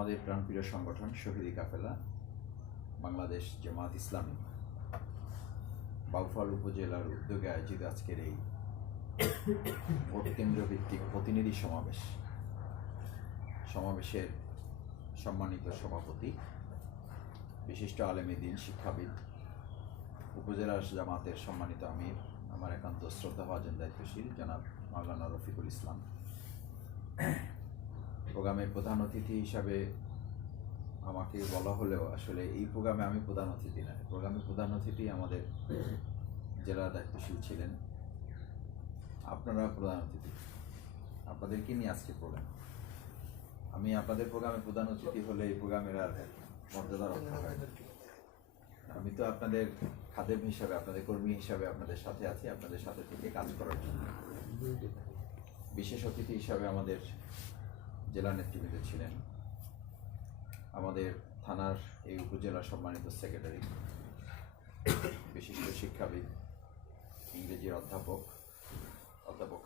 আমাদের প্রাণপ্রিয় সংগঠন শহীদি কাফেলা বাংলাদেশ জামাত ইসলামী বাউফল উপজেলার উদ্যোগে আয়োজিত আজকের এই ভোট কেন্দ্র ভিত্তিক প্রতিনিধি সমাবেশের সম্মানিত সভাপতি, বিশিষ্ট আলেমে দ্বীন, শিক্ষাবিদ, উপজেলা জামাতের সম্মানিত আমির, আমার একান্ত শ্রদ্ধাভাজন দায়িত্বশীল জনাব মাওলানা রফিকুল ইসলাম, প্রোগ্রামের প্রধান অতিথি হিসাবে আমাকে বলা হলেও আসলে এই প্রোগ্রামে আমি প্রধান অতিথি নয়, প্রোগ্রামের প্রধান অতিথি আমাদের জেলা দায়িত্বশীল ছিলেন। আপনারা প্রধান অতিথি, আপনাদেরকে নিয়ে আজকে প্রোগ্রাম। আমি আপনাদের প্রোগ্রামের প্রধান অতিথি হলে এই প্রোগ্রামের আর মর্যাদা রক্ষা হয় না। আমি তো আপনাদের খাদেম হিসাবে, আপনাদের কর্মী হিসাবে আপনাদের সাথে আছি, আপনাদের সাথে থেকে কাজ করার জন্য। বিশেষ অতিথি হিসাবে আমাদের জেলা নেতৃবৃন্দ ছিলেন, আমাদের থানার এই উপজেলা সম্মানিত সেক্রেটারি, বিশিষ্ট শিক্ষাবিদ, ইংরেজির অধ্যাপক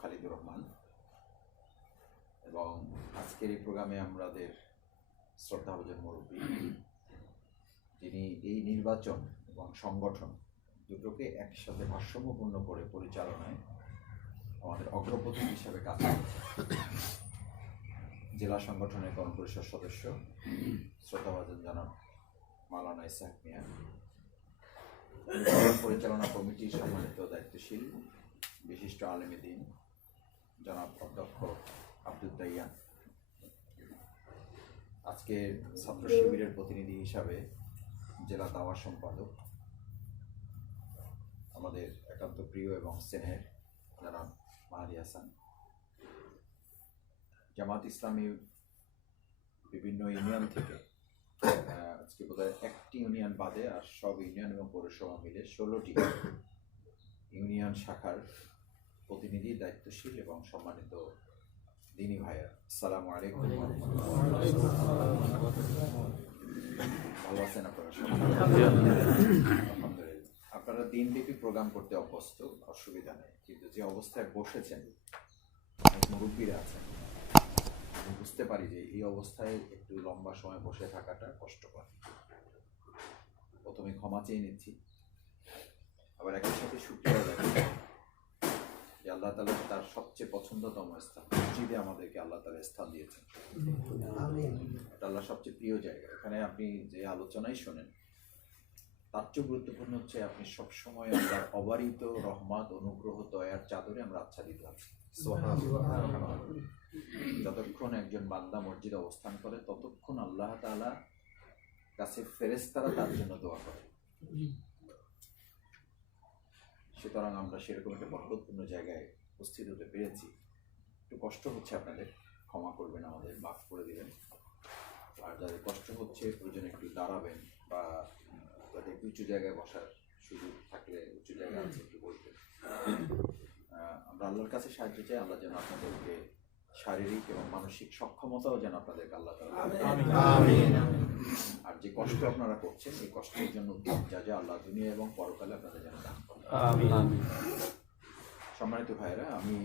খালিদুর রহমান, এবং আজকের এই প্রোগ্রামে আমাদের শ্রদ্ধাভাজন মুরব্বী, যিনি এই নির্বাচন এবং সংগঠন দুটোকে একসাথে ভারসাম্যপূর্ণ করে পরিচালনায় আমাদের অগ্রপথী হিসাবে কাজ করছে, জেলা সংগঠনের কর্মপরিষদ সদস্য শ্রদ্ধাভাজন জনাব মাওলানা ইসহাক মিয়া, পরিচালনা কমিটির সম্মানিত দায়িত্বশীল বিশিষ্ট আলেমে দ্বীন জনাব অধ্যক্ষ আব্দুল দাইয়ান, আজকে ছাত্র শিবিরের প্রতিনিধি হিসাবে জেলা দাওয়া সম্পাদক আমাদের একান্ত প্রিয় এবং স্নেহের জনাব মাহাদি হাসান, জামাত ইসলামী বিভিন্ন ইউনিয়ন থেকে আজকে বোধহয় একটি ইউনিয়ন বাদে আর সব ইউনিয়ন এবং পৌরসভা মিলে 16টি ইউনিয়ন শাখার প্রতিনিধি, দায়িত্বশীল এবং সম্মানিত দিনী ভাইয়া, আসসালামু আলাইকুম। ভালো আছেন আপনারা? আলহামদুলিল্লাহ। আপনারা দিনব্যাপী প্রোগ্রাম করতে অভ্যস্ত, অসুবিধা নেই, কিন্তু যে অবস্থায় বসেছেন, মুরব্বীরা আছেন, আমি বুঝতে পারি যে এই অবস্থায় একটু লম্বা সময় বসে থাকাটা কষ্টকর। প্রথমে ক্ষমা চেয়ে নিচ্ছি, আবার একই সাথে শুকরিয়া জানাই যে আল্লাহ তাআলা তার সবচেয়ে পছন্দতম স্থান মসজিদে আমাদেরকে আল্লাহ তাআলা স্থান দিয়েছেন। এটা আল্লাহর সবচেয়ে প্রিয় জায়গা। এখানে আপনি যে আলোচনাই শোনেন, তার চেয়ে গুরুত্বপূর্ণ হচ্ছে আপনি সবসময় আল্লাহর অবারিত রহমত, অনুগ্রহ, দয়ার চাদরে আমরা আচ্ছাদিত আছি। যতক্ষণ একজন বান্দা মসজিদে অবস্থান করে ততক্ষণ আল্লাহ তাআলা কাছে ফেরেশতারা তার জন্য দোয়া করে। সুতরাং আমরা সেরকম একটা বরকতপূর্ণ জায়গায় উপস্থিত হতে পেরেছি। একটু কষ্ট হচ্ছে, আপনাদের ক্ষমা করবেন, আমাদের মাফ করে দিবেন। আর যাদের কষ্ট হচ্ছে প্রয়োজনে একটু দাঁড়াবেন, বা যাদের একটু উঁচু জায়গায় বসার সুযোগ থাকলে উঁচু জায়গায় আছে একটু বসবেন। আমরা আল্লাহর কাছে সাহায্য চাই, আল্লাহ যেন আপনাদেরকে শারীরিক এবং মানসিক সক্ষমতাও যেন আপনাদেরকে আল্লাহ তাআলা, আর যে কষ্ট আপনারা করছেন এই কষ্টের জন্য যা আল্লাহ দুনিয়া এবং পরকালে আপনাদের যেন দান করেন। সম্মানিত ভাইয়েরা, আমি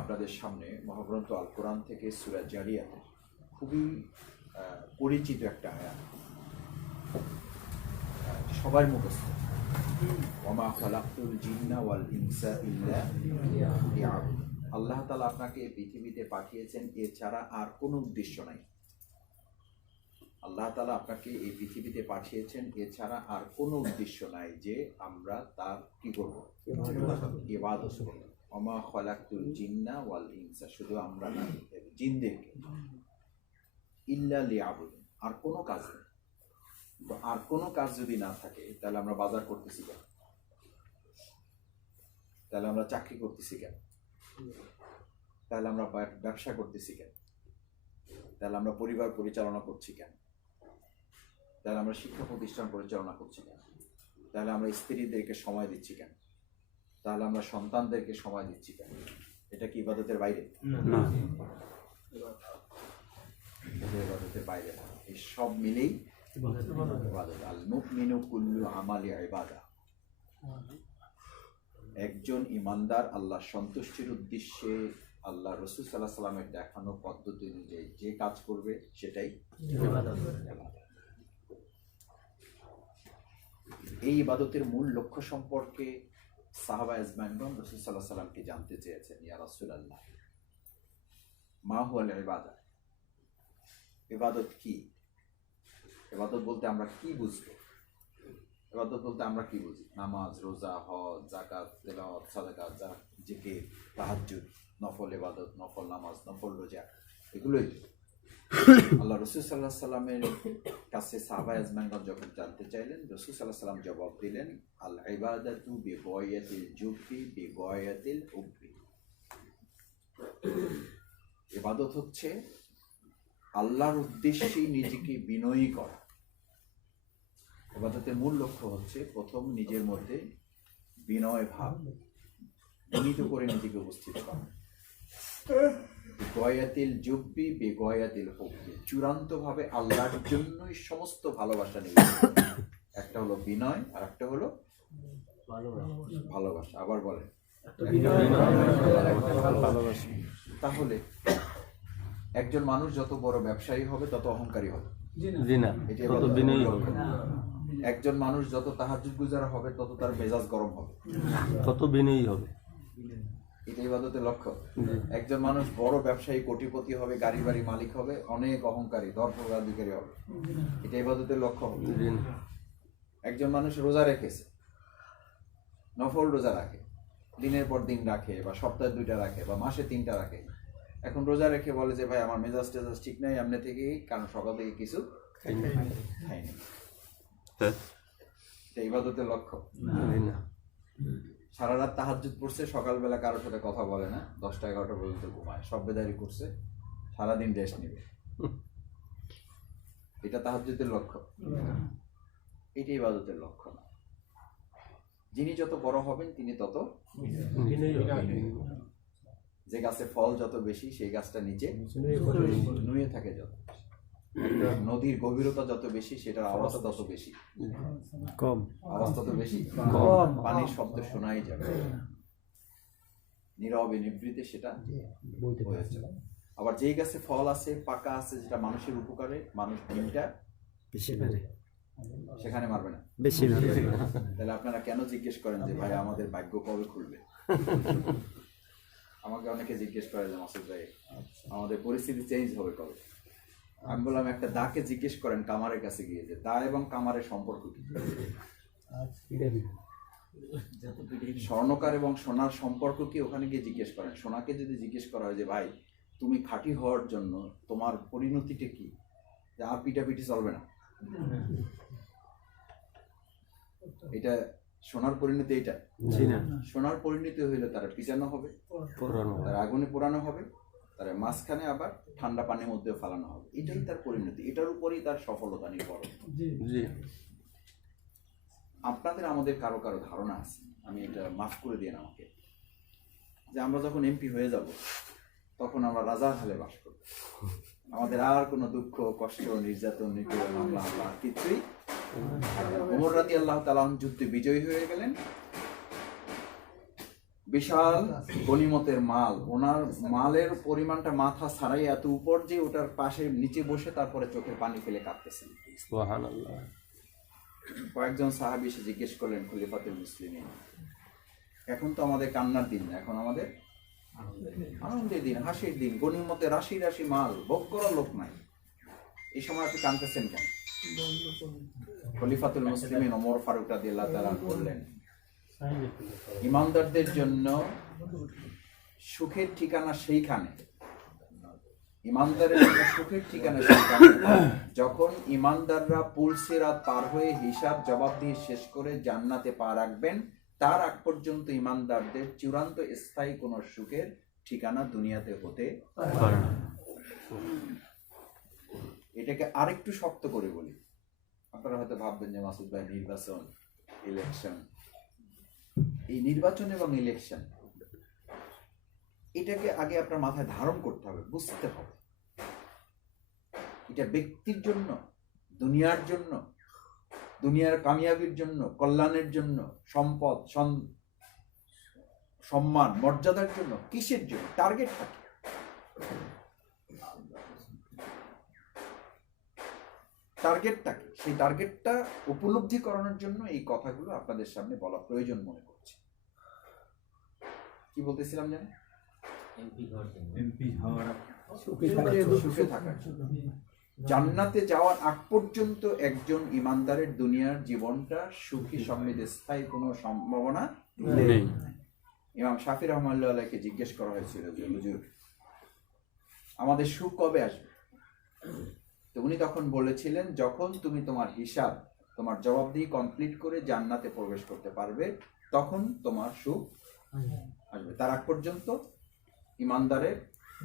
আপনাদের সামনে মহাগ্রন্থ আল কোরআন থেকে সূরা জারিয়াতের খুবই পরিচিত একটা আয়াত, সবার মুখস্থ, ওমা খালাকতুল জিন্না ওয়াল ইনসা ইল্লা লিয়াবুদুন। আল্লাহ তাআলা আপনাকে পৃথিবীতে পাঠিয়েছেন এছাড়া আর কোনো উদ্দেশ্য নাই। আল্লাহ তাআলা আপনাকে এই পৃথিবীতে পাঠিয়েছেন এছাড়া আর কোনো উদ্দেশ্য নাই যে আমরা তার কি করব, ইবাদত করব। ওমা খালাকতুল জিন্না ওয়াল ইনসা, শুধু আমরা না, জিনদেরকে, ইল্লা লিয়াবুদুন, আর কোনো কাজ নেই। তো আর কোনো কাজ যদি না থাকে তাহলে আমরা বাজার করতেছি কেন? তাহলে আমরা চাকরি করতেছি কেন? তাহলে আমরা ব্যবসা করতেছি কেন? তাহলে আমরা পরিবার পরিচালনা করছি কেন? তাহলে আমরা শিক্ষা প্রতিষ্ঠান পরিচালনা করছি কেন? তাহলে আমরা স্ত্রীদেরকে সময় দিচ্ছি কেন? তাহলে আমরা সন্তানদেরকে সময় দিচ্ছি কেন? এটা কি ইবাদতের বাইরে? না, ইবাদতের বাইরে না। এই সব মিলেই ইবাদত। আল মুমিনু কুল্লু আমালি ইবাদা। একজন ইমানদার আল্লাহর সন্তুষ্টির উদ্দেশ্যে আল্লাহ রাসূল সাল্লাল্লাহু আলাইহি সাল্লামের দেখানো পদ্ধতি অনুযায়ী যে কাজ করবে সেটাই ইবাদত। এই ইবাদতের মূল লক্ষ্য সম্পর্কে সাহাবা আজমাইনগণ রাসূল সাল্লাল্লাহু আলাইহি সাল্লামকে জানতে চেয়েছেন, ইয়া রাসূলুল্লাহ মা হুয়াল ইবাদা, ইবাদত কি? ইবাদত বলতে আমরা কি বুঝবো? ইবাদত বলতে আমরা কি বুঝি? নামাজ, রোজা, হজ, যাকাত, তেলাওয়াত, সাদাকা, জিকির, তাহাজ্জুদ, নফল ইবাদত, নফল নামাজ, নফল রোজা, এগুলোই তো। আল্লাহ রাসূল সাল্লাল্লাহু আলাইহি সাল্লামের কাছে সাহাবা আজমাইনগণ যখন জানতে চাইলেন, রাসূল সাল্লাল্লাহু আলাইহি সাল্লাম জবাব দিলেন, আল ইবাদাতু বিগয়াতিল জুবি বিগয়াতিল হুব্বি। ইবাদত হচ্ছে আল্লাহর উদ্দেশ্যে নিজেকে বিনয়ী করা। ইবাদতের মূল লক্ষ্য হচ্ছে প্রথম নিজের মধ্যে বিনয় ভাব, বিনীত করে নিজেকে উপস্থিত করা। গয়াতিল জুব্বি বেগয়াতিল হুব্বি, চূড়ান্ত ভাবে আল্লাহর জন্যই সমস্ত ভালোবাসা নিয়ে। একটা হলো বিনয় আর একটা হলো ভালোবাসা। আবার বলেন, তাহলে একজন মানুষ যত বড় ব্যবসায়ী হবে তত অহংকারী হবে, একজন মানুষ যত তাহাজ্জুদ গুজার হবে তত তার মেজাজ গরম হবে, তত বিনয়ী হবে। এটা ইবাদতের লক্ষ্য। একজন মানুষ বড় ব্যবসায়ী কোটিপতি হবে, গাড়ি বাড়ি মালিক হবে, অনেক অহংকারী দর্পরাধিকারী হবে, এটা ইবাদতের লক্ষ্য হবে। একজন মানুষ রোজা রেখেছে, নফল রোজা রাখে, দিনের পর দিন রাখে, বা সপ্তাহে 2টা রাখে, বা মাসে 3টা রাখে। এখন রোজা রেখে বলে যে ভাই আমার মেজাজ টেজাজ ঠিক নাই এমনি থেকেই, কারণ সকাল থেকে কিছু খাইনি। এটা ইবাদতের লক্ষ্য না। সারা রাত তাহাজ্জুদ পড়ছে, সকালবেলা কারোর সাথে কথা বলে না, 10টা-11টা পর্যন্ত ঘুমায়, সব বেদারি করছে, সারাদিন রেস্ট নেবে, এটা তাহাজ্জুদের লক্ষ্য? এটা ইবাদতের লক্ষ্য না। যিনি যত বড় হবেন তিনি তত যে গাছে ফল যত বেশি সেই গাছটা নিচে নুয়ে থাকে, যত নদীর গভীরতা যত বেশি সেটার আওয়াজ তত বেশি কম, আওয়াজ তত বেশি কম, পানির শব্দ শোনাই যাবে, নীরবে নিভৃতে সেটা হয়েছে। আবার যেই গাছে ফল আছে, পাকা আছে, যেটা মানুষের উপকারে, মানুষ ডিমটা বেশি মারে, সেখানে মারবে না, বেশি মারবে। তাহলে আপনারা কেন জিজ্ঞেস করেন যে ভাই আমাদের ভাগ্য কবে খুলবে? আমাকে অনেকে জিজ্ঞেস করে যে মাসুদ ভাই আমাদের পরিস্থিতি চেঞ্জ হবে কবে? আমি বললাম একটা দাকে জিজ্ঞেস করেন কামারের কাছে গিয়ে যে দা এবং কামারের সম্পর্ক কি? স্বর্ণকার এবং সোনার সম্পর্ক কি? ওখানে গিয়ে জিজ্ঞেস করেন। সোনাকে যদি জিজ্ঞেস করা হয় যে ভাই তুমি খাঁটি হওয়ার জন্য তোমার পরিণতিটা কি, যে আর পিটাপিটি চলবে না, এটা সোনার পরিণতি? এটা সোনার পরিণতি হইলে তারা পিটানো হবে, তারা আগুনে পোড়ানো হবে, তার মাঝখানে আবার ঠান্ডা পানির মধ্যে ফেলানো হবে, এটাই তার পরিণতি, এটার উপরেই তার সফলতা নির্ভর। আপনাদের আমাদের কারো কারো ধারণা আছে, আমি এটা মাফ করে দিন আমাকে, যে আমরা যখন এমপি হয়ে যাব তখন আমরা রাজার হালে বাস করব, আমাদের আর কোনো দুঃখ কষ্ট নির্যাতন নিপীড়ন মামলা হামলা কিছুই। ওমর রাদিয়াল্লাহু তাআলা যুদ্ধে বিজয়ী হয়ে গেলেন, বিশাল গনিমতের মাল, ওনার মালের পরিমাণটা মাথা ছাড়াই এত উপর যে ওটার পাশে নিচে বসে তারপরে চোখের পানি ফেলে কাঁদতেছেন। সুবহানাল্লাহ। কয়েকজন সাহাবী এসে জিজ্ঞেস করলেন খলিফাতুল মুসলিমিন, এখন তো আমাদের কান্নার দিন না, এখন আমাদের আনন্দের দিন, হাসির দিন, গনিমতে রাশি রাশি মাল, ভোগ করার লোক নাই, এই সময় আপনি কাঁদতেছেন কেন? খলিফাতুল মুসলিমিন ওমর ফারুক রাদিয়াল্লাহু তাআলা বললেন, ইমানদারদের জন্য সুখের ঠিকানা সেইখানে, ইমানদারের জন্য সুখের ঠিকানা সেইখানে যখন ইমানদাররা পুলসিরাত পার হয়ে হিসাব জবাবদিহি শেষ করে জান্নাতে পা রাখবেন, তার আগ পর্যন্ত ইমানদারদের চূড়ান্ত স্থায়ী কোন সুখের ঠিকানা দুনিয়াতে হতে পারে না। এটাকে আরেকটু শক্ত করে বলি, আপনারা হয়তো ভাববেন যে মাসুদ ভাই নির্বাচন, ইলেকশন, এই নির্বাচন এবং ইলেকশন এটাকে আগে আপনার মাথায় ধারণ করতে হবে, বুঝতে হবে এটা ব্যক্তির জন্য, দুনিয়ার জন্য, দুনিয়ার কামিয়াবির জন্য, কল্যাণের জন্য, সম্পদ সম্মান, মর্যাদার জন্য, কিসের জন্য, টার্গেট থাকে। টার্গেটটা কি? সেই টার্গেটটা উপলব্ধি করানোর জন্য এই কথাগুলো আপনাদের সামনে বলা প্রয়োজন মনে করছি। কি বলতেছিলাম জানেন? সুখে থাকার জন্য। জান্নাতে যাওয়ার আগ পর্যন্ত একজন ইমানদারের দুনিয়ার জীবনটা সুখী সমৃদ্ধ স্থায়ী কোনো সম্ভাবনা নেই। ইমাম শাফি রহমাতুল্লাহ আলাইহিকে জিজ্ঞেস করা হয়েছিল যে হুজুর, আমাদের সুখ কবে আসবে? তো উনি তখন বলেছিলেন, যখন তুমি তোমার হিসাব, তোমার জবাবদিহি কমপ্লিট করে জান্নাতে প্রবেশ করতে পারবে, তখন তোমার সুখ আসবে। তার আগ পর্যন্ত ইমানদারের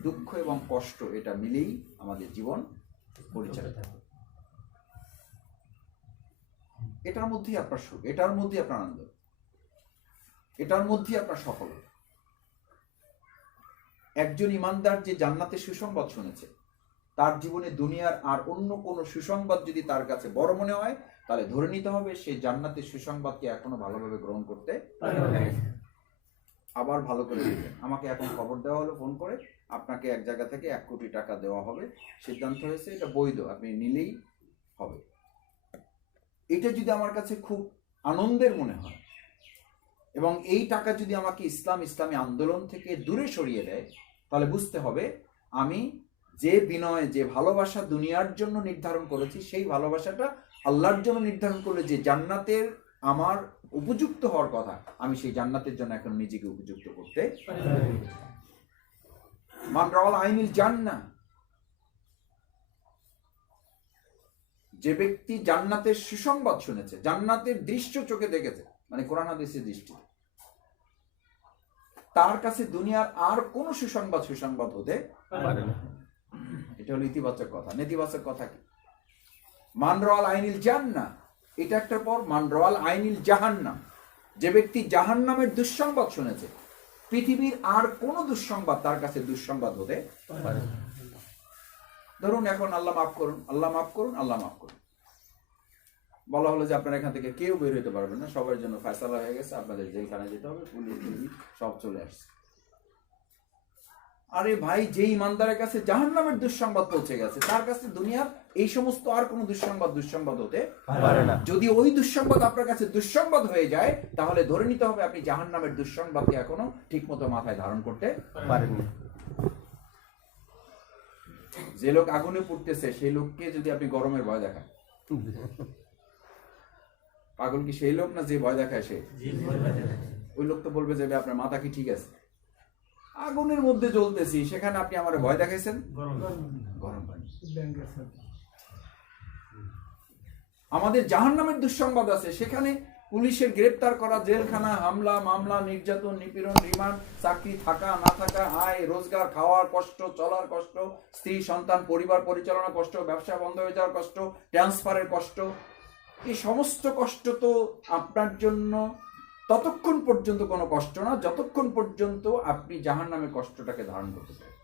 দুঃখ এবং কষ্ট এটা মিলেই আমাদের জীবন পরিচালিত। এটার মধ্যেই আপনার সুখ, এটার মধ্যেই আপনার আনন্দ, এটার মধ্যেই আপনার সফলতা। একজন ইমানদার যে জান্নাতের সুসংবাদ শুনেছে, তার জীবনে দুনিয়ার আর অন্য কোনো সুসংবাদ যদি তার কাছে বড় মনে হয়, তাহলে ধরে নিতে হবে সেই জান্নাতের সুসংবাদকে এখনো ভালোভাবে গ্রহণ করতে পারে। আবার ভালো করে দিবেন, আমাকে এখন খবর দেওয়া হলো ফোন করে, আপনাকে এক জায়গা থেকে 1 কোটি টাকা দেওয়া হবে, সিদ্ধান্ত হয়েছে, এটা বৈধ, আপনি নিলেই হবে। এটা যদি আমার কাছে খুব আনন্দের মনে হয় এবং এই টাকা যদি আমাকে ইসলামী আন্দোলন থেকে দূরে সরিয়ে দেয়, তাহলে বুঝতে হবে আমি যে বিনয়, যে ভালোবাসা দুনিয়ার জন্য নির্ধারণ করেছি, সেই ভালোবাসাটা আল্লাহর জন্য নির্ধারণ করলে যে জান্নাতের আমার উপযুক্ত হওয়ার কথা, আমি সেই জান্নাতের জন্য এখন নিজেকে উপযুক্ত করতে পারি। মান রাআল আইনিল জান্নাহ, যে ব্যক্তি জান্নাতের সুসংবাদ শুনেছে, জান্নাতের দৃশ্য চোখে দেখেছে, মানে কোরআন হাদিসের দৃষ্টি, তার কাছে দুনিয়ার আর কোন সুসংবাদ হতে পারে না। এটা হলো ইতিবাচক কথা। নেতিবাচক কথা কি? মান রাআল আইনিল জান্নাহ, এটা একটার পর মান রাআল আইনিল জাহান্নাম, যে ব্যক্তি জাহান্নামের দুঃসংবাদ শুনেছে, পৃথিবীর আর কোন দুঃসংবাদ তার কাছে দুঃসংবাদ হতে পারে না। ধরুন এখন আল্লাহ মাফ করুন, আল্লাহ মাফ করুন, আল্লাহ মাফ করুন, বলা হলো যে আপনারা এখান থেকে কেউ বের হতে পারবেন না, সবার জন্য ফয়সালা হয়ে গেছে, আপনাদের জেলখানায় যেতে হবে, পুলিশ সব চলে আসছে। আরে ভাই, যে ইমানদারের কাছে জাহান্নামের দুঃসংবাদ পৌঁছে গেছে, তার কাছে দুনিয়ার এই সমস্ত আর কোনো দুঃসংবাদ হতে পারে না। যদি ওই দুঃসংবাদ আপনার কাছে দুঃসংবাদ হয়ে যায়, তাহলে ধরে নিতে হবে আপনি জাহান্নামের দুঃসংবাদকে এখনো ঠিকমতো মাথায় ধারণ করতে পারেননি। যে লোক আগুনে পুড়তেছে, সেই লোককে যদি আপনি গরমের ভয় দেখান, পাগল কি সেই লোক না যে ভয় দেখায়? সে ওই লোক তো বলবে যে আপনার মাথা কি ঠিক আছে? আগুনের মধ্যে জ্বলতেছি, সেখানে আপনি আমার ভয় দেখাইছেন গরম পানি। আমাদের জাহান্নামের দুঃসংবাদ আছে, সেখানে পুলিশের গ্রেপ্তার করা, জেলখানা, হামলা, মামলা, নির্যাতন, নিপীড়ন, রিমান্ড, চাকরি থাকা না থাকা, আয় রোজগার, খাওয়ার কষ্ট, চলার কষ্ট, স্ত্রী সন্তান পরিবার পরিচালনা কষ্ট, ব্যবসা বন্ধ হয়ে যাওয়ার কষ্ট, ট্রান্সফারের কষ্ট। এই সমস্ত কষ্ট তো আপনার জন্য ততক্ষণ পর্যন্ত কোনো কষ্ট না, যতক্ষণ পর্যন্ত আপনি জাহান্নামের কষ্টটাকে ধারণ করতে পারেন।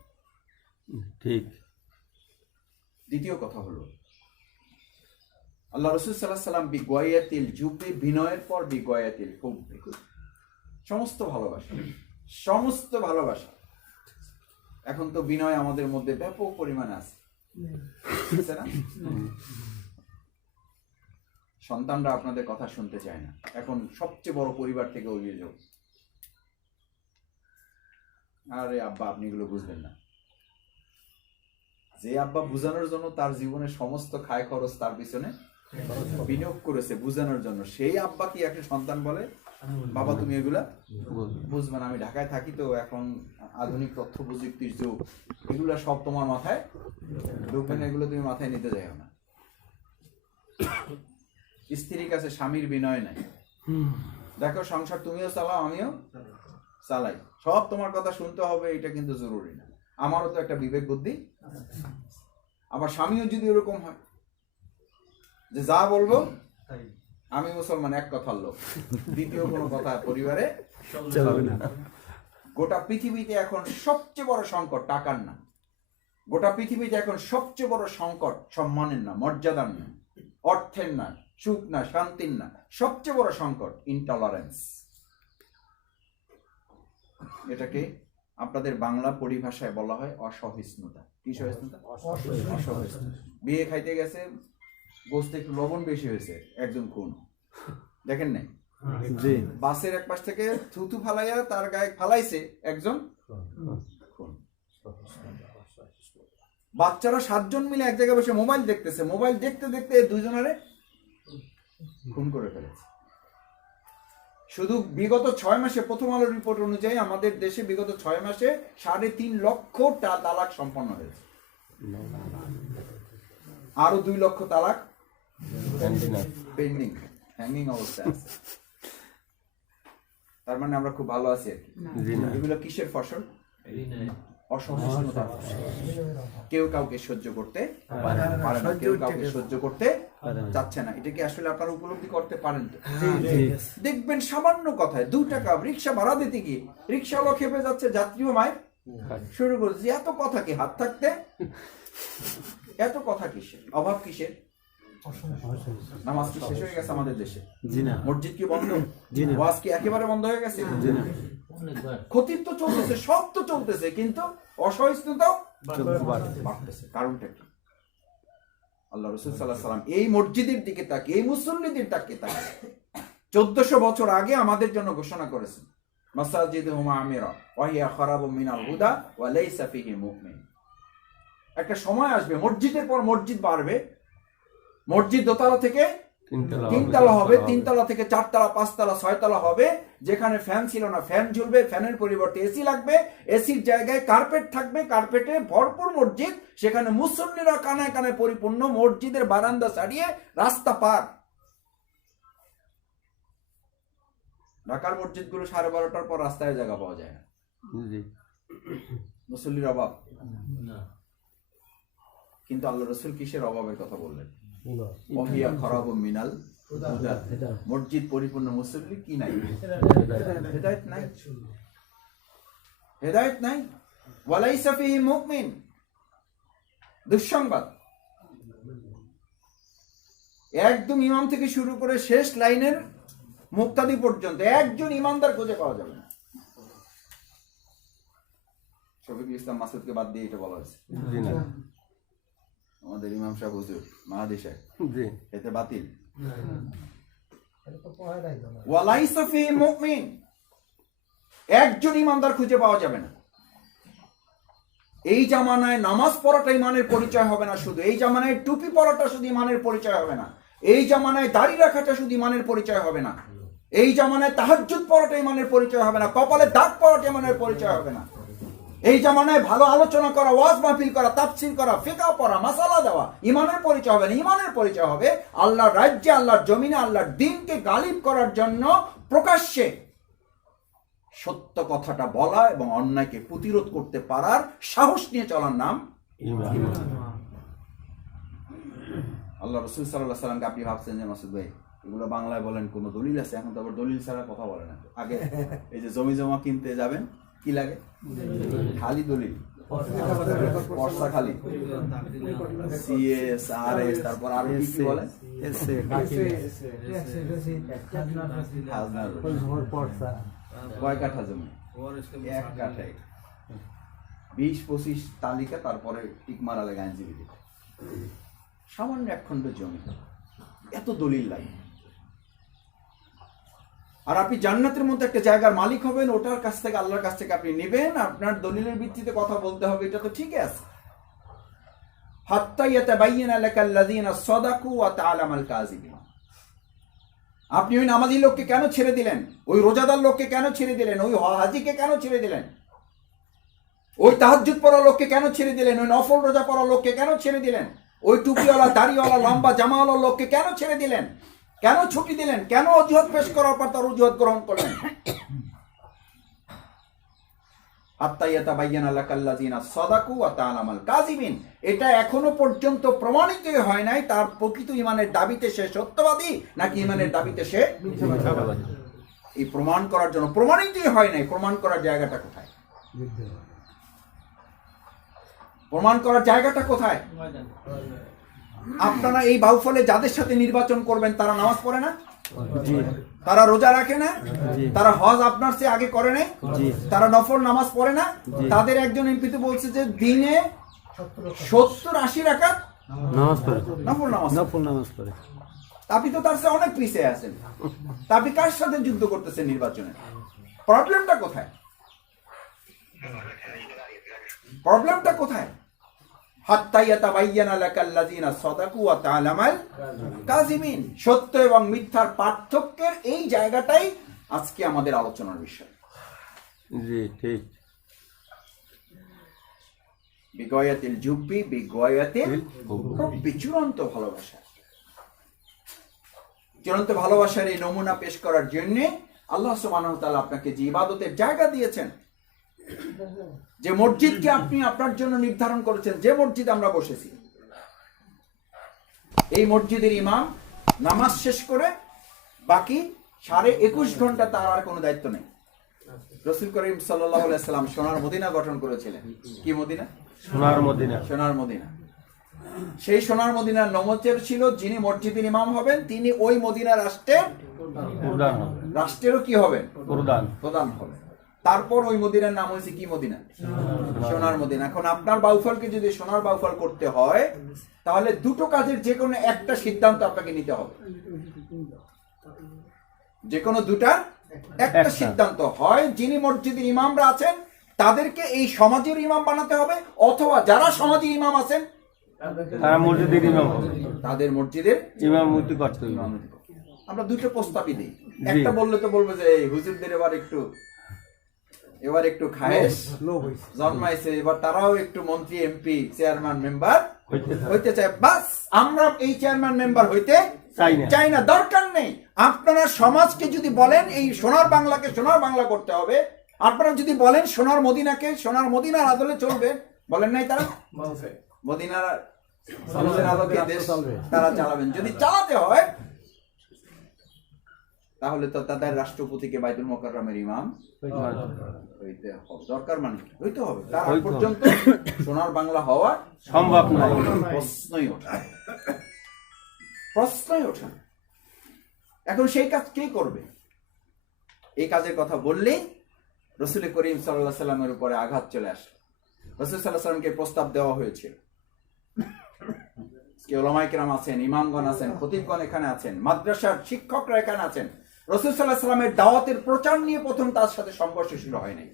ঠিক। দ্বিতীয় কথা হলো, আল্লাহ রাসূল সাল্লাল্লাহু আলাইহি সাল্লাম বিগওয়ায়াতিল জুবি, বিনয়ের পর বিগওয়ায়াতিল হুব্বি, সমস্ত ভালোবাসা। এখন তো বিনয় আমাদের মধ্যে ব্যাপক পরিমাণে আছে না? সন্তানরা আপনাদের কথা শুনতে চায় না। এখন সবচেয়ে বড় পরিবার থেকে অভিযোগ, আরে আব্বা আপনি এগুলো বুঝবেন না। যে আব্বা বুঝানোর জন্য তার জীবনের সমস্ত খায় খরচ তার পিছনে বিনিয়োগ করেছে বুঝানোর জন্য, সেই আব্বা কি একটা সন্তান বলে বাবা তুমি এগুলা বুঝবে না? আমি ঢাকায় থাকি, তো এখন আধুনিক তথ্য প্রযুক্তির যুগ, এগুলা সব তোমার মাথায় ঢুকবে না, এগুলো তুমি মাথায় নিতে যাও না। স্ত্রীর কাছে স্বামীর বিনয় নাই। দেখো সংসার তুমিও চালাও, আমিও চালাই, সব তোমার কথা শুনতে হবে, এটা কিন্তু জরুরি না। আমারও তো একটা বিবেক বুদ্ধি। আবার স্বামীও যদি এরকম হয় যে যা বলবো আমি মুসলমান, এক কথার লোক, দ্বিতীয় কোনো কথা পরিবারে চলবে না। গোটা পৃথিবীতে এখন সবচেয়ে বড় সংকট টাকার না, গোটা পৃথিবীতে এখন সবচেয়ে বড় সংকট সম্মানের না, মর্যাদার না, অর্থের না, সুখ না, শান্তির না, সবচেয়ে বড় সংকট ইনটলারেন্স। এটাকে আপনাদের বাংলা পরিভাষায় বলা হয় অসহিষ্ণুতা। কি সহিষ্ণুতা? অসহিষ্ণুতা। বিয়ে খাইতে গেছে, গোস্তে একটু লবণ বেশি হয়েছে, একজন খুন, দেখেন নাই? জি বাসের এক পাশ থেকে থুতু ফালাইয়া তার গায়ে ফালাইছে একজন খুন। বাচ্চারা 7 জন মিলে এক জায়গায় বসে মোবাইল দেখতেছে, মোবাইল দেখতে দেখতে দুইজনের খুন করে ফেলেছে। শুধু বিগত 6 মাসে প্রথম আলো রিপোর্ট অনুযায়ী আমাদের দেশে বিগত 6 মাসে 3.5 লক্ষ তালাক সম্পন্ন হয়েছে। আরো 2 লক্ষ তালাক পেন্ডিং, হ্যাঙ্গিং অবস্থায় আছে। তার মানে আমরা খুব ভালো আছি আর কি। এগুলো কিসের ফসল? অসহিষ্ণুতার ফসল। কেউ কাউকে সহ্য করতে পারে না, কেউ কাউকে সহ্য করতে চাচ্ছে না। এটা কি আসলে আপনারা উপলব্ধি করতে পারেন তো? দেখবেন সামান্য কথায় 2 টাকা রিক্সা ভাড়া দিতে গিয়ে রিক্সাওয়ালা খেপে যাচ্ছে, যাত্রীও মায়ের শুরু করছে। এত কথা কি হাত থাকতে? এত কথা কিসের? অভাব কিসের? নামাজ কি শেষ হয়ে গেছে আমাদের দেশে? মসজিদ কি বন্ধ? ওয়াজ কি একেবারে বন্ধ হয়ে গেছে? ক্ষতির তো চলতেছে, সব তো চলতেছে, কিন্তু অসহিষ্ণুতাও বাড়তেছে। কারণটা কি? আল্লাহ রাসূল সাল্লাল্লাহু আলাইহি ওয়াসাল্লাম এই মসজিদের দিকে তাকিয়ে, এই মুসল্লিদের তাকিয়ে 1400 বছর আগে আমাদের জন্য ঘোষণা করেছেন, মাসাজিদুহুম আমিরা ওয়া হিয়া খারাবুম মিনাল হুদা ওয়া লাইসা ফীহি মুমিন। একটা সময় আসবে মসজিদের পর মসজিদ বাড়বে, মসজিদ দোতলা থেকে 3 তলা হবে, 3 তলা থেকে 4 তলা, 5 তলা, 6 তলা হবে। যেখানে ফ্যান ছিল না ফ্যান ঝুলবে, ফ্যানের পরিবর্তে এসি লাগবে, এসির জায়গায় কার্পেট থাকবে, কার্পেটে ভরপুর মসজিদ, সেখানে মুসল্লিরা কানায় কানায় পরিপূর্ণ, মসজিদের বারান্দা ছাড়িয়ে রাস্তা পার। ঢাকার মসজিদগুলো 12:30টার পর রাস্তায় জায়গা পাওয়া যায় না, মুসল্লির অভাব। কিন্তু আল্লাহ রাসূল কিসের অভাবের কথা বললেন? ওয়াহিয়া খারাবুম মিনাল হুদা। মসজিদ পরিপূর্ণ, মুসল্লি কি নাই? হেদায়েত নাই, হেদায়েত নাই। ওয়ালাইসা ফীহি মুমিন। দুঃসংবাদ, একদম ইমাম থেকে শুরু করে শেষ লাইনের মুক্তাদি পর্যন্ত একজন ইমানদার খুঁজে পাওয়া যাবে না। শফিকুল ইসলাম মাসুদকে বাদ দিয়ে এটা বলা হয়েছে। আমাদের ইমাম সাহেব হুজুর মাহাদি সাহেব, এতে বাতিল। ওয়ালাইসা ফীহি মুমিন, একজন ইমানদার খুঁজে পাওয়া যাবে না। এই জামানায় নামাজ পড়াটা ইমানের পরিচয় হবে না শুধু, এই জামানায় টুপি পরাটা শুধু ইমানের পরিচয় হবে না, এই জামানায় দাড়ি রাখাটা শুধু ইমানের পরিচয় হবে না, এই জামানায় তাহাজ্জুদ পড়াটা ইমানের পরিচয় হবে না, কপালে দাগ পড়াটা ইমানের পরিচয় হবে না, এই জামানায় ভালো আলোচনা করা, ওয়াজ মাহফিল করা, তাফসীর করা, ফিকহ পড়া, মাসালা দেওয়া ইমানের পরিচয় হবে না। ইমানের পরিচয় হবে আল্লাহর রাজ্যে, আল্লাহর জমিনে, আল্লাহর দ্বীনকে গালিব করার জন্য প্রকাশ্যে সত্য কথাটা বলা এবং অন্যায়কে প্রতিরোধ করতে পারার সাহস নিয়ে চলার নাম ঈমান। আল্লাহ রাসূল সাল্লাল্লাহু আলাইহি ওয়াসাল্লামকে আপনি ভাবছেন যে মাসুদ ভাই এগুলো বাংলায় বলেন, কোনো দলিল আছে? এখন তো আবার দলিল ছাড়া কথা বলে না। আগে এই যে জমি জমা কিনতে যাবেন, কি লাগে? খালি দলিল, পর্সা খালি, সিএস আরএস, তারপর আর কি বলে, কয় কাঠা জমি? 1 কাঠা, 20-25 তালিকা, তারপরে টিক মারা লাগে আইনজীবীদের। সামান্য 1 খণ্ড জমি, এত দলিল লাগে। আর আপনি জান্নাতের মধ্যে একটা জায়গার মালিক হবেন, ওটার কাছ থেকে, আল্লাহর কাছ থেকে আপনি নেবেন, আপনার দলিলের ভিত্তিতে কথা বলতে হবে, এটা তো ঠিক আছে। হাত্তা ইয়াতাবায়্যানা লাকাল্লাযীনা সাদাকু ওয়া তা'লামাল কাযিবিন। আপনি ওই নামাজি লোককে কেন ছেড়ে দিলেন? ওই রোজাদার লোককে কেন ছেড়ে দিলেন? ওই হাজিকে কেন ছেড়ে দিলেন? ওই তাহাজ্জুদ পড়া লোককে কেন ছেড়ে দিলেন? ওই নফল রোজা পড়া লোককে কেন ছেড়ে দিলেন? ওই টুপিওয়ালা, দাড়িওয়ালা, লম্বা জামাওয়ালা লোককে কেন ছেড়ে দিলেন? কেন ছুটি দিলেন? কেন অজুহাত পেশ করার পর তার অজুহাত গ্রহণ করলেন? হাত্তা ইয়াতাবায়্যানা লাকাল্লাযীনা সাদাকু ওয়া তা'লামাল কাযিবিন। এটা এখনো পর্যন্ত প্রমাণিত হয় নাই তার প্রকৃত ঈমানের দাবিতে সে সত্যবাদী নাকি ঈমানের দাবিতে সে মিথ্যাবাদী। এই প্রমাণ করার জন্য প্রমাণিতই হয় নাই। প্রমাণ করার জায়গাটা কোথায়? প্রমাণ করার জায়গাটা কোথায়? আপনারা এই বাউফলে যাদের সাথে নির্বাচন করবেন তারা নামাজ পড়ে না? জি তারা রোজা রাখে না, জি তারা হজ আপনার চেয়ে আগে করে নাই, জি তারা নফল নামাজ পড়ে না। তাদের একজন এমপি তো বলছে যে দিনে 70-80 রাকাত নামাজ পড়ে নফল নামাজ। নফল নামাজ পড়ে আপনি তো তার চেয়ে অনেক পিছিয়ে আছেন। তা আপনি কার সাথে যুদ্ধ করতেছেন নির্বাচনে? প্রবলেমটা কোথায়? প্রবলেমটা কোথায়? হাত্তা ইয়াতাবায়্যানা লাকাল্লাযীনা সাদাকু ওয়া তা'লামাল কাযিবিন। সত্য এবং মিথ্যার পার্থক্যের এই জায়গাটাই আজকে আমাদের আলোচনার বিষয়। জি ঠিক বিগয়াতিল জুব্বি বিগয়াতিল হুব্বি। চূড়ান্ত ভালোবাসা, চূড়ান্ত ভালোবাসার এই নমুনা পেশ করার জন্য আল্লাহ সুবহানাহু ওয়া তাআলা আপনাকে যে ইবাদতের জায়গা দিয়েছেন, যে মসজিদকে আপনি আপনার জন্য নির্ধারণ করেছেন, যে মসজিদ আমরা বসেছি, এই মসজিদের ইমাম নামাজ শেষ করে বাকি 21.5 ঘন্টা তার আর কোনো দায়িত্ব নেই। রাসূল করিম সাল্লাল্লাহু আলাইহি সাল্লাম সোনার মদিনা গঠন করেছিলেন। কি মদিনা? সোনার মদিনা। সোনার মদিনা। সেই সোনার মদিনার নমজের ছিল যিনি মসজিদের ইমাম হবেন তিনি ওই মদিনা রাষ্ট্রের প্রধান হবে, রাষ্ট্রেরও কি হবেন? প্রধান হবেন। তারপর ওই মদিনার নাম হয়েছে কি মদিনা? সোনার মদিনা। এখন আপনার বাউফলকে যদি সোনার বাউফল করতে হয় তাহলে দুটো কাজের যে কোনো একটা সিদ্ধান্ত আপনাকে নিতে হবে। যে কোনো দুটার একটা সিদ্ধান্ত, হয় যিনি মসজিদের ইমামরা আছেন তাদেরকে এই সমাজের ইমাম বানাতে হবে, অথবা যারা সমাজের ইমাম আছেন তারা মসজিদের ইমাম হবে, তাদের মসজিদের ইমামতি করতে হবে। ইমামতি করতে হবে। আমরা দুটো প্রস্তাবই দিই। একটা বললে তো বলবো যে এই হুজুরদের এবার একটু খায়েশ জন্মাইছে, এবার তারাও একটু মন্ত্রী এমপি চেয়ারম্যান মেম্বার হইতে চায়। বাস আমরা এই চেয়ারম্যান মেম্বার হইতে চাই না, দরকার নেই। আপনারা সমাজকে যদি বলেন এই সোনার বাংলাকে সোনার বাংলা করতে হবে, আপনারা যদি বলেন সোনার মদিনাকে সোনার মদিনার আদলে চলবে, বলেন নাই তারা মদিনার আলোকে দেশ তারা চালাবেন। যদি চালাতে হয় তাহলে তো তাদের রাষ্ট্রপতিকে বাইতুল মোকাররমের ইমাম হইতে হবে। দরকার মানে হইতে হবে। তার আগ পর্যন্ত সোনার বাংলা হওয়া সম্ভব নয়, প্রশ্নই ওঠে না। এখন সেই কাজ কে করবে? এই কাজের কথা বললেই রাসূল করিম সাল্লাল্লাহু আলাইহি সাল্লামের উপরে আঘাত চলে আসে। রাসূল সাল্লাল্লাহু আলাইহি সাল্লামকে প্রস্তাব দেওয়া হয়েছিল। ওলামায়ে কেরাম আছেন, ইমামগণ আছেন, খতিবগণ এখানে আছেন, মাদ্রাসার শিক্ষকরা এখানে আছেন। রাসূল সাল্লাল্লাহু আলাইহি সাল্লামের দাওয়াতের প্রচার নিয়ে প্রথম তার সাথে সংঘর্ষ শুরু হয় নাই,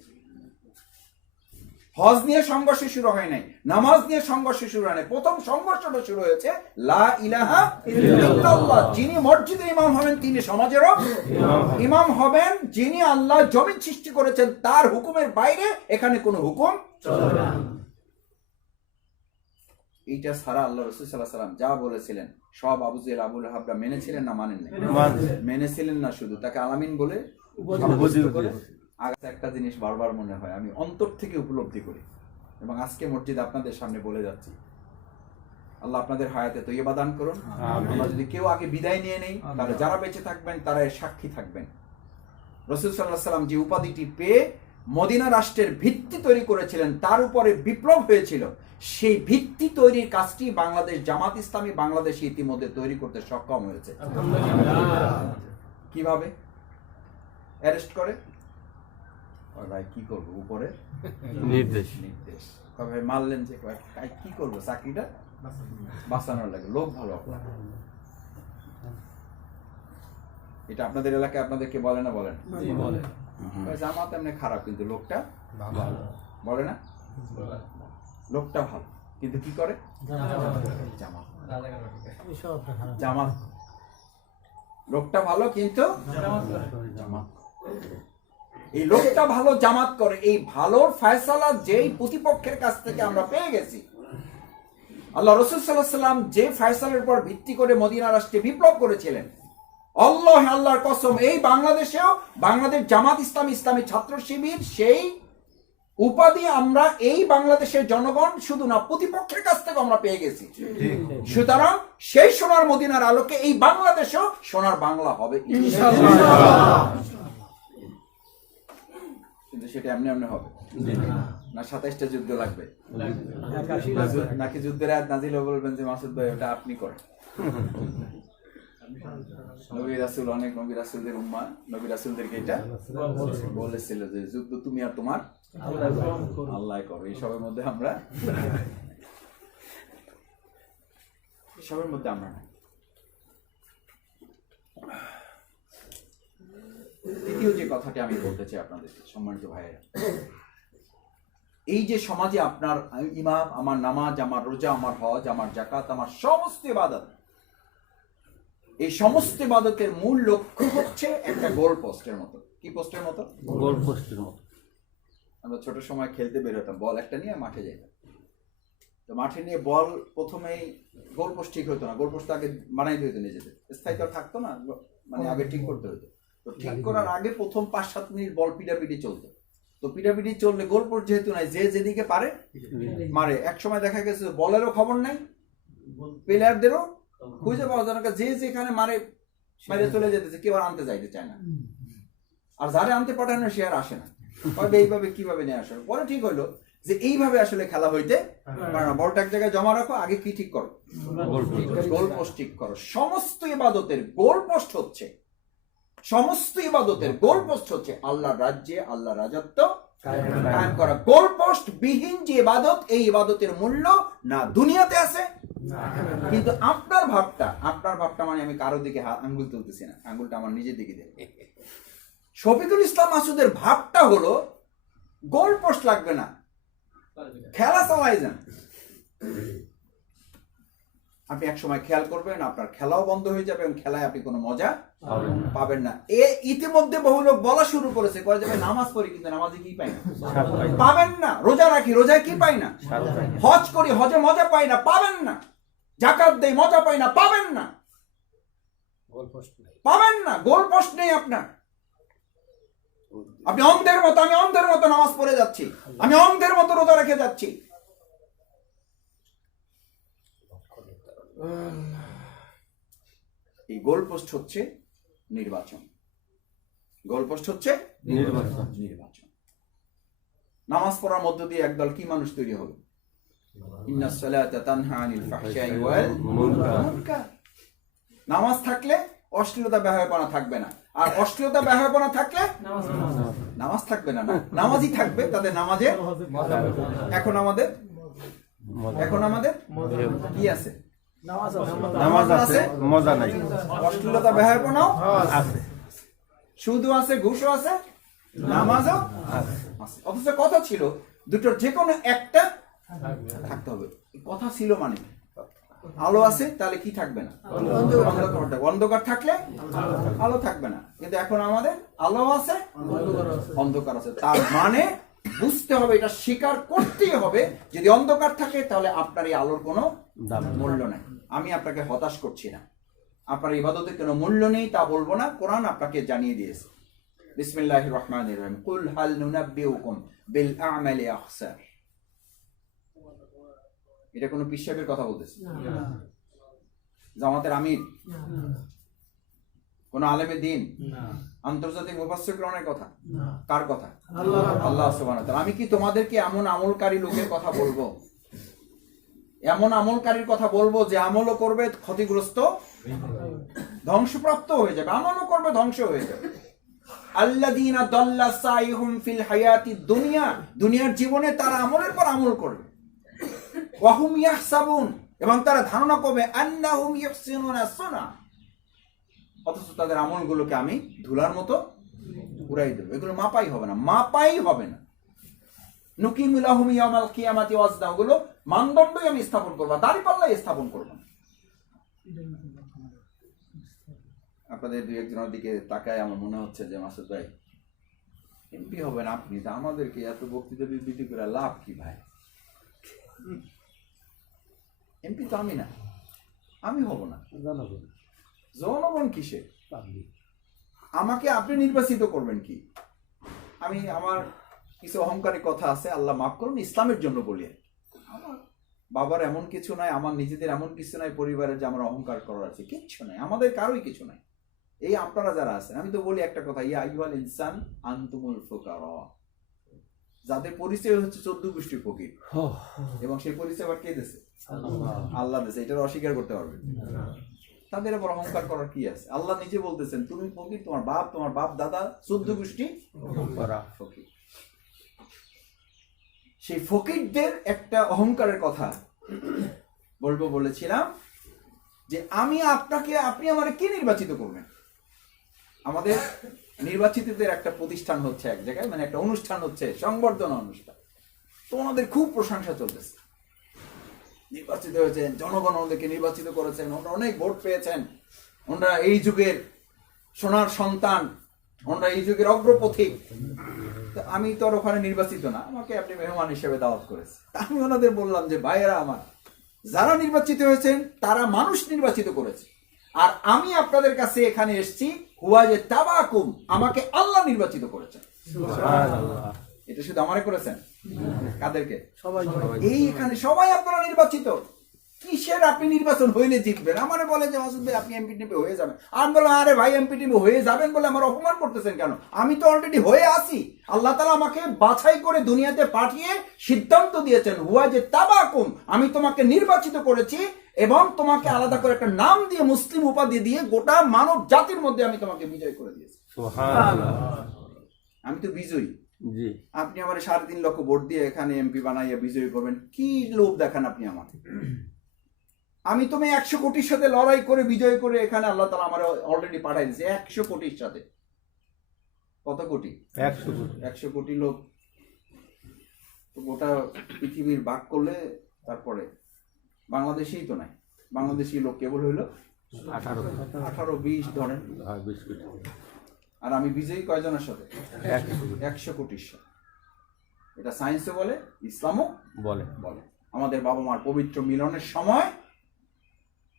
হজ নিয়ে সংঘর্ষ শুরু হয় নাই, নামাজ নিয়ে সংঘর্ষ শুরু হয় নাই। প্রথম সংঘর্ষটা শুরু হয়েছে লা ইলাহা ইল্লাল্লাহ। যিনি মসজিদের ইমাম হবেন তিনি সমাজেরও ইমাম হবেন। যিনি আল্লাহ জমিন সৃষ্টি করেছেন তার হুকুমের বাইরে এখানে কোনো হুকুম চলবে না। এইটা সারা আল্লাহ রাসূল সাল্লাল্লাহু আলাইহি সাল্লাম যা বলেছিলেন সব আবু জেহেল আবু লাহাবরা মেনেছিলেন না মানেন নাই? মেনেছিলেন না, শুধু তাকে আলামিন বলে আগে একটা জিনিস বারবার মনে হয়, আমি অন্তর থেকে উপলব্ধি করি এবং আজকে মসজিদ আপনাদের সামনে বলে যাচ্ছি। আল্লাহ আপনাদের হায়াতে তৈয়বা দান করুন। আমরা যদি কেউ আগে বিদায় নিয়ে নেই তাহলে যারা বেঁচে থাকবেন তারা এর সাক্ষী থাকবেন। রাসূল সাল্লাল্লাহু আলাইহি সাল্লাম যে উপাধিটি পেয়ে মদিনা রাষ্ট্রের ভিত্তি তৈরি করেছিলেন, তার উপরে বিপ্লব হয়েছিল, সেই ভিত্তি তৈরির কাজটি বাংলাদেশ জামাত ইসলামী বাংলাদেশে ইতিমধ্যে তৈরি করতে সক্ষম হয়েছে। কিভাবে? অ্যারেস্ট করে ভাই কি করবো, উপরে নির্দেশ ভাই মারলেন যে কি করবো, চাকরিটা বাঁচানোর লাগে, লোক ভালো আপনার। এটা আপনাদের এলাকায় আপনাদেরকে বলে না? বলেন জামাত এমনি খারাপ কিন্তু লোকটা বলে না, লোকটা ভালো কিন্তু কি করে? জামাত লোকটা ভালো কিন্তু জামাত, এই লোকটা ভালো জামাত করে। এই ভালোর ফয়সালা যেই প্রতিপক্ষের কাছ থেকে আমরা পেয়ে গেছি, আল্লাহ রাসূল সাল্লাল্লাহু আলাইহি সাল্লাম যে ফয়সালার উপর ভিত্তি করে মদিনা রাষ্ট্রে বিপ্লব করেছিলেন, আল্লাহর কসম এই বাংলাদেশেও বাংলাদেশ জামাত ইসলামী ইসলামী ছাত্র শিবির সেই উপাধি আমরা এই বাংলাদেশের জনগণ শুধু না প্রতিপক্ষের কাছ থেকে আমরা পেয়ে গেছি। সুতরাং সেই সোনার মদিনার আলোকে এই বাংলাদেশেও সোনার বাংলা হবে ইনশাআল্লাহ। কিন্তু সেটা এমনি এমনি হবে না, 27টা যুদ্ধ লাগবে নাকি যুদ্ধের আয়াত নাজিল হয়ে বলবেন যে মাসুদ ভাই ওটা আপনি করেন। নবী রাসূল, অনেক নবী রাসূলদের উম্মাহ নবী রাসূলদেরকে এটা বলেছিল যে যুদ্ধ তুমি আর তোমার আল্লাহ করো। এইসবের মধ্যে আমরা নাই। দ্বিতীয় যে কথাটি আমি বলতে চাই আপনাদেরকে, সম্মানিত ভাইয়েরা, এই যে সমাজে আপনার ইমাম, আমার নামাজ, আমার রোজা, আমার হজ, আমার যাকাত, আমার সমস্ত ইবাদত, এই সমস্ত ইবাদতের মূল লক্ষ্য হচ্ছে একটা গোল পোস্টের মতো। কি পোস্টের মতো? গোল পোস্টের মতো। আমরা ছোট সময় খেলতে বের হতাম, বল একটা নিয়ে মাঠে যেতাম। তো মাঠে নিয়ে বল প্রথমেই গোল পোস্ট ঠিক হতো না, গোল পোস্ট আগে বানাইতে হতো নিজেদের, স্থায়ী তো থাকতো না, মানে আগে ঠিক করতে হতো। তো ঠিক করার আগে প্রথম 5-7 মিনিট বল পিটাপিটি চলতো। তো পিটাপিটি চললে গোল পোস্ট যেহেতু নাই, যে যেদিকে পারে মারে। এক সময় দেখা গেছে বলেরও খবর নাই, প্লেয়ারদেরও খুঁজে পাওয়া যায় না, যে যেখানে মারে মারে চলে যেতেছে, কেউ আর আনতে যাইতে চায় না। আর যারা আনতে পাঠানো সে আর আসে না, এইভাবে কিভাবে নিয়ে আসে। পরে ঠিক হইলো যে এইভাবে আসলে খেলা হইতে পারে না, বলটা এক জায়গায় জমা রাখো, আগে কি ঠিক করো? গোল পোস্ট ঠিক করো। সমস্ত ইবাদতের গোল পোস্ট হচ্ছে, সমস্ত ইবাদতের গোল পোস্ট হচ্ছে আল্লাহর রাজ্যে, আল্লাহর রাজত্ব কায়েম করা। গোল পোস্ট বিহীন যে ইবাদত, এই ইবাদতের মূল্য না দুনিয়াতে আছে, কিন্তু আপনার ভাবটা মানে আমি কারো দিকে আঙ্গুল তুলতেছি না, আঙ্গুলটা আমার নিজের দিকে দেয়। শফিকুল ইসলাম মাসুদের ভাবটা হলো গোল পোস্ট লাগবে না, খেলা চালাই যান। আপনি এক সময় খেয়াল করবেন আপনার খেলাও বন্ধ হয়ে যাবে এবং খেলায় আপনি কোনো মজা পাবেন না। ইতিমধ্যে বহু লোক বলা শুরু করেছে, কয়ে যাবে নামাজ পড়ি কিন্তু নামাজে কি পাই না, পাবেন না। রোজা রাখি, রোজায় কি পাই না। হজ করি, হজে মজা পাই না, পাবেন না। যাকাত দেই, মজা পাই না, পাবেন না। পাবেন না, গোল পোস্ট নেই আপনার। আপনি অন্ধের মতো, আমি অন্ধের মতো নামাজ পড়ে যাচ্ছি, আমি অন্ধের মতো রোজা রেখে যাচ্ছি। এই গোল পোস্ট হচ্ছে নির্বাচন, গোল পোস্ট হচ্ছে নির্বাচন। নামাজ পড়ার মধ্য দিয়ে একদল কি মানুষ তৈরি হবে? ইন্নাস সালাতা তানহা আনিল ফাহশাই ওয়াল মুনকার। নামাজ থাকলে অশ্লীলতা বেহায়াপনা থাকবে না, আর অশ্লীলতা বেহায়াপনা থাকলে নামাজ থাকবে না। নামাজই থাকবে, তাদের নামাজে এখন আমাদের কি আছে? নামাজ আছে, মজা নাই। অশ্লীলতা বেহায়াপনাও আছে, সুদও আছে, ঘুষও আছে, নামাজও আছে। অথচ কথা ছিল দুটোর যে কোনো একটা থাকতে হবে। কথা ছিল মানে আলো আছে, তাহলে কি থাকবে না? অন্ধকার থাকলে আলো থাকবে না। কিন্তু এখন আমাদের আলো আছে, অন্ধকার আছে। তার মানে বুঝতে হবে, এটা স্বীকার করতেই হবে, যদি অন্ধকার থাকে তাহলে আপনার এই আলোর কোনো মূল্য নাই। আমি আপনাকে হতাশ করছি না, আপনার ইবাদতের কোনো মূল্য নেই তা বলবো না, কোরআন আপনাকে জানিয়ে দিয়েছে। বিসমিল্লাহির রহমানির রহিম। কুল হাল নুনাব্বিউকুম বিল আ'মালি আখসার। এটা কোনো পীর সাহেবের কথা বলতেছে? জামাতের আমির? কোন আলেমে দিন? আন্তর্জাতিক মুফাসসিরগণের কথা? কার কথা? আল্লাহ সুবহানাহু ওয়া তাআলা। আমি কি তোমাদেরকে এমন আমলকারী লোকের কথা বলবো, এমন আমলকারীর কথা বলবো যে আমলও করবে ক্ষতিগ্রস্ত, ধ্বংসপ্রাপ্ত হয়ে যাবে, আমলও করবে ধ্বংস হয়ে যাবে। আল্লাযীনা দাল্লা সাইহুম ফিল হায়াতিদ দুনিয়া, দুনিয়ার জীবনে তারা আমলের পর আমল করবে। ওয়া হুম ইয়াহসাবুন, এবং তারা ধারণা করবে আন্নাহুম ইহসিনুনা সুনা, অথচ তাদের আমলগুলোকে আমি ধুলার মতো উড়াই দেব। এগুলো মাপাই হবে না, মাপাই হবে না। নুকিমু লাহুম ইয়াওমাল কিয়ামাতি ওয়াজনা, ওগুলো মানদণ্ডই আমি স্থাপন করব, দাঁড়িপাল্লাই স্থাপন করব। আপনাদের দুই একজনের দিকে তাকায় আমার মনে হচ্ছে যে মাসুদ ভাই এমপি হবেন আপনি, তা আমাদেরকে এত বক্তৃতা বিবৃতি করে লাভ কি ভাই? এমপি তো আমি না, আমি হব না। জনগণ কিসে? আমাকে আপনি নির্বাচিত করবেন কি? আমি আমার কিছু অহংকারী কথা আছে, আল্লাহ মাফ করুন, ইসলামের জন্য বলি। আমার বাবার এমন কিছু নাই, আমার নিজেদের এমন কিছু নাই, পরিবারের যে আমার অহংকার করার আছে কিচ্ছু নাই, আমাদের কারোই কিছু নাই। এই আপনারা যারা আছেন, আমি তো বলি একটা কথা, ইয়া আইয়ুহাল ইনসান আনতুমুল ফুকারা, যাদের পরিচয় হচ্ছে 14 গোষ্ঠীর ফকির, এবং সেই পরিচয় আবার কে দিয়েছে? আল্লাহ দিয়েছে। এটার অস্বীকার করতে পারবেন? তাদের আবার অহংকার করার কি আছে? আল্লাহ নিজে বলতেছেন তুমি ফকির, তোমার বাপ দাদা 14 গোষ্ঠী ফকির। সেই ফকিরদের একটা অহংকারের কথা বলেছিলাম যে আপনি আমারে কি নির্বাচিত করবেন? আমাদের নির্বাচিতদের একটা প্রতিষ্ঠান হচ্ছে এক জায়গায়, মানে একটা অনুষ্ঠান হচ্ছে, সংবর্ধনা অনুষ্ঠান। তো ওনাদের খুব প্রশংসা চলতেছে, নির্বাচিত হয়েছেন, জনগণ ওদেরকে নির্বাচিত করেছেন, ওনারা অনেক ভোট পেয়েছেন, ওনারা এই যুগের সোনার সন্তান, ওনারা এই যুগের অগ্রপথিক। আমি তো আর ওখানে নির্বাচিত না, আমাকে আপনি মেহমান হিসেবে দাওয়াত করেছেন। আমি ওনাদের বললাম যে ভাইয়েরা আমার, যারা নির্বাচিত হয়েছেন তারা মানুষ নির্বাচিত করেছে, আর আমি আপনাদের কাছে এখানে এসেছি হুয়াজে তাবাকুম, আমাকে আল্লাহ নির্বাচিত করেছেন। এটা শুধু আমারে করেছেন? কাদেরকে? সবাই। এই এখানে সবাই আপনারা নির্বাচিত। কিসের আপনি নির্বাচন হইলে জিতবেন? আমারে বলে যে মাসুদ ভাই আপনি এমপিটিভি হয়ে যাবেন। আমি বললাম আরে ভাই এমপিটিভি হয়ে যাবেন বলে আমার অপমান করতেছেন কেন? আমি তো অলরেডি হয়ে আছি। আল্লাহ তাআলা আমাকে বাছাই করে দুনিয়াতে পাঠিয়ে সিদ্ধান্ত দিয়েছেন হুয়াজে তাবাকুম, আমি তোমাকে নির্বাচিত করেছি এবং তোমাকে আলাদা করে একটা নাম দিয়ে, মুসলিম উপাধি দিয়ে গোটা মানব জাতির মধ্যে আমি তোমাকে বিজয় করে দিয়েছি। সুবহানাল্লাহ। আমি তো বিজয়ী। জি। আপনি আমার 3.5 লক্ষ ভোট দিয়ে এখানে এমপি বানাইয়া বিজয়ী করবেন, কি লোভ দেখান আপনি আমার? আমি তুমি 100 কোটির সাথে লড়াই করে বিজয় করে এখানে আল্লাহ তাআলা আমার অলরেডি পাঠাই দিয়েছে 100 কোটির সাথে। কত কোটি? 100 কোটি লোক তো গোটা পৃথিবীর ভাগ করলে তারপরে বাংলাদেশেই তো নাই, বাংলাদেশি লোক কেবল হইল 18-20 ধরেন। আর আমি বিজয়ী কয়জনের সাথে? 100 কোটির সাথে। এটা সায়েন্সও বলে, ইসলামও বলে। আমাদের বাবা মার পবিত্র মিলনের সময়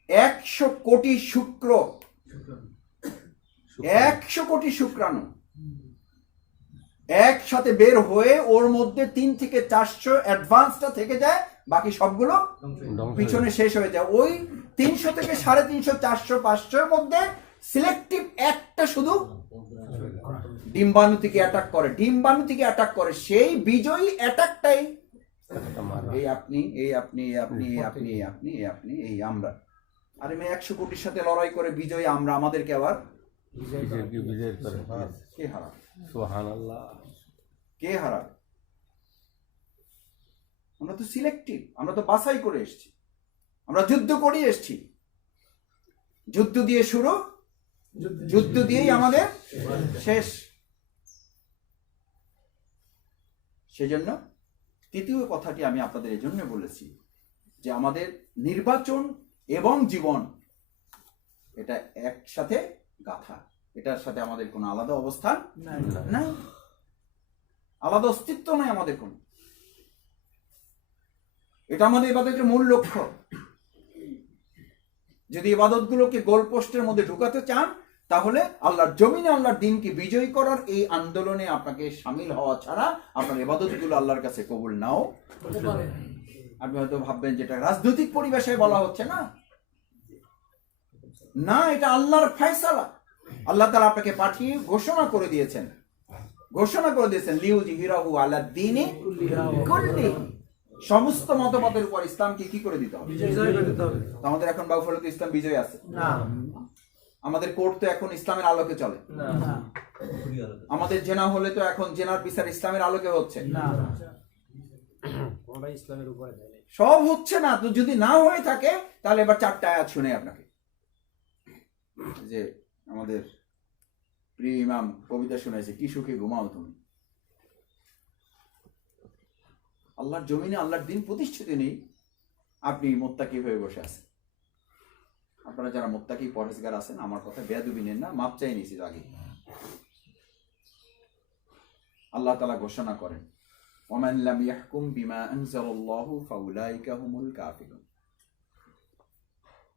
100 কোটি শুক্র, 100 কোটি শুক্রাণু একসাথে বের হয়ে ওর মধ্যে 3 থেকে 400 অ্যাডভান্সটা থেকে যায়, বাকি সবগুলো পিছনে শেষ হয়ে যায়। ওই 300 থেকে 350, 400, 500 এর মধ্যে সিলেক্টিভ একটা শুধু ডিম্বাণু থেকে অ্যাটাক করে, সেই বিজয়ী অ্যাটাকটাই এই আমরা। আরে মেয়ে 100 কোটির সাথে লড়াই করে বিজয়ী আমরা, আমাদেরকে আবার কে হারাবে? সুবহানাল্লাহ। কে হারাবে? আমরা তো সিলেক্টিভ, আমরা তো বাছাই করে এসেছি, আমরা যুদ্ধ করে এসেছি। যুদ্ধ দিয়ে শুরু, যুদ্ধ দিয়েই আমাদের শেষ। সেজন্য তৃতীয় কথাটি আমি আপনাদের এই জন্য বলেছি যে আমাদের নির্বাচন এবং জীবন এটা একসাথে গাথা, এটার সাথে আমাদের কোনো আলাদা অবস্থান নাই, আলাদা অস্তিত্ব নাই আমাদের কোনো। এটা আমাদের ইবাদতের মূল লক্ষ্য। যদি ইবাদতগুলোকে গোলপোস্টের মধ্যে ঢুকাতে চান তাহলে আল্লাহর জমিনে আল্লাহর দ্বীনকে বিজয়ী করার এই আন্দোলনে আপনাকে শামিল হওয়া ছাড়া আপনার ইবাদতগুলো আল্লাহর কাছে কবুল নাও হতে পারে। আপনি হয়তো ভাববেন যেটা রাজনৈতিক পরিবেশে বলা হচ্ছে, না, এটা আল্লাহর ফয়সালা। আল্লাহ তাআলা আপনাকে পাঠিয়ে ঘোষণা করে দিয়েছেন লিউযহিরাহু আলা দ্বীনি কুল্লিহি, সমস্ত মতবাদের উপর ইসলামকে কি করে দিতে হবে? বিজয় করে দিতে হবে। আমাদের এখন বাউফলতে ইসলাম বিজয় আছে না। আমাদের কোর্ট তো এখন ইসলামের আলোকে চলে না। আমাদের জেনা হলে তো এখন জেনার বিচার ইসলামের আলোকে হচ্ছে না। ওটা ইসলামের উপরে সব হচ্ছে না। তো যদি না হয়ে থাকে তাহলে এবার 4টা আয়াত শুনে আপনাকে, যে আমাদের প্রিয় ইমাম কবিতা শুনেছে, কি সুখে ঘুমাও তুমি। আল্লাহর জমিনে আল্লাহর দ্বীন প্রতিষ্ঠিত নেই, আপনি মুত্তাকি হয়ে বসে আছেন। আপনারা যারা মুত্তাকি পরহেজগার আছেন, আমার কথা বেয়াদবি নেন না, মাপ চাই নিয়েছি আগে। আল্লাহ তাআলা ঘোষণা করেন ওয়ামান লাম ইয়াহকুম বিমা আনজালাল্লাহু ফাউলাইকা হুমুল কাফিরুন,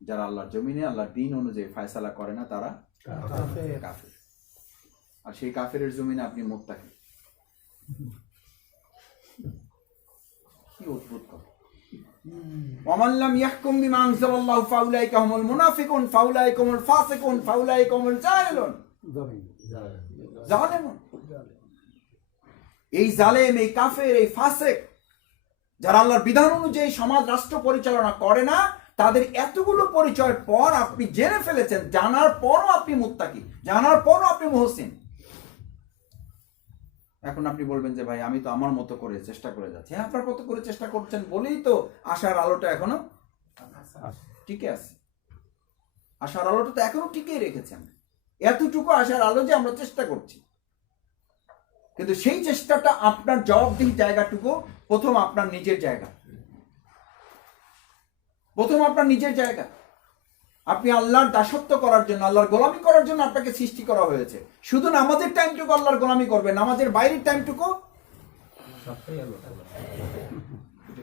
যারা আল্লাহর জমিনে আল্লাহর দ্বীন অনুযায়ী ফয়সালা করে না তারা কাফের। আর সেই কাফেরের জমিনে আপনি মুত্তাকি, কি অদ্ভুত কথা। ওয়ামান লাম ইয়াহকুম বিমা আনজালাল্লাহু ফাউলাইকা হুমুল মুনাফিকুন ফাউলাইকা হুমুল ফাসিকুন ফাউলাইকা হুমুল জাহিলুন জালিমুন। এই জালেম, এই কাফের, এই ফাসিক, যারা আল্লাহর বিধান অনুযায়ী সমাজ রাষ্ট্র পরিচালনা করে না, তাদের এতগুলো পরিচয় পর আপনি জেনে ফেলেছেন, জানার পরও আপনি মুত্তাকি, জানার পরও আপনি মুহসিন। এখন আপনি বলবেন যে ভাই আমি তো আমার মতো করে চেষ্টা করে যাচ্ছি। হ্যাঁ, আপনার মতো করে চেষ্টা করছেন বলেই তো আশার আলোটা এখনো টিকে আছে। আশার আলোটা তো এখনো টিকে রেখেছেন। এতটুকু আশার আলো যে আমরা চেষ্টা করছি, কিন্তু সেই চেষ্টাটা আপনার জবাবদিহি জায়গাটুকু প্রথম আপনার নিজের জায়গা, প্রথম আপনার নিজের জায়গা। আপনি আল্লাহর দাসত্ব করার জন্য, আল্লাহর গোলামি করার জন্য আপনাকে সৃষ্টি করা হয়েছে। শুধু নামাজের টাইমটুকু আল্লাহর গোলামি করবেন, নামাজের বাইরের টাইমটুকু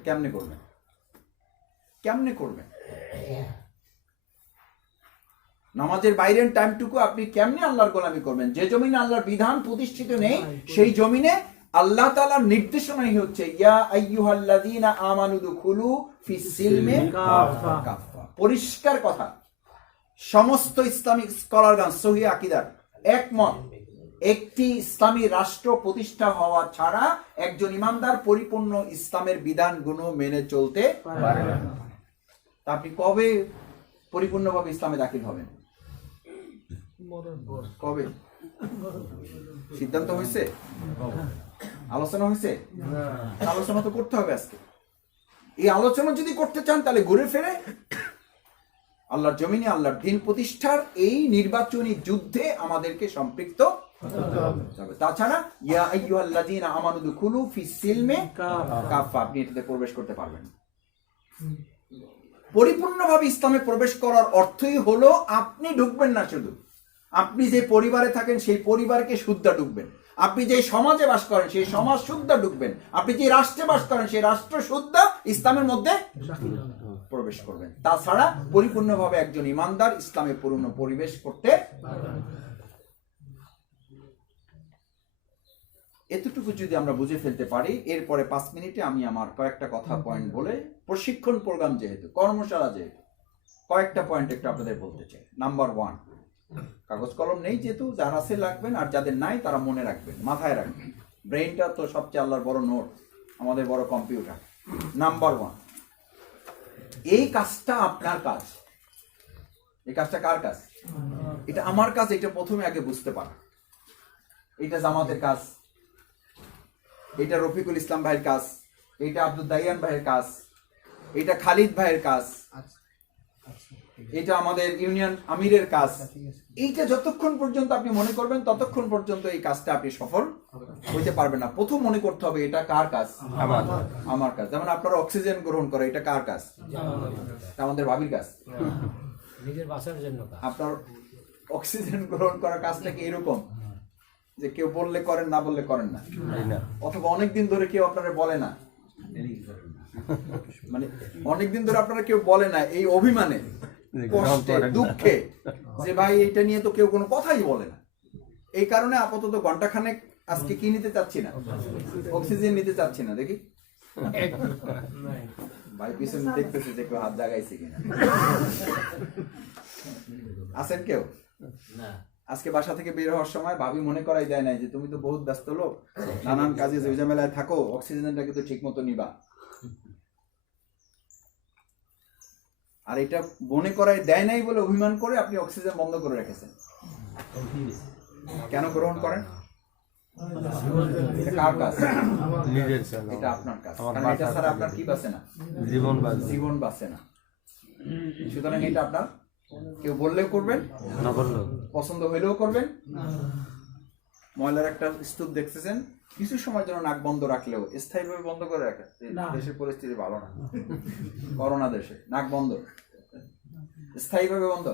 কেমনে করবেন? কেমনে করবেন? নামাজের বাইরের টাইমটুকু আপনি কেমনে আল্লাহর গোলামি করবেন? যে জমিনে আল্লাহর বিধান প্রতিষ্ঠিত নেই, সেই জমিনে আল্লাহ তাআলার নির্দেশনাই হচ্ছে ইয়া আইয়ুহাল্লাযীনা আমানু দুখুলু ফিস সিলমি কাফা। পরিষ্কার কথা, সমস্ত ইসলামিক স্কলারগণ সহিহ আকীদার একমত, একটি ইসলামী রাষ্ট্র প্রতিষ্ঠা হওয়া ছাড়া একজন ইমানদার পরিপূর্ণ ইসলামের বিধানগুলো মেনে চলতে পারে না। তা আপনি কবে পরিপূর্ণভাবে ইসলামে দাখিল হবেন? কবে? সিদ্ধান্ত হয়েছে? আলোচনা হয়েছে? আলোচনা তো করতে হবে আজকে। এই আলোচনা যদি করতে চান তাহলে ঘুরে ফিরে আল্লাহর জমিনে আল্লাহর দ্বীন প্রতিষ্ঠার এই নির্বাচনী যুদ্ধে আমাদেরকে সম্পৃক্ত হতে হবে। তাছাড়া ইয়া আইয়ুহাল্লাযীনা আমানু দুখুলু ফিস সিলমি কাফা, আপনি এটাতে প্রবেশ করতে পারবেন না। পরিপূর্ণভাবে ইসলামে প্রবেশ করার অর্থই হলো আপনি ঢুকবেন না, শুধু আপনি যে পরিবারে থাকেন সেই পরিবারকে শুদ্ধা ঢুকবেন, আপনি যে সমাজে বাস করেন সেই সমাজ শুদ্ধা ঢুকবেন, আপনি যে রাষ্ট্রে বাস করেন সেই রাষ্ট্র শুদ্ধা ইসলামের মধ্যে প্রবেশ করবেন। তাছাড়া পরিপূর্ণভাবে একজন ইমানদার ইসলামে পূর্ণ পরিবেশ করতে। এতটুকু যদি আমরা বুঝে ফেলতে পারি, এরপরে 5 মিনিটে আমি আমার কয়েকটা কথা পয়েন্ট বলে, প্রশিক্ষণ প্রোগ্রাম যেহেতু, কর্মশালা যেহেতু, কয়েকটা পয়েন্ট একটু আপনাদের বলতে চাই। নাম্বার 1, কাগজ কলম নেই যেহেতু, যার আছে লাগবেন, আর যাদের নাই তারা মনে রাখবেন, মাথায় রাখবেন। ব্রেইনটা তো সবচেয়ে আল্লাহর বড় নোট, আমাদের বড় কম্পিউটার। নাম্বার 1, এই কাজটা আপনার কাজ। এই কাজটা কার কাজ? এটা আমার কাজ। এটা প্রথমে আগে বুঝতে পারা। এটা জামাতের কাজ, এটা রফিকুল ইসলাম ভাইয়ের কাজ, এটা আব্দুল দাইয়ান ভাইয়ের কাজ, এটা খালিদ ভাইয়ের কাজ, এটা আমাদের ইউনিয়ন আমিরের কাজ। এইটা যতক্ষণ পর্যন্ত আপনি মনে করবেন ততক্ষণ পর্যন্ত এই কাজটা আপনি সফল হইতে পারবেন না। প্রথম মনে করতে হবে এটা কার কাজ? আমার কাজ। যেমন আপনারা অক্সিজেন গ্রহণ করে, এটা কার কাজ? আমাদের ভাবির কাজ, নিজের বাঁচার জন্য। আপনার অক্সিজেন গ্রহণ করার কাজটা কি এরকম যে কেউ বললে করেন, না বললে করেন না, অথবা অনেকদিন ধরে কেউ আপনারা বলে না, মানে অনেকদিন ধরে আপনারা কেউ বলে না এই অভিমানে, কষ্টে, দুঃখে, যে ভাই এটা নিয়ে তো কেউ কোনো কথাই বলে না। এই কারণে আপাতত ঘন্টাখানেক আজকে কি নিতে চাচ্ছি না, অক্সিজেন নিতে চাচ্ছি না। দেখি ভাই পিছনে দেখতেছে যে কেউ হাত জাগাইছে কিনা। আছেন কেউ? আজকে বাসা থেকে বের হওয়ার সময় ভাবি মনে করাই দেয় নাই যে তুমি তো বহুত ব্যস্ত লোক, নানান কাজে ঝামেলায় থাকো, অক্সিজেনটা কিন্তু ঠিক মতো নিবা। আর এটা মনে করাই দেয় নাই বলে অভিমান করে আপনি অক্সিজেন বন্ধ করে রেখেছেন। কেন গ্রহণ করেন? এটা কার কাজ? এটা আপনার কাজ। কারণ এটা ছাড়া আপনার কি বাঁচে না? জীবন বাঁচে না। সুতরাং এটা আপনার, কেউ বললেও করবেন, না বললেও, পছন্দ হইলেও করবেন। ময়লার একটা স্তূপ দেখতেছেন, কিছু সময়ের জন্য নাক বন্ধ রাখলেও স্থায়ীভাবে বন্ধ করে রাখে। দেশের পরিস্থিতি ভালো না, করোনা দেশে নাক বন্ধ, স্থায়ীভাবে বন্ধ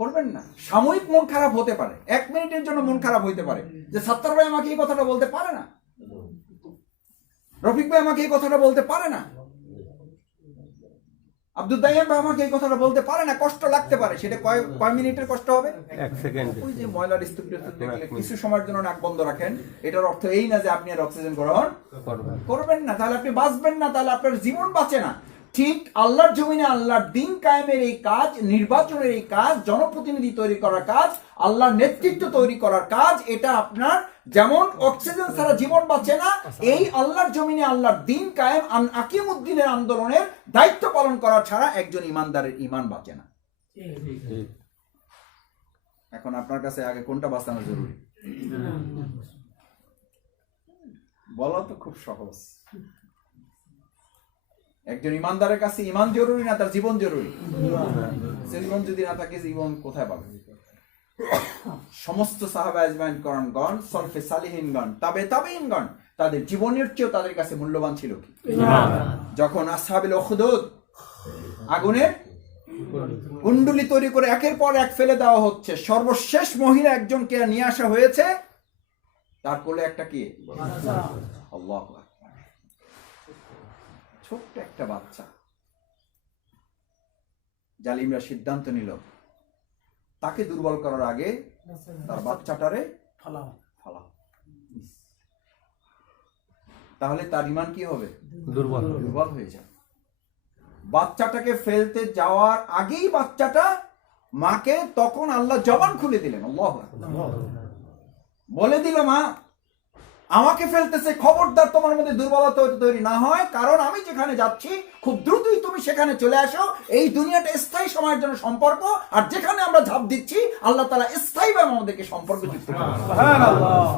করবেন না। সাময়িক মন খারাপ হতে পারে, 1 মিনিটের জন্য মন খারাপ হইতে পারে যে সাত্তার ভাই আমাকে এই কথাটা বলতে পারে না, রফিক ভাই আমাকে এই কথাটা বলতে পারে না, আব্দুল দাইয়ান ভাই আমাকে এই কথাটা বলতে পারে না, কষ্ট লাগতে পারে। সেটা কয় মিনিটের কষ্ট হবে? 1 সেকেন্ড। ওই যে ময়লার স্তূপ দেখলে কিছু সময়ের জন্য নাক বন্ধ রাখেন, এটার অর্থ এই না যে আপনি আর অক্সিজেন গ্রহণ করবেন না, তাহলে আপনি বাঁচবেন না, তাহলে আপনার জীবন বাঁচে না। ঠিক আল্লাহর জমিনে আল্লাহর দিন কায়েমের এই কাজ, নির্বাচনের এই কাজ, জনপ্রতিনিধি তৈরি করার কাজ, আল্লাহর নেতৃত্ব তৈরি করার কাজ, এটা আপনার যেমন অক্সিজেন ছাড়া জীবন বাঁচে না, এই আল্লাহর জমিনে আল্লাহর দিন কায়েম আকিমুদ্দিনের আন্দোলনের দায়িত্ব পালন করা ছাড়া একজন ইমানদারের ইমান বাঁচে না। এখন আপনার কাছে আগে কোনটা বাঁচানো জরুরি? বলা তো খুব সহজ। একজন ইমানদারের কাছে ইমান জরুরি না তার জীবন জরুরি? জীবন যদি না থাকে জীবন কোথায় পাবে? সমস্ত সাহাবা আজমাইন করণগণ, সলফে সালিহিনগণ, তাবেঈনগণ, তাদের জীবনের চেয়েও তাদের কাছে মূল্যবান ছিল কি? যখন আসহাবুল উখদুদ আগুনের কুণ্ডুলি তৈরি করে একের পর এক ফেলে দেওয়া হচ্ছে, সর্বশেষ মহিলা একজনকে নিয়ে আসা হয়েছে, তার কোলে একটা কি? আল্লাহু আকবার। ছোট্ট একটা বাচ্চা। জালিমরা সিদ্ধান্ত নিল তাকে দুর্বল করার আগে তার বাচ্চাটারে ফালাও। তাহলে তার ঈমান কি হবে? দুর্বল হয়ে যাবে। বাচ্চাটাকে ফেলতে যাওয়ার আগেই বাচ্চাটা মাকে তখন আল্লাহ জবান খুলে দিলেন। আল্লাহু আকবার। বলে দিল, মা আমাকে ফেলতেছে, খবরদার তোমার মধ্যে দুর্বলতা তৈরি না হয়, কারণ আমি যেখানে যাচ্ছি খুব দ্রুতই তুমি সেখানে চলে আসো। এই দুনিয়াটা স্থায়ী সময়ের জন্য সম্পর্ক, আর যেখানে আমরা ঝাঁপ দিচ্ছি আল্লাহ তাআলা স্থায়ীভাবে আমাদেরকে সম্পর্ক যুক্ত করেন। সুবহানাল্লাহ।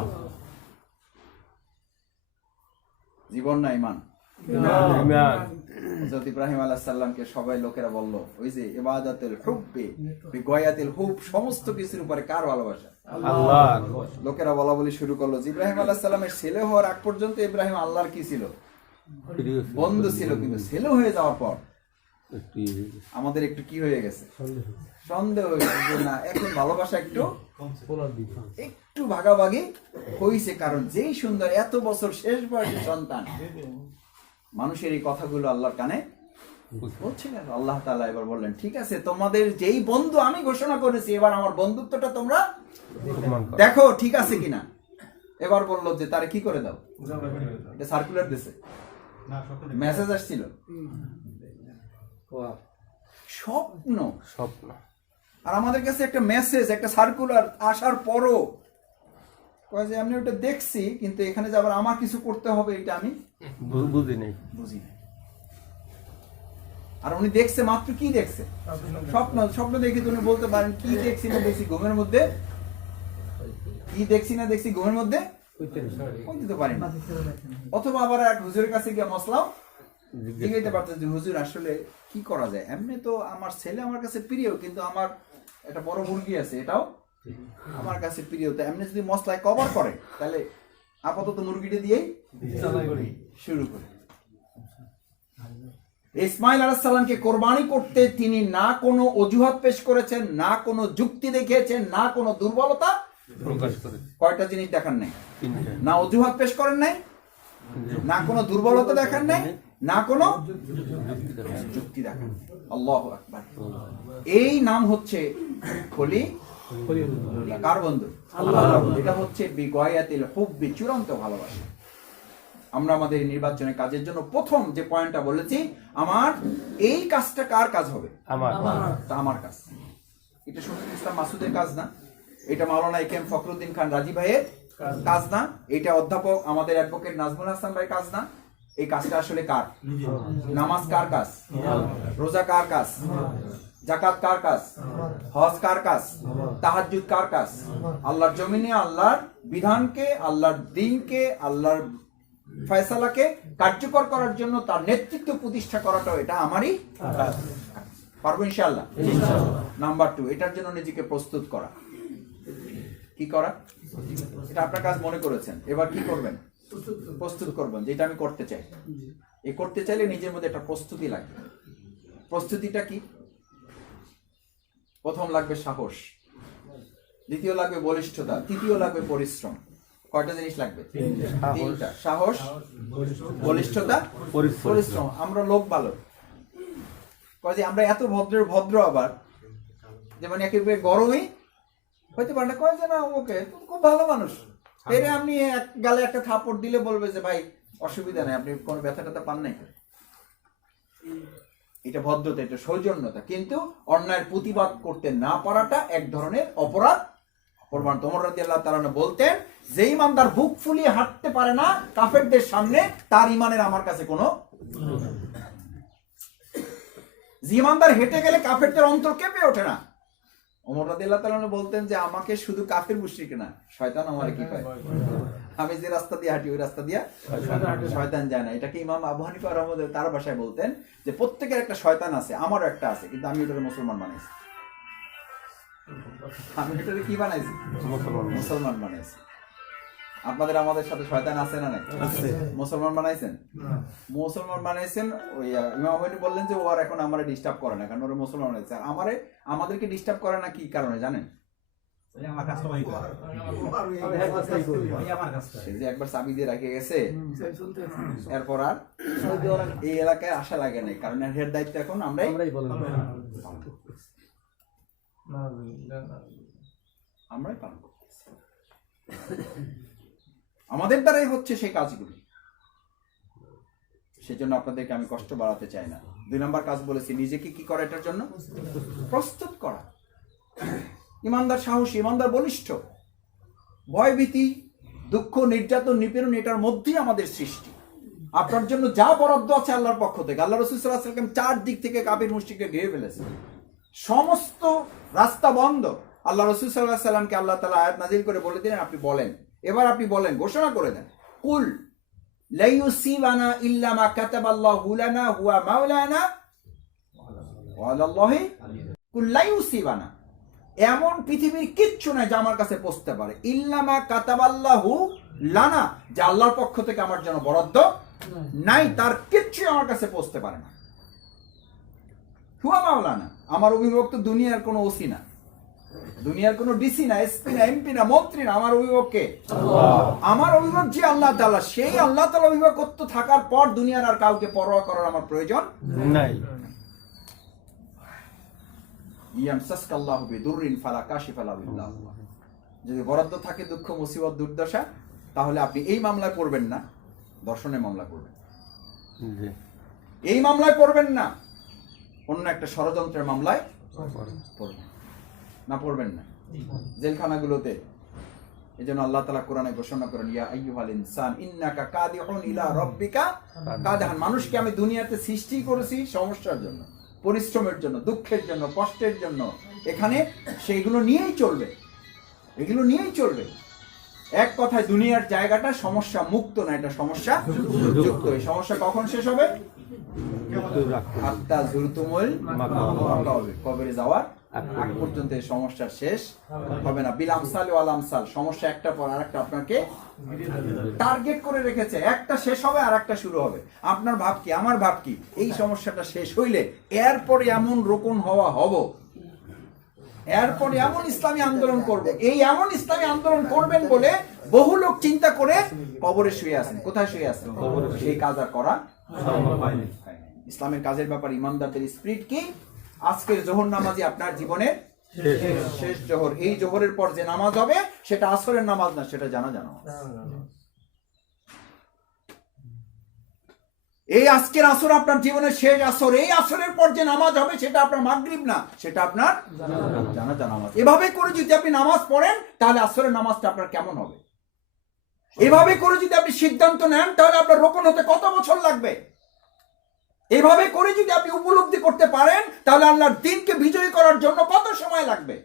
জীবন না ঈমান? হযরত ইব্রাহিম আলাইহিস সালামকে সবাই লোকেরা বলল, ওই যে ইবাদাতুল হুব্বি বিগয়াতিল হুব, সমস্ত কিছুর উপরে কার ভালোবাসা? আল্লাহর। লোকেরা বলা বলি শুরু করলো। ইব্রাহিম আলাইহিস সালামের ছেলে হওয়ার আগ পর্যন্ত ইব্রাহিম আল্লাহর কি ছিল? বন্ধু ছিল। কিন্তু ছেলে হয়ে যাওয়ার পর আমাদের একটু কি হয়ে গেছে? সন্দেহ হয়েছে না, এখন ভালোবাসা একটু ভাগাভাগি হয়েছে। কারণ যেই সুন্দর এত বছর শেষ বয়সী সন্তান, মানুষের এই কথাগুলো আল্লাহর কানে বলছিলেন। আল্লাহ তাআলা এবার বললেন, ঠিক আছে, তোমাদের যেই বন্ধু আমি ঘোষণা করেছি, এবার আমার বন্ধুত্বটা তোমরা দেখো ঠিক আছে কিনা। এবার বললো যে তারে কি করে দাও। এটা সার্কুলার দিছে, মেসেজ আসছিল। স্বপ্ন। আর আমাদের কাছে একটা মেসেজ, একটা সার্কুলার আসার পরও কয় যে আমি ওটা দেখছি, কিন্তু এখানে যে আবার আমার কিছু করতে হবে এটা আমি বুঝি নাই। আর উনি দেখছে মাত্র কি দেখছে? স্বপ্ন দেখে তুমি বলতে পারেন কি দেখছি না দেখছি ঘুমের মধ্যে, কি দেখছি না দেখছি ঘুমের মধ্যে বলতে পারি না। অথবা আবার এক হুজুরের কাছে গিয়ে মসলাও জিজ্ঞাসা পারতো যে হুজুর আসলে কি করা যায়? এমনি তো আমার ছেলে আমার কাছে প্রিয়, কিন্তু আমার একটা বড় মুরগি আছে, এটাও আমার কাছে প্রিয়। তো এমনি যদি মশলায় কভার করে তাহলে আপাতত মুরগিটা দিয়েই শুরু করি। ইসমাইল আলাইহিস সালামকে কোরবানি করতে তিনি না কোনো অজুহাত পেশ করেছেন, না কোনো যুক্তি দেখিয়েছেন, না কোনো দুর্বলতা প্রকাশ করেছেন। কয়টা জিনিস দেখান নাই? না অজুহাত পেশ করেন নাই, না কোনো দুর্বলতা দেখান নাই, না কোনো যুক্তি দেখান। আল্লাহু আকবার। এই নাম হচ্ছে খলি। কার বন্ধু? আল্লাহর বন্ধু। এটা হচ্ছে বিগয়াতিল হুব্বি, চূড়ান্ত ভালোবাসা। আমরা আমাদের নির্বাচনী কাজের জন্য প্রথম যে পয়েন্টটা বলেছি, আমার এই কাজটা কার কাজ হবে? আমার কাজ। এটা শফিকুল ইসলাম মাসুদের কাজ না, এটা মাওলানা একেএম ফখরুদ্দিন খান রাজি ভাইয়ের কাজ না, এটা অধ্যাপক আমাদের অ্যাডভোকেট নাজমুল হাসান ভাইয়ের কাজ না। এই কাজটা আসলে কার? নামাজ কার কাজ? রোজা কার কাজ? যাকাত কার কাজ? হজ কার কাজ? তাহাজ্জুদ কার কাজ? আল্লাহর জমিনে আল্লাহর বিধানকে, আল্লাহর দ্বীনকে, আল্লাহর ফয়সালাকে কার্যকর করার জন্য তার নেতৃত্ব প্রতিষ্ঠা করাটাও এটা আমারই কাজ। পারবো ইনশাআল্লাহ? নাম্বার 2, এটার জন্য নিজেকে প্রস্তুত করা। কি করা? এটা আপনার কাজ মনে করেছেন, এবার কি করবেন? প্রস্তুত করবেন যেটা আমি করতে চাই। এই করতে চাইলে নিজের মধ্যে একটা প্রস্তুতি লাগবে। প্রস্তুতিটা কি? প্রথম লাগবে সাহস, দ্বিতীয় লাগবে বলিষ্ঠতা, তৃতীয় লাগবে পরিশ্রম। কয়টা জিনিস লাগবে? তিনটা। সাহস, বলিষ্ঠতা, পরিশ্রম। আমরা লোক ভালো, কয় যে আমরা এত ভদ্র আবার যেমন একেবারে গরমই হইতে পারে না, কয় যে না ওকে খুব ভালো মানুষ, এর আপনি এক গালে একটা থাপড় দিলে বলবে যে ভাই অসুবিধা নেই, আপনি কোনো ব্যথা ট্যাথা পান নাই। এটা ভদ্রতা, এটা সৌজন্যতা, কিন্তু অন্যায়ের প্রতিবাদ করতে না পারাটা এক ধরনের অপরাধ। ওমর রাদিয়াল্লাহু তাআলা বলতেন, যে ইমানদার বুক ফুলিয়ে হাঁটতে পারে না কাফেরদের সামনে, তার ইমানের আমার কাছে কোনো, যে ইমানদার হেঁটে গেলে কাফেরদের অন্তর কেঁপে ওঠে না। ওমর রাদিয়াল্লাহু তাআলা বলতেন যে আমাকে শুধু কাফের মুশরিক না, শয়তান আমারে কি কয়, আমি যে রাস্তা দিয়ে হাঁটি ওই রাস্তা দিয়ে শয়তান যায় না। এটাকে ইমাম আবু হানিফা রাহমাতুল্লাহ তার ভাষায় বলতেন যে প্রত্যেকের একটা শয়তান আছে, আমারও একটা আছে, কিন্তু আমি এটাকে মুসলমান বানাইছি। আমি এটাকে কি বানাইছি? মুসলমান বানাইছি। আপনাদের আমাদের সাথে শয়তান আছে না নাই? মুসলমান বানাইছেন? মুসলমান বানাইছেন। ওই ইমাম হানিফা বললেন যে ও আর এখন আমারে ডিস্টার্ব করে না, কারণ ওরা মুসলমান বানাইছে। আর আমাদেরকে ডিস্টার্ব করে না কি কারণে জানেন? একবার চাবি দিয়ে রেখে গেছে, এরপর আর এই এলাকায় আসা লাগে নাই, কারণ এর দায়িত্ব এখন আমরাই পালন করতেছি। আমাদের দ্বারাই হচ্ছে সেই কাজগুলি। সেজন্য আপনাদেরকে আমি কষ্ট বাড়াতে চাই না। 2 নম্বর কাজ বলেছি, নিজেকে কি করা, এটার জন্য প্রস্তুত করা। ইমানদার সাহসী, ইমানদার বলিষ্ঠ। ভয়ভীতি, দুঃখ, নির্যাতন, নিপীড়ন এটার মধ্যেই আমাদের সৃষ্টি। আপনার জন্য যা বরাদ্দ আছে আল্লাহর পক্ষ থেকে। আল্লাহ রাসূল সাল্লাল্লাহু আলাইহি ওয়াসাল্লাম 4 দিক থেকে কাফির মুশরিককে ঘিরে ফেলেছে, সমস্ত রাস্তা বন্ধ। আল্লাহ রাসূল সাল্লাল্লাহু আলাইহি ওয়াসাল্লামকে আল্লাহ তাআলা আয়াত নাযিল করে বলে দিলেন, আপনি বলেন, এবার আপনি বলেন, ঘোষণা করে দেন, কুল লা ইউসিবানা ইল্লা মা কাতাবাল্লাহু লানা হুয়া মাওলানা ওয়া আলাল্লাহি কুল লা ইউসিবানা। এমন পৃথিবীর কিচ্ছু নাই যা আমার কাছে পৌঁছতে পারে, ইল্লা মা কাতাবাল্লাহু লানা, যা আল্লাহর পক্ষ থেকে আমার জন্য বরাদ্দ নাই, তার কিচ্ছু আমার কাছে পৌঁছতে পারে না। হুয়া মাওলানা, আমার অভিভাবক তো দুনিয়ার কোনো ওসি না, দুনিয়ার কোনো ডিসি না, এসপি না, এমপি না, মন্ত্রী না। আমার অভিভাবক কে? আমার অভিভাবক যে আল্লাহ তাআলা। সেই আল্লাহ তাআলা অভিভাবকত্ব থাকার পর দুনিয়ার আর কাউকে পরোয়া করার আমার প্রয়োজন নাই। ইয়ামসাসকাল্লাহু বিদুররিন ফালা কাশিফা লাহু ইল্লা হুয়া। যদি বরাদ্দ থাকে দুঃখ, মুসিবত, দুর্দশা, তাহলে আপনি এই মামলায় পড়বেন না, দর্শনের মামলা করবেন। এই মামলায় পড়বেন না, অন্য একটা ষড়যন্ত্রের মামলায় পড়বেন না, পড়বেন না জেলখানাগুলোতে। এজন্য আল্লাহ তাআলা কোরআনে ঘোষণা করেন, ইয়া আইয়ুহাল ইনসান ইন্নাকা কাদিহুন ইলা রাব্বিকা কাদহান। মানুষকে আমি দুনিয়াতে সৃষ্টি করেছি সমস্যার জন্য, পরিশ্রমের জন্য, দুঃখের জন্য, কষ্টের জন্য। এখানে সেইগুলো নিয়েই চলবে, এগুলো নিয়েই চলবে। এক কথায় দুনিয়ার জায়গাটা সমস্যা মুক্ত না, এটা সমস্যা যুক্ত। এই সমস্যা কখন শেষ হবে? হাত্তা যুরতুমুল মাকাবির, কবরে যাওয়ার আগ পর্যন্ত এই সমস্যার শেষ হবে না। বিল আমসাল ওয়াল আমসাল, সমস্যা একটা পর আরেকটা আপনাকে টার্গেট করে রেখেছে। একটা শেষ হবে আর একটা শুরু হবে। আপনার ভাব কি, আমার ভাব কি, এই সমস্যাটা শেষ হইলে এরপরে এমন রোকন হওয়া হব, এরপরে এমন ইসলামী আন্দোলন করবে। এই এমন ইসলামী আন্দোলন করবেন বলে বহু লোক চিন্তা করে কবরে শুয়ে আছেন। কোথায় শুয়ে আছেন? সেই কাজ আর করা হয়নি। ইসলামের কাজের ব্যাপারে ইমানদারদের স্পিরিট কি? আজকের জোহর নামাজি আপনার জীবনের শেষ জোহর। এই জোহরের পর যে নামাজ হবে সেটা আসরের নামাজ না, সেটা জানাজা নামাজ। এই আজকের আসর আপনার জীবনের শেষ আসর। এই আসরের পর যে নামাজ হবে সেটা আপনার মাগরিব না, সেটা আপনার জানাজা নামাজ। এভাবে করে যদি আপনি নামাজ পড়েন তাহলে আসরের নামাজটা আপনার কেমন হবে? এভাবে করে যদি আপনি সিদ্ধান্ত নেন তাহলে আপনার রোকন হতে কত বছর লাগবে? এভাবে করে যদি আপনি উপলব্ধি করতে পারেন তাহলে আল্লাহর দ্বীনকে বিজয়ী করার জন্য কত সময় লাগবে?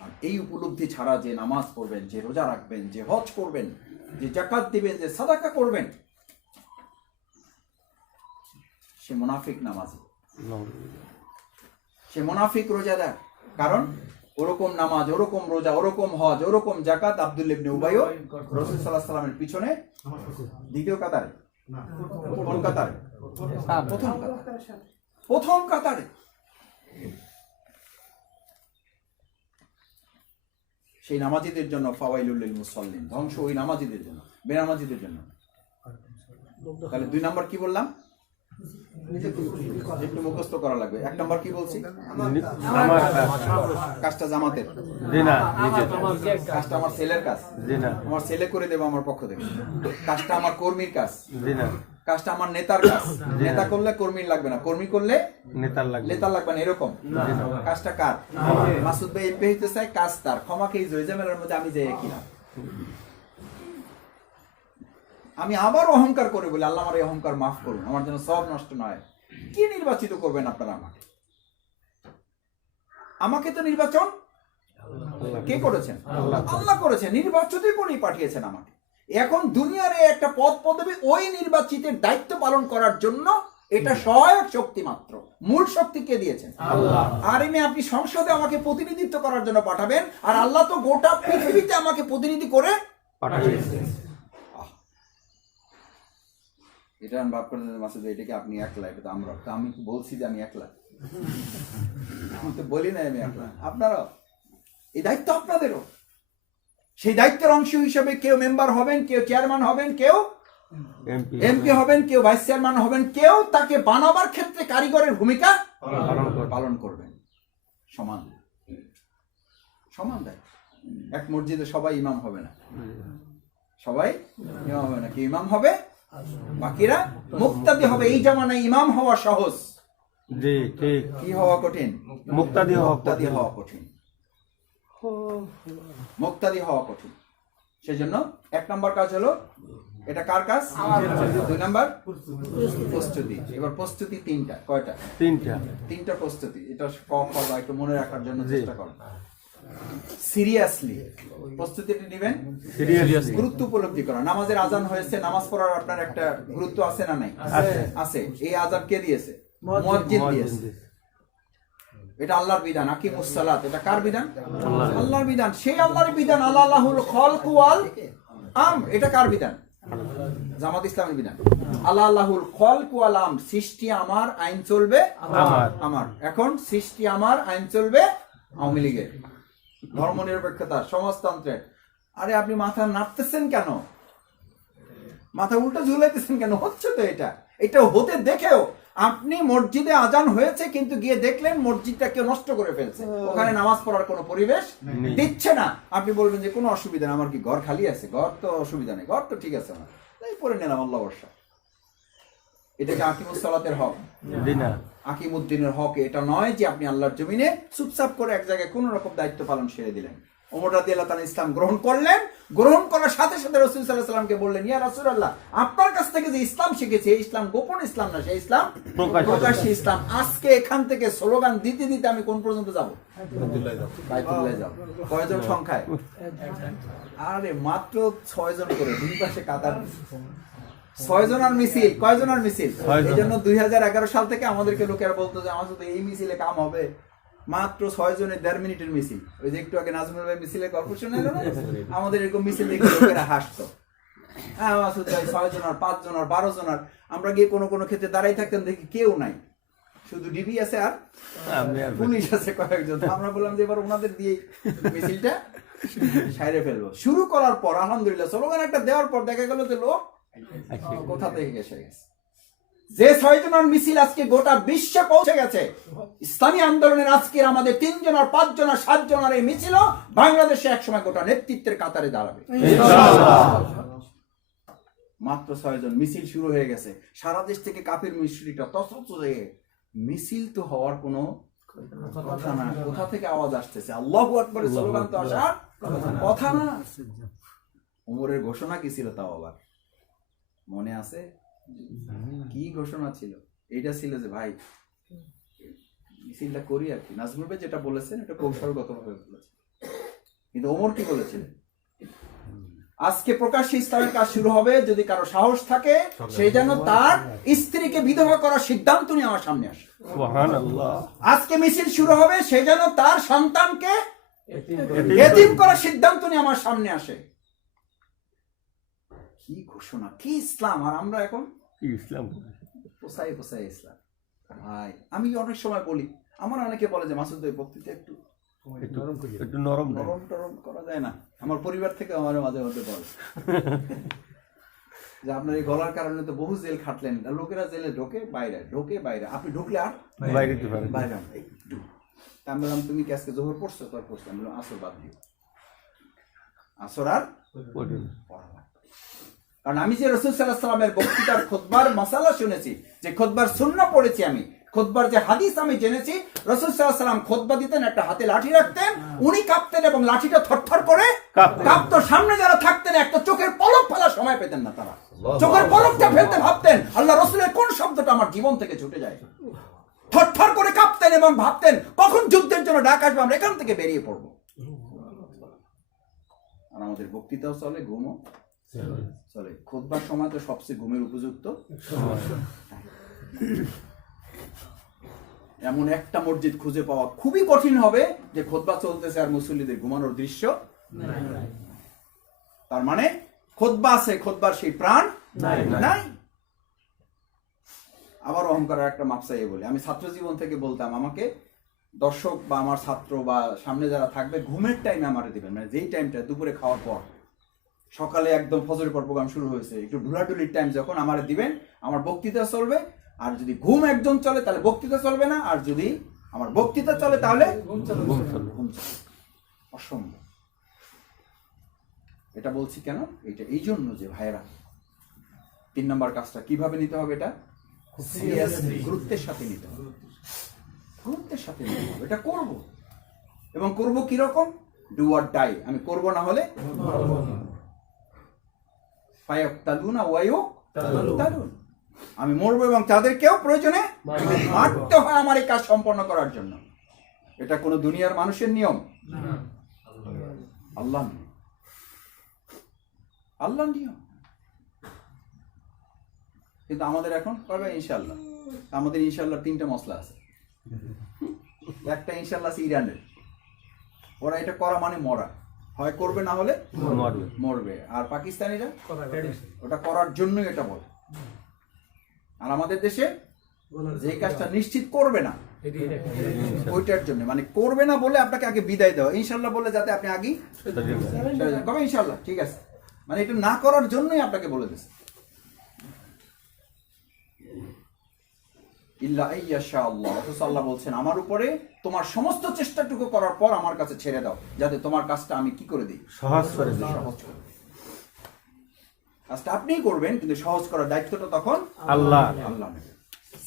আর এই উপলব্ধি ছাড়া যে নামাজ পড়বেন, যে রোজা রাখবেন, যে হজ করবেন, যে যাকাত দিবেন, যে সাদাকা করবেন, সে মুনাফিক নামাজি, সে মুনাফিক রোজাদার। কারণ ওরকম নামাজ, ওরকম রোজা, ওরকম হজ, ওরকম যাকাত আব্দুল্লাহ ইবনে উবাই রাসূল সাল্লাল্লাহু আলাইহি ওয়াসাল্লামের পিছনে দ্বিতীয় কাতারে, কোন কাতারে? প্রথম কাতারে। সেই নামাজিদের জন্য ফাওয়াইলুল লিল মুসাল্লিন, ধ্বংস ওই নামাজিদের জন্য, বেনামাজিদের জন্য। তাহলে 2 নাম্বার কি বললাম? একটু মুখস্থ করা লাগবে। 1 নম্বর কি বলছি? আমার কাজটা জামাতের, জি না, কাজটা আমার ছেলের কাজ, জি না, আমার ছেলে করে দেবো আমার পক্ষ থেকে। কাজটা আমার কর্মীর কাজ, জি না, কাজটা আমার নেতার কাজ। নেতা করলে কর্মীর লাগবে না, কর্মী করলে নেতার লাগবে। নেতার লাগবে না, এরকম। কাজটা কার? মাসুদ ভাই এমপি হইতে চায়, কাজ তার। ক্ষমাকে এই জয়জামেলার মধ্যে আমি যে কি না, আমি আবার অহংকার করে বলি আল্লাহ আমার এই অহংকার মাফ করুন, আমার যেন সব নষ্ট নয়। কি নির্বাচিত করবেন আপনারা আমাকে? আমাকে তো নির্বাচন কে করেছেন? আল্লাহ করেছেন, নির্বাচিত করেই পাঠিয়েছেন আমাকে। এখন দুনিয়ার এই একটা পদ পদবী ওই নির্বাচিতের দায়িত্ব পালন করার জন্য এটা সহায়ক শক্তি মাত্র। মূল শক্তি কে দিয়েছেন? আল্লাহ। আর এমনি আপনি সংসদে আমাকে প্রতিনিধিত্ব করার জন্য পাঠাবেন, আর আল্লাহ তো গোটা পৃথিবীতে আমাকে প্রতিনিধি করে পাঠিয়েছেন। এটা আমি ভাব করে মাসুদ ভাই, এটাকে আপনি একলা, এটা তো আমরা, তো আমি বলছি যে আমি একলা, আমি তো বলি না আমি একলা, আপনারাও এই দায়িত্ব আপনাদেরও। সেই দায়িত্বের অংশ হিসেবে কেউ মেম্বার হবেন, কেউ চেয়ারম্যান হবেন, কেউ এমপি হবেন, কেউ ভাইস চেয়ারম্যান হবেন, কেউ তাকে বানাবার ক্ষেত্রে কারিগরের ভূমিকা পালন করবেন। সমান সমান দায়িত্ব। এক মসজিদে সবাই ইমাম হবে না, সবাই ইমাম হবে না, কি ইমাম হবে, বাকিরা মুক্তাদি হবে। এই জামানায় ইমাম হওয়া সহজ, জি ঠিক, কি হওয়া কঠিন? মুক্তাদি হওয়া মুক্তাদি হওয়া কঠিন, মুক্তাদি হওয়া কঠিন। সেজন্য 1 নম্বর কাজ হলো, এটা কার কাজ? 2 নম্বর প্রস্তুতি। এবার প্রস্তুতি 3টা, কয়টা? 3টা প্রস্তুতি। এটা একটু মনে রাখার জন্য চেষ্টা করুন। সিরিয়াসলি প্রস্তুতিটা নেবেন, গুরুত্ব উপলব্ধি করা। নামাজের আজান হয়েছে, নামাজ পড়ার আপনার একটা গুরুত্ব আছে না নাই? আছে। এই আজান কে দিয়েছে? মুয়াজ্জিন দিয়েছে। এটা আল্লাহর বিধান, আকিমুস সালাত। এটা কার বিধান? আল্লাহর বিধান। সেই আল্লাহর বিধান, আল্লাহুল খালকু ওয়াল আমর, এটা কার বিধান? জামাত ইসলামের বিধান। আল্লাহুল খালকু ওয়াল আমর, সৃষ্টি আমার, আইন চলবে আমার। এখন সৃষ্টি আমার, আইন চলবে আওয়ামী লীগের, ধর্মনিরপেক্ষতা, সমাজতন্ত্রের। আরে আপনি মাথা নাড়তেছেন কেন? মাথা উল্টো ঝুলাইতেছেন কেন? হচ্ছে তো এটা হতে দেখেও আপনি মসজিদে আজান হয়েছে, কিন্তু গিয়ে দেখলেন মসজিদটা কেউ নষ্ট করে ফেলছে, ওখানে নামাজ পড়ার কোনো পরিবেশ দিচ্ছে না। আপনি বলবেন যে কোনো অসুবিধা নেই, আমার কি ঘর খালি আছে? ঘর তো অসুবিধা নেই, ঘর তো ঠিক আছে, আমার তাই পড়ে নিলাম, আল্লাহ বর্ষা। এটাকে আকিমুস সালাতের হক, আকিমুদ্দিনের হক। এটা নয় যে আপনি আল্লাহর জমিনে চুপচাপ করে এক জায়গায় কোন রকম দায়িত্ব পালন সেরে দিলেন। ওমর রাদিয়াল্লাহু তাআলা ইসলাম গ্রহণ করলেন, গ্রহণ করার সাথে সাথে রাসূল সাল্লাল্লাহু আলাইহি ওয়াসাল্লামকে বললেন, ইয়া রাসূলুল্লাহ, আপনার কাছ থেকে যে ইসলাম শিখেছি, এই ইসলাম গোপন ইসলাম না, সেই ইসলাম প্রকাশ্যে ইসলাম। আজকে এখান থেকে স্লোগান দিতে দিতে আমি কোন পর্যন্ত যাব? বাইতুল্লাহ যাব। কয়জন সংখ্যায়? আরে মাত্র 6 জন করে, দুই পাশে কাতার। 6 জনের মিছিল। কয়জনের মিছিল? এই জন্য 2011 সাল থেকে আমাদেরকে লোকেরা বলতো যে আমার সাথে এই মিছিলে কাম হবে। মাত্র 6 জনের 1.5 মিনিটের মিছিল। ওই যে একটু আগে নাজমুল ভাই মিছিলের গল্প শুনলেন না, আমাদের এরকম মিছিল দেখে লোকেরা হাসতো। হ্যাঁ মাসুদ ভাই 6 জনের, 5 জনের, 12 জনের। আমরা গিয়ে কোনো কোনো ক্ষেত্রে দাঁড়াই থাকতাম, দেখি কেউ নাই, শুধু ডিবি আছে আর পুলিশ আছে কয়েকজন। আমরা বললাম যে এবার ওনাদের দিয়ে মিছিলটা সাইরে ফেলবো। শুরু করার পর আলহামদুলিল্লাহ স্লোগান একটা দেওয়ার পর দেখা গেল যে লোক কোথা থেকে গেছে। যে 6 জনের মিছিল আজকে গোটা বিশ্বে পৌঁছে গেছে। ইসলামী আন্দোলনের আজকের আমাদের 3 জনের, 5 জনের, 7 জনের এই মিছিল বাংলাদেশে একসময় গোটা নেতৃত্বের কাতারে দাঁড়াবে মাত্র 6 জন। মিছিল শুরু হয়ে গেছে, সারা দেশ থেকে কাফির মিশরিকরা তছরছ হয়ে। মিছিল তো হওয়ার কোনো কথা না, কোথা থেকে আওয়াজ আসতেছে? আল্লাহু আকবার স্লোগান তো আসার কথা না। ওমরের ঘোষণা কি ছিল তাও আবার মনে আছে? কি ঘোষণা ছিল? এটা ছিল যে ভাই মিছিলটা করি আর কি। নাজমুল ভাই যেটা বলেছেন এটা কৌশলগতভাবে বলেছেন, কিন্তু ওমর কি বলেছিলেন? আজকে প্রকাশ্যে ইসলামের কাজ শুরু হবে, যদি কারো সাহস থাকে সে যেন তার স্ত্রীকে বিধবা করার সিদ্ধান্ত নিয়ে আমার সামনে আসে। সুবহানাল্লাহ। আজকে মিছিল শুরু হবে, সে যেন তার সন্তানকে এতিম করার সিদ্ধান্ত নিয়ে আমার সামনে আসে। কি ঘোষণা, কি ইসলাম! আর আমরা এখন ইসলাম পোসাই ইসলাম। ভাই আমি অনেক সময় বলি, আমার অনেকে বলে যে মাসুদ ভাই বক্তৃতা একটু নরম করা যায় না? আমার পরিবার থেকে আমার মাঝে মধ্যে বলে। যে আপনার এই গলার কারণে তো বহু জেল খাটলেন, লোকেরা জেলে ঢোকে বাইরে, আপনি ঢুকলে আর বাইরে দিতে পারেন। বাইরে আমরা একটু। তা আমি বললাম তুমি কি আজকে জোহর পড়ছো? তোর পড়ছো। আমি বললাম আসর বাদ দিও, আসর আর পড়ুন। পড়া লাগবে। কারণ আমি যে রাসূল সাল্লাল্লাহু আলাইহি ওয়াসাল্লামের বক্তৃতার খুতবার মাসালা শুনেছি, যে খুতবার সুন্নাহ পড়েছি, আমি খুতবার যে হাদিস আমি জেনেছি, রাসূল সাল্লাল্লাহু আলাইহি ওয়াসাল্লাম খুতবা দিতেন, একটা হাতে লাঠি রাখতেন, উনি কাঁপতেন এবং লাঠিটা থরথর করে কাঁপতো। সামনে যারা থাকতেন একটা চোখের পলক ফেলার সময় পেতেন না, তারা চোখের পলকটা ফেলতে ভাবতেন আল্লাহ রাসূলের কোন শব্দটা আমার জীবন থেকে ছুটে যায়। থরথর করে কাঁপতেন এবং ভাবতেন কখন যুদ্ধের জন্য ডাক আসবে, আমরা এখান থেকে বেরিয়ে পড়বো। আর আমাদের বক্তৃতাও চলে, ঘুমও চলে। খুতবার সময় তো সবচেয়ে ঘুমের উপযুক্ত। এমন একটা মসজিদ খুঁজে পাওয়া খুবই কঠিন হবে যে খুতবা চলতেছে আর মুসল্লিদের ঘুমানোর দৃশ্য তার মানে খুতবা আছে, খুতবার সেই প্রাণ নাই। আবার অহংকারের একটা মাপসাইয়ে বলি, আমি ছাত্র জীবন থেকে বলতাম আমাকে দর্শক বা আমার ছাত্র বা সামনে যারা থাকবে ঘুমের টাইমে আমারে দিবেন, মানে যেই টাইমটা দুপুরে খাওয়ার পর, সকালে একদম ফজরের পর প্রোগ্রাম শুরু হয়েছে, একটু ঢুলাঢুলির টাইম যখন আমারে দিবেন, আমার বক্তৃতা চলবে। আর যদি ঘুম একজন চলে তাহলে বক্তৃতা চলবে না, আর যদি আমার বক্তৃতা চলে তাহলে ঘুম চলবে। অসম্ভব। এটা বলছি কেন? এটা এই জন্য যে ভাইয়েরা 3 নম্বর কাজটা কিভাবে নিতে হবে, এটা সিরিয়াসলি গুরুত্বের সাথে নিতে হবে, গুরুত্বের সাথে নিতে হবে। এটা করব এবং করব কি রকম? Do or die. আমি করব না হলে ফায়াক্তালুনা ওয়ায়ুক্তালুন। আমি মরবো এবং তাদেরকেও প্রয়োজনে মারতে হয় আমার এই কাজ সম্পন্ন করার জন্য। এটা কোনো দুনিয়ার মানুষের নিয়ম, আল্লাহ নিয়ম, আল্লাহ নিয়ম। কিন্তু আমাদের এখন করবে ইনশাআল্লাহ। আমাদের ইনশাআল্লাহ 3টা মশলা আছে। একটা ইনশাআল্লাহ আছে ইরানের, ওরা এটা করা মানে মরা, হয় করবে না হলে মরবে। আর পাকিস্তানিরা ওটা করার জন্যই এটা বলে। আর আমাদের দেশে যে কাজটা নিশ্চিত করবে না ওইটার জন্য, মানে করবে না বলে আপনাকে আগে বিদায় দেওয়া, ইনশাআল্লাহ বলে যাতে আপনি আগে কবে ইনশাআল্লাহ ঠিক আছে, মানে এটা না করার জন্যই আপনাকে বলে দিচ্ছে। ইল্লা আইয়াশা আল্লাহ, আল্লাহ বলছেন আমার উপরে তোমার সমস্ত চেষ্টাটুকু করার পর আমার কাছে ছেড়ে দাও, যাতে তোমার কাজটা আমি কি করে দিই? সহজ করে দিই। সহজ করে দিই। কাজটা আপনিই করবেন, কিন্তু সহজ করার দায়িত্বটা তখন আল্লাহ আল্লাহ নেবেন।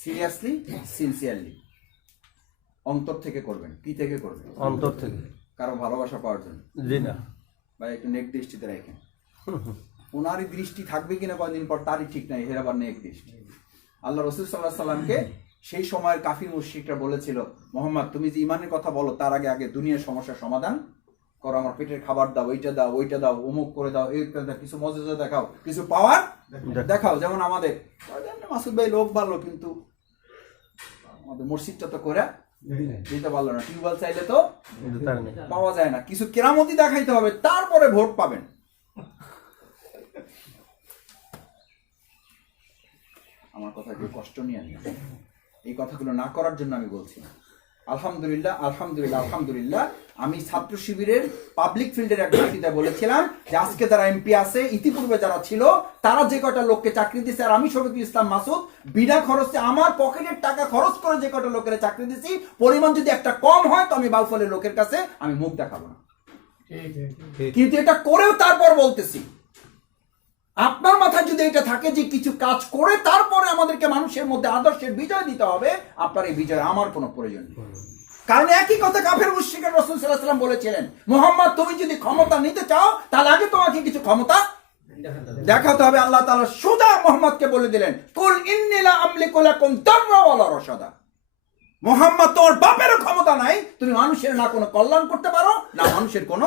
সিরিয়াসলি, সিনসিয়ারলি, অন্তর থেকে করবেন। কি থেকে করবেন? অন্তর থেকে। কারো ভালোবাসা পাওয়ার জন্য জি না ভাই, একটু নেক দৃষ্টিতে রাখেন। ওনারই দৃষ্টি থাকবে কিনা কয়েকদিন পর তারই ঠিক নাই, হের আবার নেক দৃষ্টি। আল্লাহ রাসূল সাল্লাল্লাহু আলাইহি সাল্লামকে সেই সময়ের কাফির মুশরিকরা বলেছিল, মুহাম্মদ তুমি যে ঈমানের কথা বলো তার আগে আগে দুনিয়ার সমস্যার সমাধান করো, আমার পেটের খাবার দাও, এইটা দাও, ওইটা দাও, অমুক করে দাও, এইটা দাও, কিছু মজেজা দেখাও, কিছু পাওয়ার দেখাও। যেমন আমাদের মাসুদ ভাই লোক ভালো, কিন্তু আমাদের মসজিদটা তো করে দিতে পারলো না, টিউবওয়েল চাইলে তো পাওয়া যায় না, কিছু কেরামতি দেখাইতে হবে, তারপরে ভোট পাবেন। আমার কথা কেউ কষ্ট নিয়ে আনি, এই কথাগুলো না করার জন্য আমি বলছি না। আলহামদুলিল্লাহ, আলহামদুলিল্লাহ, আলহামদুলিল্লাহ। আমি ছাত্র শিবিরের পাবলিক ফিল্ডের এক বক্তৃতা বলেছিলাম যে আজকে যারা এমপি আছে, ইতিপূর্বে যারা ছিল, তারা যে কটা লোককে চাকরি দিচ্ছে, আর আমি শফিকুল ইসলাম মাসুদ বিনা খরচে আমার পকেটের টাকা খরচ করে যে কটা লোকের চাকরি দিচ্ছি, পরিমাণ যদি একটা কম হয় তো আমি বাউফলের লোকের কাছে আমি মুখ দেখাবো না। কিন্তু এটা করেও তারপর বলতেছি, আপনার মাথায় যদি এটা থাকে যে কিছু কাজ করে তারপরে আমাদেরকে মানুষের মধ্যে আদর্শের বিজয় দিতে হবে, আপনার এই বিজয় আমার কোনো প্রয়োজন নেই। কারণ একই কথা কাফের মুশরিকরা রাসূল সাল্লাল্লাহু আলাইহি ওয়াসাল্লাম বলেছিলেন, মুহাম্মদ তুমি যদি ক্ষমতা নিতে চাও তাহলে আগে তোমাকে কিছু ক্ষমতা দেখাতে হবে। আল্লাহ তাআলা সোজা মুহাম্মদকে বলে দিলেন, কুল ইন্নী লা আমলিকু লাকুম দাররা ওয়ালা রাশাদা। মুহাম্মদ তোর বাপেরও ক্ষমতা নাই, তুমি মানুষের না কোনো কল্যাণ করতে পারো না মানুষের কোনো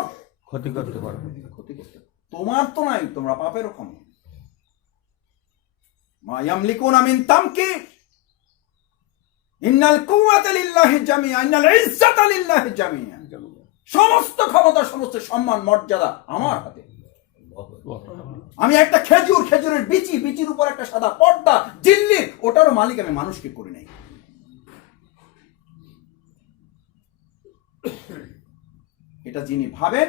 ক্ষতি করতে পারো। ক্ষতি করতে তোমার তো নাই, তোমরা পাপেরও ক্ষমতা। মা ইয়ামলিকুনা মিন তামকির, ইন্নাল কুওয়াতা লিল্লাহি জামিআ, ইন্নাল ইজ্জাতা লিল্লাহি জামিআ। সমস্ত ক্ষমতা, সমস্ত সম্মান, মর্যাদা আমার হাতে। আমি একটা খেজুরের বিচির উপর একটা সাদা পর্দা, জিল্লির, ওটারও মালিক আমি মানুষকে করি নাই। এটা যিনি ভাবেন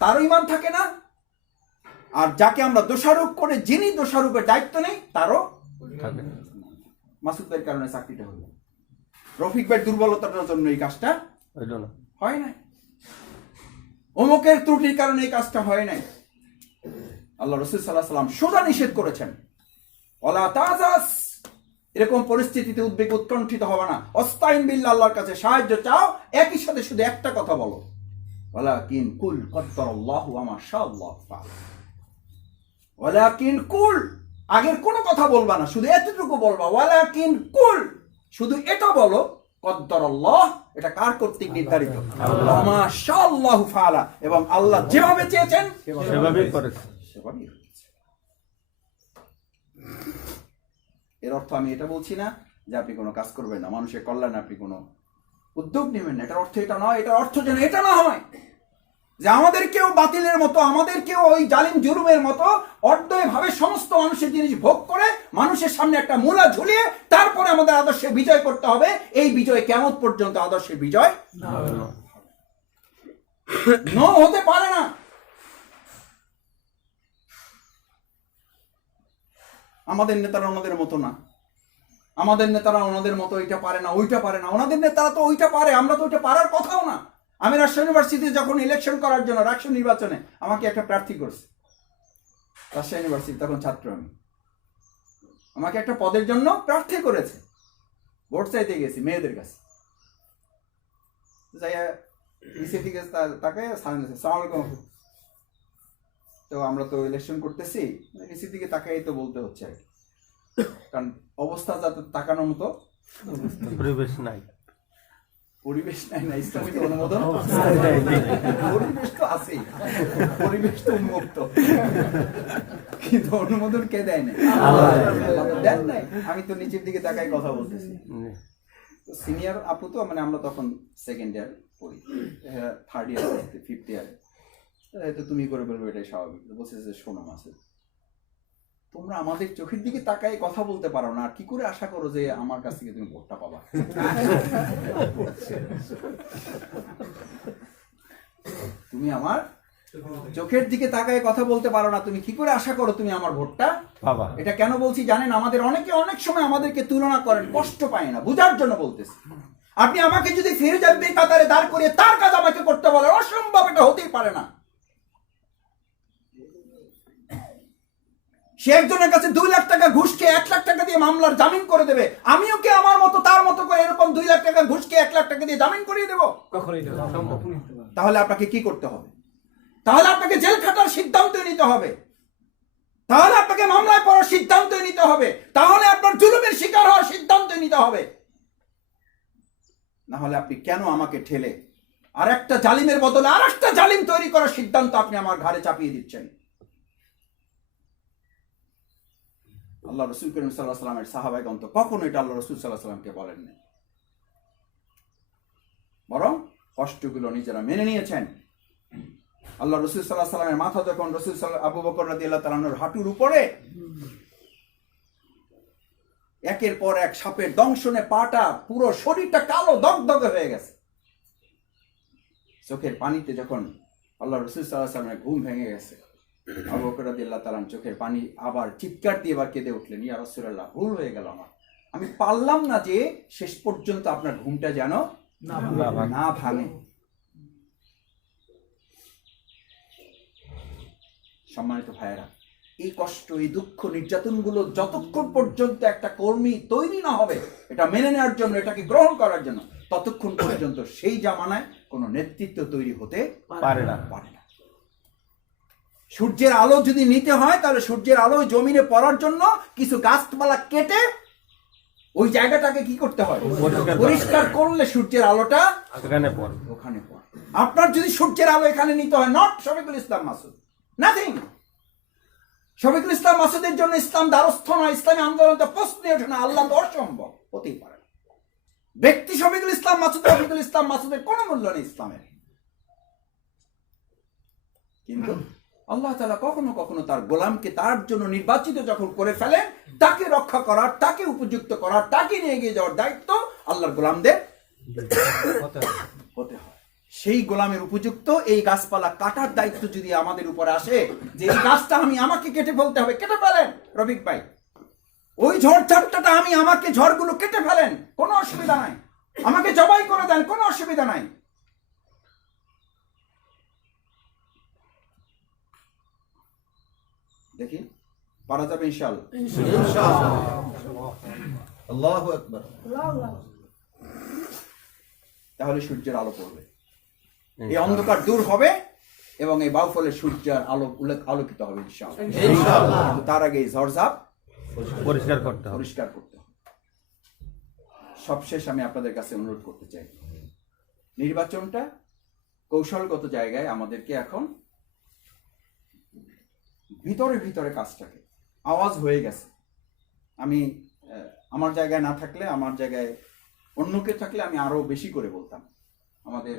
তারও ঈমান থাকে না, আর যাকে আমরা দোষারোপ করে যিনি দোষারোপের দায়িত্ব নেই তারও থাকে মাসুদ ভাইয়ের কারণে চাকরিটা হলো, রফিক ভাইয়ের দুর্বলতার জন্য এই কাজটা হইল না। হয় নাই, অমুকের ত্রুটির কারণে এই কাজটা হয় নাই। আল্লাহ রাসূল সাল্লাল্লাহু আলাইহি ওয়াসাল্লাম সোজা নিষেধ করেছেন, ওয়ালা তাজাস, এরকম পরিস্থিতিতে উদ্বেগ উৎকণ্ঠিত হবে না, অস্তাইন বিল্লাহ, আল্লাহর কাছে সাহায্য চাও, একই সাথে শুধু একটা কথা বলো, ওয়ালাকিন কুল কদ্দারাল্লাহু ওয়া মা শাআল্লাহু ফাআল। ওয়ালাকিন কুল, আগের কোনো কথা বলবা না, শুধু এতটুকু বলবা, ওয়ালাকিন কুল, শুধু এটা বলো, কদ্দারাল্লাহ, এটা কার কর্তৃক নির্ধারিত, ওয়া মা শাআল্লাহু ফাআলা, এবং আল্লাহ যেভাবে চেয়েছেন সেভাবেই করেছে। সেভাবেই হয়েছে। এর অর্থ আমি এটা বলছি না যে আপনি কোনো কাজ করবেন না, মানুষের কল্যাণে আপনি কোনো উদ্যোগ নেবেন না, এটার অর্থ এটা নয়। এটার অর্থ যেন এটা না হয় যে আমাদেরকেও বাতিলের মতো, আমাদেরকেও ওই জালিম জুলুমের মতো অর্ধভাবে সমস্ত মানুষের জিনিস ভোগ করে মানুষের সামনে একটা মূলা ঝুলিয়ে তারপরে আমাদের আদর্শে বিজয় করতে হবে। এই বিজয় কিয়ামত পর্যন্ত আদর্শের বিজয় হতে পারে না। আমাদের নেতারা ওনাদের মতো না, আমাদের নেতারা ওনাদের মতো এটা পারে না, ওইটা পারে না। ওনাদের নেতারা তো ওইটা পারে, আমরা তো ওইটা পারার কথাও না। আমি রাজশাহী ইউনিভার্সিটিতে যখন ইলেকশন করার জন্য রাজশাহী নির্বাচনে আমাকে একটা প্রার্থী করছে, রাজশাহী ইউনিভার্সিটি, তখন ছাত্র আমি, আমাকে একটা পদের জন্য প্রার্থী করেছে। ভোট চাইতে গেছি মেয়েদের কাছে, যাই ইসিটি গেছে, তাকে সালাম আলাইকুম, তো আমরা তো ইলেকশন করতেছি, ইসি দিকে তাকাই তো বলতে হচ্ছে আর কি, কারণ অবস্থা যাতে তাকানোর মতো পরিবেশ নাই, পরিবেশ নাই, না ইসলামিক অনুমোদন, পরিবেশ তো আছেই, পরিবেশ তো উন্মুক্ত, কিন্তু অনুমোদন কে দেয় না, আল্লাহ তো দেন নাই। আমি তো নিচের দিকে তাকাই কথা বলতেছি, সিনিয়র আপু তো, মানে আমরা তখন সেকেন্ড ইয়ার পড়ি, থার্ড ইয়ার ফিফথ ইয়ার, তো তুমি করে বলবো, এটাই স্বাভাবিক। বলছে যে শোনো মাসুদ, তোমরা আমাদের চোখের দিকে তাকাই কথা বলতে পারো না, আর কি করে আশা করো যে আমার কাছ থেকে তুমি ভোটটা পাবা? তুমি আমার চোখের দিকে তাকায় কথা বলতে পারো না, তুমি কি করে আশা করো তুমি আমার ভোটটা বাবা এটা কেন বলছি জানেন? আমাদের অনেকে অনেক সময় আমাদেরকে তুলনা করেন, কষ্ট পায় না, বুঝার জন্য বলতেছি। আপনি আমাকে যদি ফিরে যাবেন কাতারে দাঁড় করিয়ে তার কাজ আমাকে করতে বলে, অসম্ভব, এটা হতেই পারে না। সে একজনের কাছে 2 লাখ টাকা ঘুষ খেয়ে 1 লাখ টাকা দিয়ে মামলার জামিন করে দেবে, আমিও কি আমার মতো তার মতো করে এরকম 2 লাখ টাকা ঘুষ খেয়ে 1 লাখ টাকা দিয়ে জামিন করিয়ে দেবো? কখনোই না, সম্ভব না। তাহলে আপনাকে কি করতে হবে? তাহলে আপনাকে জেল খাটার সিদ্ধান্ত নিতে হবে, তাহলে আপনাকে মামলায় পড়ার সিদ্ধান্ত নিতে হবে, তাহলে আপনার জুলুমের শিকার হওয়ার সিদ্ধান্ত নিতে হবে। না হলে আপনি কেন আমাকে ঠেলে আর একটা জালিমের বদলে আর একটা জালিম তৈরি করার সিদ্ধান্ত আপনি আমার ঘাড়ে চাপিয়ে দিচ্ছেন? আল্লাহ রসুল করিম সাল্লাল্লাহু আলাইহি ওয়াসাল্লামের সাহাবাগণ তো কখনো এটা আল্লাহ রসুল সাল্লাল্লাহু আলাইহি ওয়াসাল্লামকে বলেননি, বরং কষ্টগুলো নিজেরা মেনে নিয়েছেন। আল্লাহ রসুল সাল্লাল্লাহু আলাইহি ওয়াসাল্লামের মাথা যখন রসুল আবু বকর রাদিয়াল্লাহু তাআলা আনহুর হাঁটুর উপরে, একের পর এক সাপের দংশনে পাটা, পুরো শরীরটা কালো দগদগে হয়ে গেছে। চোখের পানিতে যখন আল্লাহ রসুল সাল্লাল্লাহু আলাইহি ওয়াসাল্লামের ঘুম ভেঙে গেছে, আবু বকর রাদিয়াল্লাহু তাআলা চোখের পানি আবার চিৎকার দিয়ে এবার কেঁদে উঠলেন, ইয়া রাসূলুল্লাহ, ভুল হয়ে গেল আমার, আমি পারলাম না যে শেষ পর্যন্ত আপনার ঘুমটা যেন না ভাঙে। সম্মানিত ভাইয়েরা, এই কষ্ট, এই দুঃখ, নির্যাতনগুলো যতক্ষণ পর্যন্ত একটা কর্মী তৈরি না হবে এটা মেনে নেওয়ার জন্য, এটাকে গ্রহণ করার জন্য, ততক্ষণ পর্যন্ত সেই জামানায় কোনো নেতৃত্ব তৈরি হতে পারে না। সূর্যের আলো যদি নিতে হয় তাহলে সূর্যের আলো জমিনে পড়ার জন্য কিছু গাছপালা কেটে ওই জায়গাটাকে কি করতে হয়? পরিষ্কার করলে সূর্যের আলোটা সেখানে পড়ে, ওখানে পড়ে। আপনার যদি সূর্যের আলো এখানে নিতে হয়, নট শফিকুল ইসলাম মাসুদ, নাথিং। শফিকুল ইসলাম মাসুদের জন্য ইসলাম দ্বারস্থ নয়, ইসলামী আন্দোলন তো প্রশ্নই ওঠে না, আল্লাহ তো অসম্ভব, হতেই পারে না। ব্যক্তি শফিকুল ইসলাম মাসুদ, শফিকুল ইসলাম মাসুদের কোনো মূল্য নেই ইসলামের। কিন্তু আল্লাহ তাআলা কখনো কখনো তার গোলামকে তার জন্য নির্বাচিত যখন করে ফেলেন, তাকে রক্ষা করার, তাকে উপযুক্ত করার, তাকে নিয়ে গিয়ে যাওয়ার দায়িত্ব আল্লাহর গোলামদের হতে হয়। সেই গোলামের উপযুক্ত এই গাছপালা কাটার দায়িত্ব যদি আমাদের উপরে আসে, যে এই গাছটা আমাকে কেটে ফেলতে হবে, কেটে ফেলেন রফিক ভাই, ওই ঝড়ঝাপটাটা আমাকে ঝড়গুলো কেটে ফেলেন, কোনো অসুবিধা নাই, আমাকে জবাই করে দেন, কোনো অসুবিধা নাই। দেখি পারা যাবে ইনশাআল্লাহ। আল্লাহু আকবার। তাহলে সূর্যের আলো পড়বে, এই অন্ধকার দূর হবে এবং এই বাউফলের সূর্যের আলো আলোকিত হবে ইনশাআল্লাহ। কিন্তু তার আগে এই ঝড়ঝাপ পরিষ্কার করতে হবে। পরিষ্কার করতে হবে। সবশেষ আমি আপনাদের কাছে অনুরোধ করতে চাই, নির্বাচনটা কৌশলগত জায়গায় আমাদেরকে এখন ভিতরে ভিতরে কাজটাকে, আওয়াজ হয়ে গেছে, আমি আমার জায়গায় না থাকলে, আমার জায়গায় অন্যকে থাকলে আমি আরো বেশি করে বলতাম। আমাদের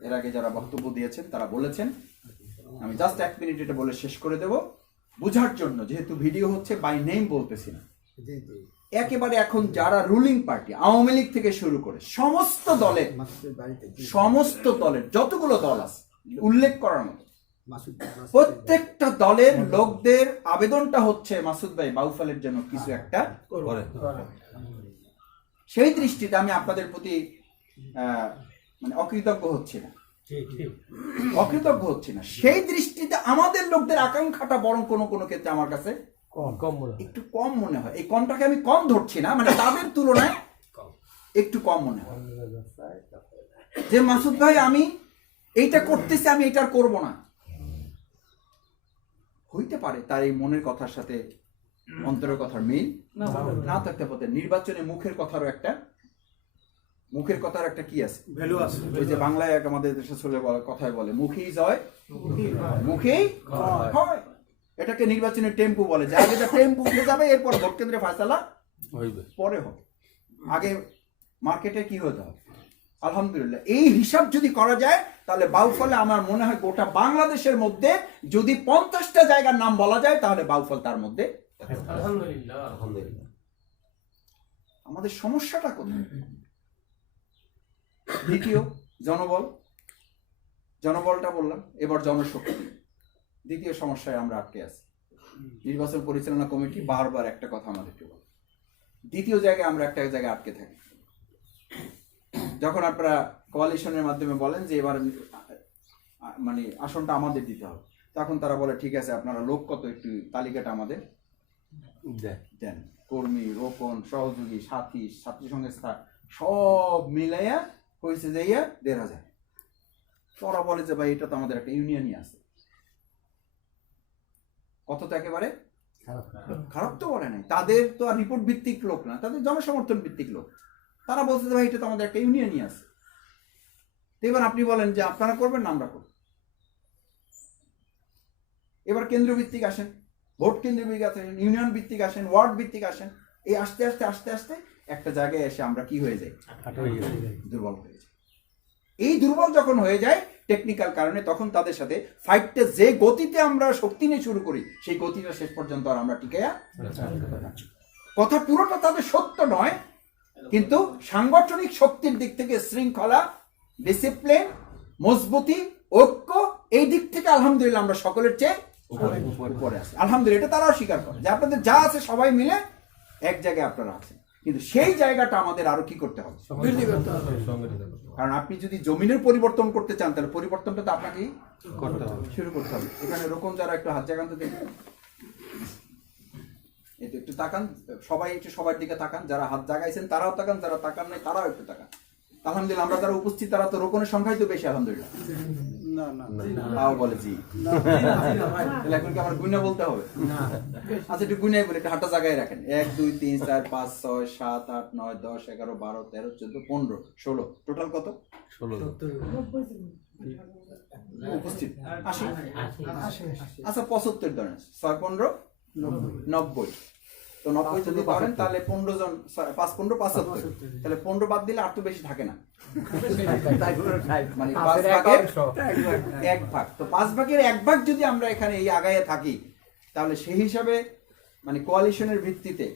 এর আগে যারা বক্তব্য দিয়েছেন তারা বলেছেন, আমি জাস্ট 1 মিনিট এটা বলে শেষ করে দেব বুঝার জন্য, যেহেতু ভিডিও হচ্ছে বাই নেম বলতেছি না। একেবারে এখন যারা রুলিং পার্টি, আওয়ামী লীগ থেকে শুরু করে সমস্ত দলের যতগুলো দল আছে উল্লেখ করার মতো, প্রত্যেকটা দলের লোকদের আবেদনটা হচ্ছে মাসুদ ভাই বাউফলের জন্য কিছু একটা করেন। সেই দৃষ্টিতে আমি আপনাদের প্রতি মানে অকৃতজ্ঞ হচ্ছি না, সেই দৃষ্টিতে আমাদের লোকদের আকাঙ্ক্ষাটা বরং কোনো কোনো ক্ষেত্রে আমার কাছে একটু কম মনে হয়। এই কমটাকে আমি কম ধরছি না, মানে তাদের তুলনায় একটু কম মনে হয় যে মাসুদ ভাই আমি এইটা করতেছি, আমি এটা করব না। হইতে পারে তার এই মনের কথার সাথে অন্তরের কথার মিল না থাকতে পারে। নির্বাচনে মুখের কথার একটা কি আছে, ভ্যালু আছে। ওই যে বাংলায় আমাদের দেশে চলে কথায় বলে মুখেই জয় মুখেই হয়। এটাকে নির্বাচনের টেম্পু বলে, যে আগে টেম্পু উঠে যাবে, এরপর ভোট কেন্দ্রে ফয়সালা পরে হবে, আগে মার্কেটে কি হতে হবে। আলহামদুলিল্লাহ এই হিসাব যদি করা যায় তাহলে বাউফলে আমার মনে হয় গোটা বাংলাদেশের মধ্যে যদি 50টা জায়গার নাম বলা যায় তাহলে বাউফল তার মধ্যে। আমাদের সমস্যাটা কোথায়? দ্বিতীয় জনবলটা বললাম, এবার জনশক্তি। দ্বিতীয় সমস্যায় আমরা আটকে আছি। নির্বাচন পরিচালনা কমিটি বারবার একটা কথা আমাদেরকে বলে, দ্বিতীয় জায়গায় আমরা একটা জায়গায় আটকে থাকি। যখন আপনারা কোয়ালিশনের মাধ্যমে বলেন যে এবার মানে আসনটা আমাদের দিতে হবে, তখন তারা বলে ঠিক আছে আপনারা লোক কত একটু তালিকাটা আমাদের দেন, কর্মী, রোপণ, সহযোগী, ছাত্রী সংস্থা সব মিলাইয়া হয়েছে যাইয়া 1,500। তোরা বলে যে ভাই এটা তো আমাদের একটা ইউনিয়নই আছে। কত তো একেবারে খারাপ তো বলে নাই, তাদের তো আর রিপোর্ট ভিত্তিক লোক না, তাদের জনসমর্থন ভিত্তিক লোক। তারা বলছে যে ভাই এটা তো আমাদের একটা ইউনিয়নই আছে। এবার আপনি বলেন যে আপনারা করবেন না আমরা করব। এবার কেন্দ্র ভিত্তিক আসেন, ভোট কেন্দ্র ভিত্তিক আসেন, ইউনিয়ন ভিত্তিক আসেন, ওয়ার্ড ভিত্তিক আসেন, এই আস্তে আস্তে একটা জায়গায় এসে আমরা কি হয়ে যাই, দুর্বল হয়ে যাই। এই দুর্বল যখন হয়ে যায় টেকনিক্যাল কারণে, তখন তাদের সাথে ফাইটটা যে গতিতে আমরা শক্তি নিয়ে শুরু করি সেই গতিটা শেষ পর্যন্ত আর আমরা টিকে কথা পুরোটা তাদের সত্য নয়, কিন্তু সাংগঠনিক শক্তির দিক থেকে শৃঙ্খলা, ডিসিপ্লিন, মজবুতি, ঐক্য, এই দিক থেকে আলহামদুলিল্লাহ আমরা সকলের চেয়ে উপরে আছি। আলহামদুলিল্লাহ এটা তারাও স্বীকার করে যে আপনাদের যা আছে সবাই মিলে এক জায়গায় আপনারা আছেন, কিন্তু সেই জায়গাটা আমাদের আরো কি করতে হবে, কারণ আপনি যদি জমিনের পরিবর্তন করতে চান তাহলে পরিবর্তনটা তো আপনাকেই শুরু করতে হবে। এখানে রকম যারা একটু হাত জাগান তো দেখুন, একটু তাকান, সবাই একটু সবার দিকে তাকান, যারা হাত জাগাইছেন তারাও তাকান, যারা তাকান নাই তারাও একটু তাকান। আলহামদুলিল্লাহ আমরা যারা উপস্থিত তারা তো রোকনের সংখ্যাই তো বেশি আলহামদুলিল্লাহ। তাও বলে জি, এখন কি আমার গুণা বলতে হবে? আচ্ছা একটু গুণাই বলে, একটু হাতটা জায়গায় রাখেন। 1 2 3 4 5 6 7 8 9 10 11 12 13 14 15 16, টোটাল কত? 16 উপস্থিত। 80। আচ্ছা 75 ধরেন, 6 15 90। তো 90 যদি ধরেন তাহলে 15 জন, 5 15 75, তাহলে 15 বাদ দিলে আর তো বেশি থাকে না, মানে 5 ভাগের 1 ভাগ। তো 5 ভাগের 1 ভাগ যদি আমরা এখানে এই আগায়ে থাকি তাহলে সেই হিসাবে মানে কোয়ালিশনের ভিত্তিতে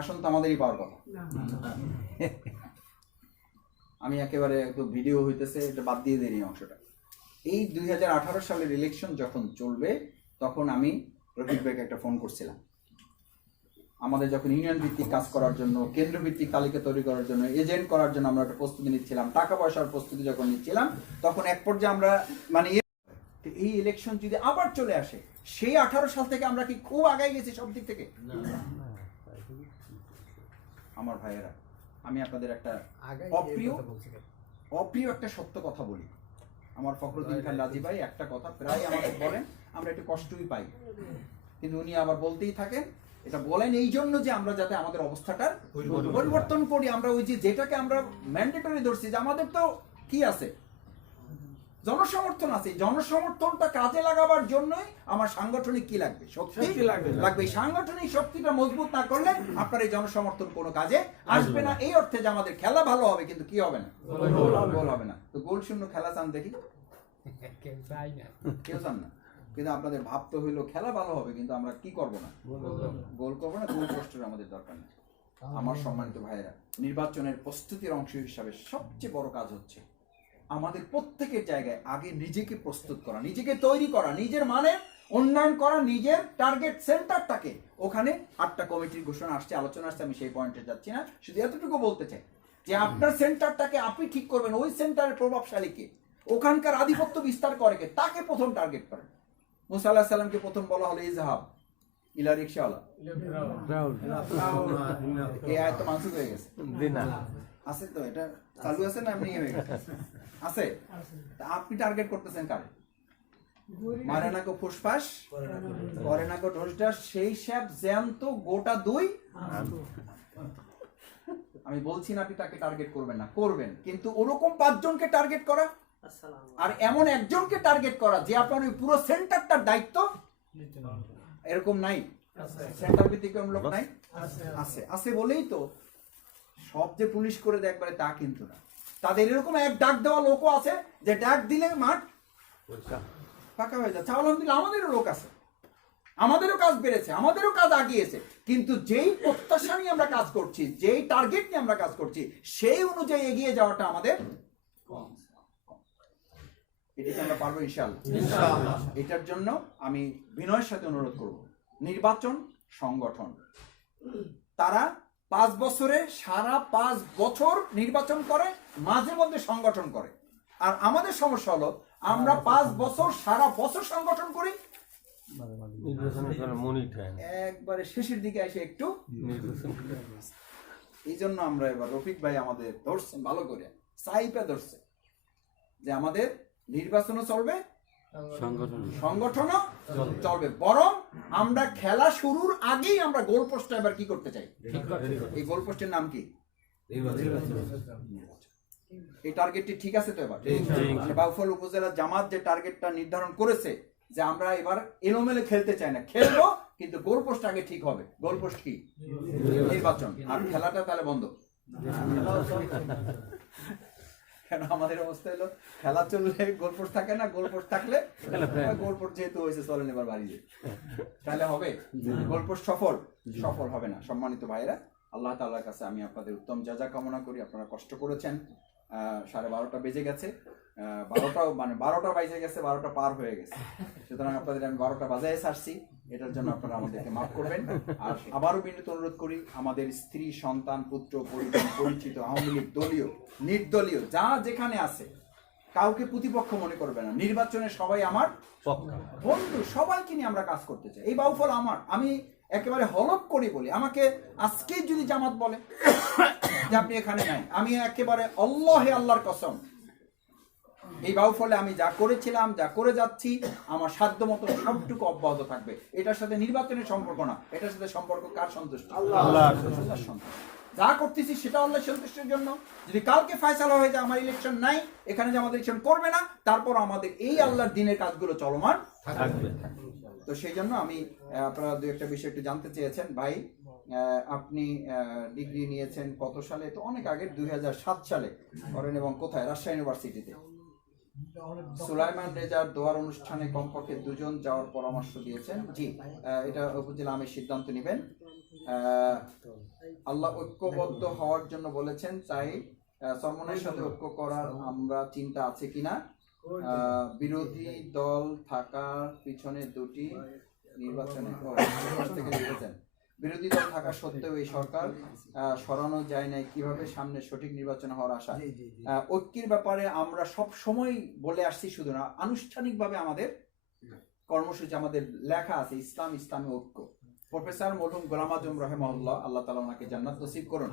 আসন তো আমাদেরই পাওয়ার কথা। আমি একেবারে একটু ভিডিও হইতেছে, এটা বাদ দিয়ে দিই অংশটা। এই 2018 সালের ইলেকশন যখন চলবে তখন আমি রফিক ভাইকে একটা ফোন করছিলাম। আমাদের যখন ইউনিয়ন ভিত্তিক কাজ করার জন্য, কেন্দ্র ভিত্তিক তালিকা তৈরি করার জন্য, এজেন্ট করার জন্য আমরা একটা প্রস্তুতি নিচ্ছিলাম, টাকা পয়সার প্রস্তুতি যখন নিচ্ছিলাম, তখন এক পর্যায়ে আমরা মানে এই ইলেকশন যদি আবার চলে আসে, সেই 18 সাল থেকে আমরা কি খুব আগায় গেছি সব দিক থেকে? আমার ভাইয়েরা, আমি আপনাদের একটা অপ্রিয় একটা সত্য কথা বলি। আমার ফখরুদ্দিন খান রাজি ভাই একটা কথা প্রায় আমাকে বলেন, আমরা একটু কষ্টই পাই, কিন্তু উনি আবার বলতেই থাকেন, এটা বলেন এই জন্য যে আমরা যাতে আমাদের অবস্থাটার পরিবর্তন করি। আমরা ওই যে যেটাকে আমরা ম্যান্ডেটরি ধরছি, যে আমাদের তো কি আছে, জনসমর্থন আছে, জনসমর্থনটা কাজে লাগাবার জন্যই আমার সাংগঠনিক কি লাগবে, শক্তি লাগবে। সাংগঠনিক শক্তিটা মজবুত না করলে আপনার এই জনসমর্থন কোনো কাজে আসবে না। এই অর্থে যে আমাদের খেলা ভালো হবে, কিন্তু কি হবে না, গোল হবে না। তো গোল শূন্য খেলা চান দেখি? কেউ চান না। কিন্তু আপনাদের ভাবতে হইলো খেলা ভালো হবে, কিন্তু আমরা কি করব না, গোল করবো না। গোল পোস্টের আমাদের দরকার নেই। আমার সম্মানিত ভাইয়েরা, নির্বাচনের প্রস্তুতির অংশ হিসাবে সবচেয়ে বড় কাজ হচ্ছে আমাদের প্রত্যেকের জায়গায় আগে নিজেকে প্রস্তুত করা, নিজেকে তৈরি করা, নিজের মানে উন্নয়ন করা, নিজের টার্গেট সেন্টারটাকে। ওখানে 8টা কমিটির ঘোষণা আসছে, আলোচনা আসছে, আমি সেই পয়েন্টে যাচ্ছি না, শুধু এতটুকু বলতে চাই যে আপনার সেন্টারটাকে আপনি ঠিক করবেন। ওই সেন্টারের প্রভাবশালীকে, ওখানকার আধিপত্য বিস্তার করে কে, তাকে প্রথম টার্গেট করেন। মুসা আলাইহিস সালামকে প্রথম বলা হলো ইজহাব ইলা রিকশাওয়ালা। এই আয়াত তো মানসুখ হয়ে গেছে, আছে তো, এটা চালু আছে না এমনি হয়ে গেছে? আছে। তা আপনি টার্গেট করতেছেন কারে? মারে না গো ফুসফাস, করে না গো ঢোসঢাস, সেই সব জ্যান্ত গোটা দুই। আমি বলছি না আপনি তাকে টার্গেট করবেন না, করবেন, কিন্তু ওরকম 5 জনকে টার্গেট করা আর এমন একজনকে টার্গেট করা যে আপনার ওই পুরো সেন্টারটার দায়িত্ব, এরকম নাই। সেন্টার ভিত্তিক লোক নাই? আছে। আছে বলেই তো সব যে পুলিশ করে দেয় একবারে তা কিন্তু না। তাদের এরকম এক ডাক দেওয়া লোকও আছে যে ডাক দিলে মাঠ ফাঁকা হয়ে যাচ্ছে। আলহামদুলিল্লাহ আমাদেরও লোক আছে, আমাদেরও কাজ বেড়েছে, আমাদেরও কাজ আগিয়েছে, কিন্তু যেই প্রত্যাশা নিয়ে আমরা কাজ করছি, যেই টার্গেট নিয়ে আমরা কাজ করছি, সেই অনুযায়ী এগিয়ে যাওয়াটা আমাদের এটাকে আমরা পারবো ইনশাআল্লাহ। এটার জন্য আমি বিনয়ের সাথে অনুরোধ করব, নির্বাচন সংগঠন তারা 5 বছরে সারা 5 বছর নির্বাচন করে, মাঝে মধ্যে সংগঠন করে। আর আমাদের সমস্যা হলো আমরা 5 বছর সারা বছর সংগঠন করি, একবারে শেষের দিকে এসে একটু। এই জন্য আমরা এবার রফিক ভাই আমাদের ধরছেন ভালো করে, সাইপে ধরছে যে আমাদের নির্বাচনও চলবে, সংগঠনও চলবে। বরং আমরা খেলা শুরুর আগেই আমরা গোল পোস্টটা এবার কি করতে চাই। এই গোল পোস্টের নাম কি? এই টার্গেটটি ঠিক আছে তো? এবার বাউফল উপজেলা জামাত যে টার্গেটটা নির্ধারণ করেছে যে আমরা এবার এলোমেলো খেলতে চাই না, খেলবো, কিন্তু গোল পোস্ট আগে ঠিক হবে। গোল পোস্ট কি? নির্বাচন। আর খেলাটা তাহলে বন্ধ। কেন আমাদের অবস্থা হলো খেলা চললে গোলপোস্ট থাকে না, গোলপোস্ট থাকলে গোলপোস্ট যেহেতু হয়েছে চলেন এবার বাড়ি যায়, তাহলে হবে গোলপোস্ট সফল হবে না। সম্মানিত ভাইরা, আল্লাহ তাআলার কাছে আমি আপনাদের উত্তম জাযা কামনা করি। আপনারা কষ্ট করেছেন, 12:30 বেজে গেছে, 12টা বাজে গেছে, 12টা পার হয়ে গেছে। সুতরাং আপনাদের আমি 12টা বাজায় ছাড়ছি, এটার জন্য আপনারা আমাদেরকে মাফ করবেন। আর আবারও বিনীত অনুরোধ করি, আমাদের স্ত্রী, সন্তান, পুত্র, পরিচিত, আওয়ামী লীগ দলীয়, নির্দলীয় যা যেখানে আছে, কাউকে প্রতিপক্ষ মনে করবে না। নির্বাচনে সবাই আমার বন্ধু, সবাইকে নিয়ে আমরা কাজ করতে চাই। এই বাউফল আমার, আমি একেবারে হলফ করি বলি, আমাকে আজকে যদি জামাত বলে যে আপনি এখানে নাই, আমি একেবারে আল্লাহর কসম এই বাউফলে আমি যা করেছিলাম, যা করে যাচ্ছি, আমার সাধ্য মতো সবটুকু অব্যাহত থাকবে। এটার সাথে নির্বাচনের সম্পর্ক না, এটার সাথে সম্পর্ক কার সন্তুষ্টি? আল্লাহর সন্তুষ্টি। যা করতেছি সেটা আল্লাহর সন্তুষ্টির জন্য। যদি কালকে ফয়সালা হয়ে যায় আমার ইলেকশন নাই, এখানে যে আমাদের ইলেকশন করবে না, তারপর আমাদের এই আল্লাহর দিনের কাজগুলো চলমান থাকবে। তো সেই জন্য আমি, আপনারা দু একটা বিষয় একটু জানতে চেয়েছেন। ভাই, আপনি ডিগ্রি নিয়েছেন কত সালে? তো অনেক আগে, 2007 সালে করেন। এবং কোথায়? রাজশাহী ইউনিভার্সিটিতে। সুলাইমান রেজার দোয়ার অনুষ্ঠানে কমপক্ষে 2 জন যাওয়ার পরামর্শ দিয়েছেন। জি, এটা উপজেলা আমির সিদ্ধান্ত নেবেন। আল্লাহ ঐক্যবদ্ধ হওয়ার জন্য বলেছেন, তাই চরমনের সাথে ঐক্য করার আমরা চিন্তা আছে কিনা, বিরোধী দল থাকার পিছনে দুটি নির্বাচনে থেকে লিখেছেন, বিরোধী দল থাকা সত্ত্বেও এই সরকার সরানো যায় না, কিভাবে সামনে সঠিক নির্বাচন হওয়ার আশা? ঐক্যের ব্যাপারে আমরা সব সময় বলে আসছি, শুধু না আনুষ্ঠানিকভাবে আমাদের কর্মসূচি আমাদের লেখা আছে, ইসলামী ঐক্য। প্রফেসর মরহুম গোলাম আজম রাহিমাহুল্লাহ, আল্লাহ তাআলা ওনাকে জান্নাত নসিব করুন,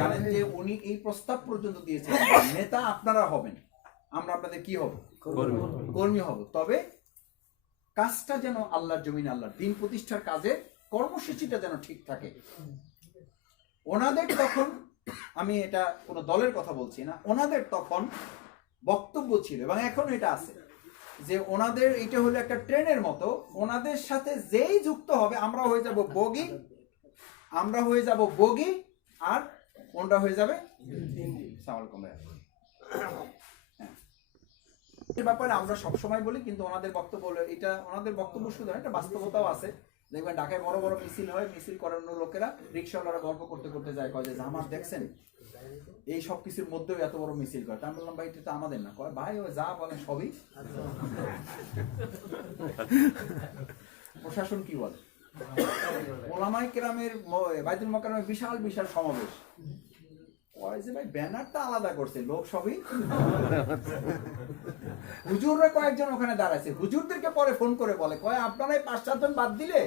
জানেন যে উনি এই প্রস্তাব পর্যন্ত দিয়েছেন, নেতা আপনারা হবেন, আমরা আপনাদের কি হব? কর্মী হব, তবে কাজটা যেন আল্লাহর জমিনে আল্লাহর দিন প্রতিষ্ঠার কাজে কর্মসূচিটা যেন ঠিক থাকে। ওনাদের তখন, আমি এটা কোনো দলের কথা বলছি না, ওনাদের তখন বক্তব্য ছিল এবং এখন এটা আছে যে ওনাদের এটা হলো একটা ট্রেনের মতো, ওনাদের সাথে যেই যুক্ত হবে আমরা হয়ে যাব বগি, আর ওনরা হয়ে যাবে এই ব্যাপারে আমরা সবসময় বলি, কিন্তু ওনাদের বক্তব্য হলো এটা, ওনাদের বক্তব্য শুধু একটা বাস্তবতাও আছে। দেখবেন ঢাকায় বড় বড় মিছিল হয়, মিছিল করানোর লোকেরা, রিক্সাওয়ালারা গল্প করতে করতে যায়, কয় যে আমার দেখছেন এই সব কিছুর মধ্যেও এত বড় মিছিল করে। আমি বললাম ভাই এটা তো আমাদের না। কয় ভাই ও যা বলেন সবই প্রশাসন কি বলে। ওলামায়ে কেরামের বাইতুল মোকাররমে বিশাল বিশাল সমাবেশ, কয় যে ভাই ব্যানারটা আলাদা করছে, লোক সবই হুজুররা কয়েকজন ওখানে দাঁড়াইছে, হুজুরদেরকে পরে ফোন করে বলে, কয় আপনারা 5-7 জন বাদ দিলে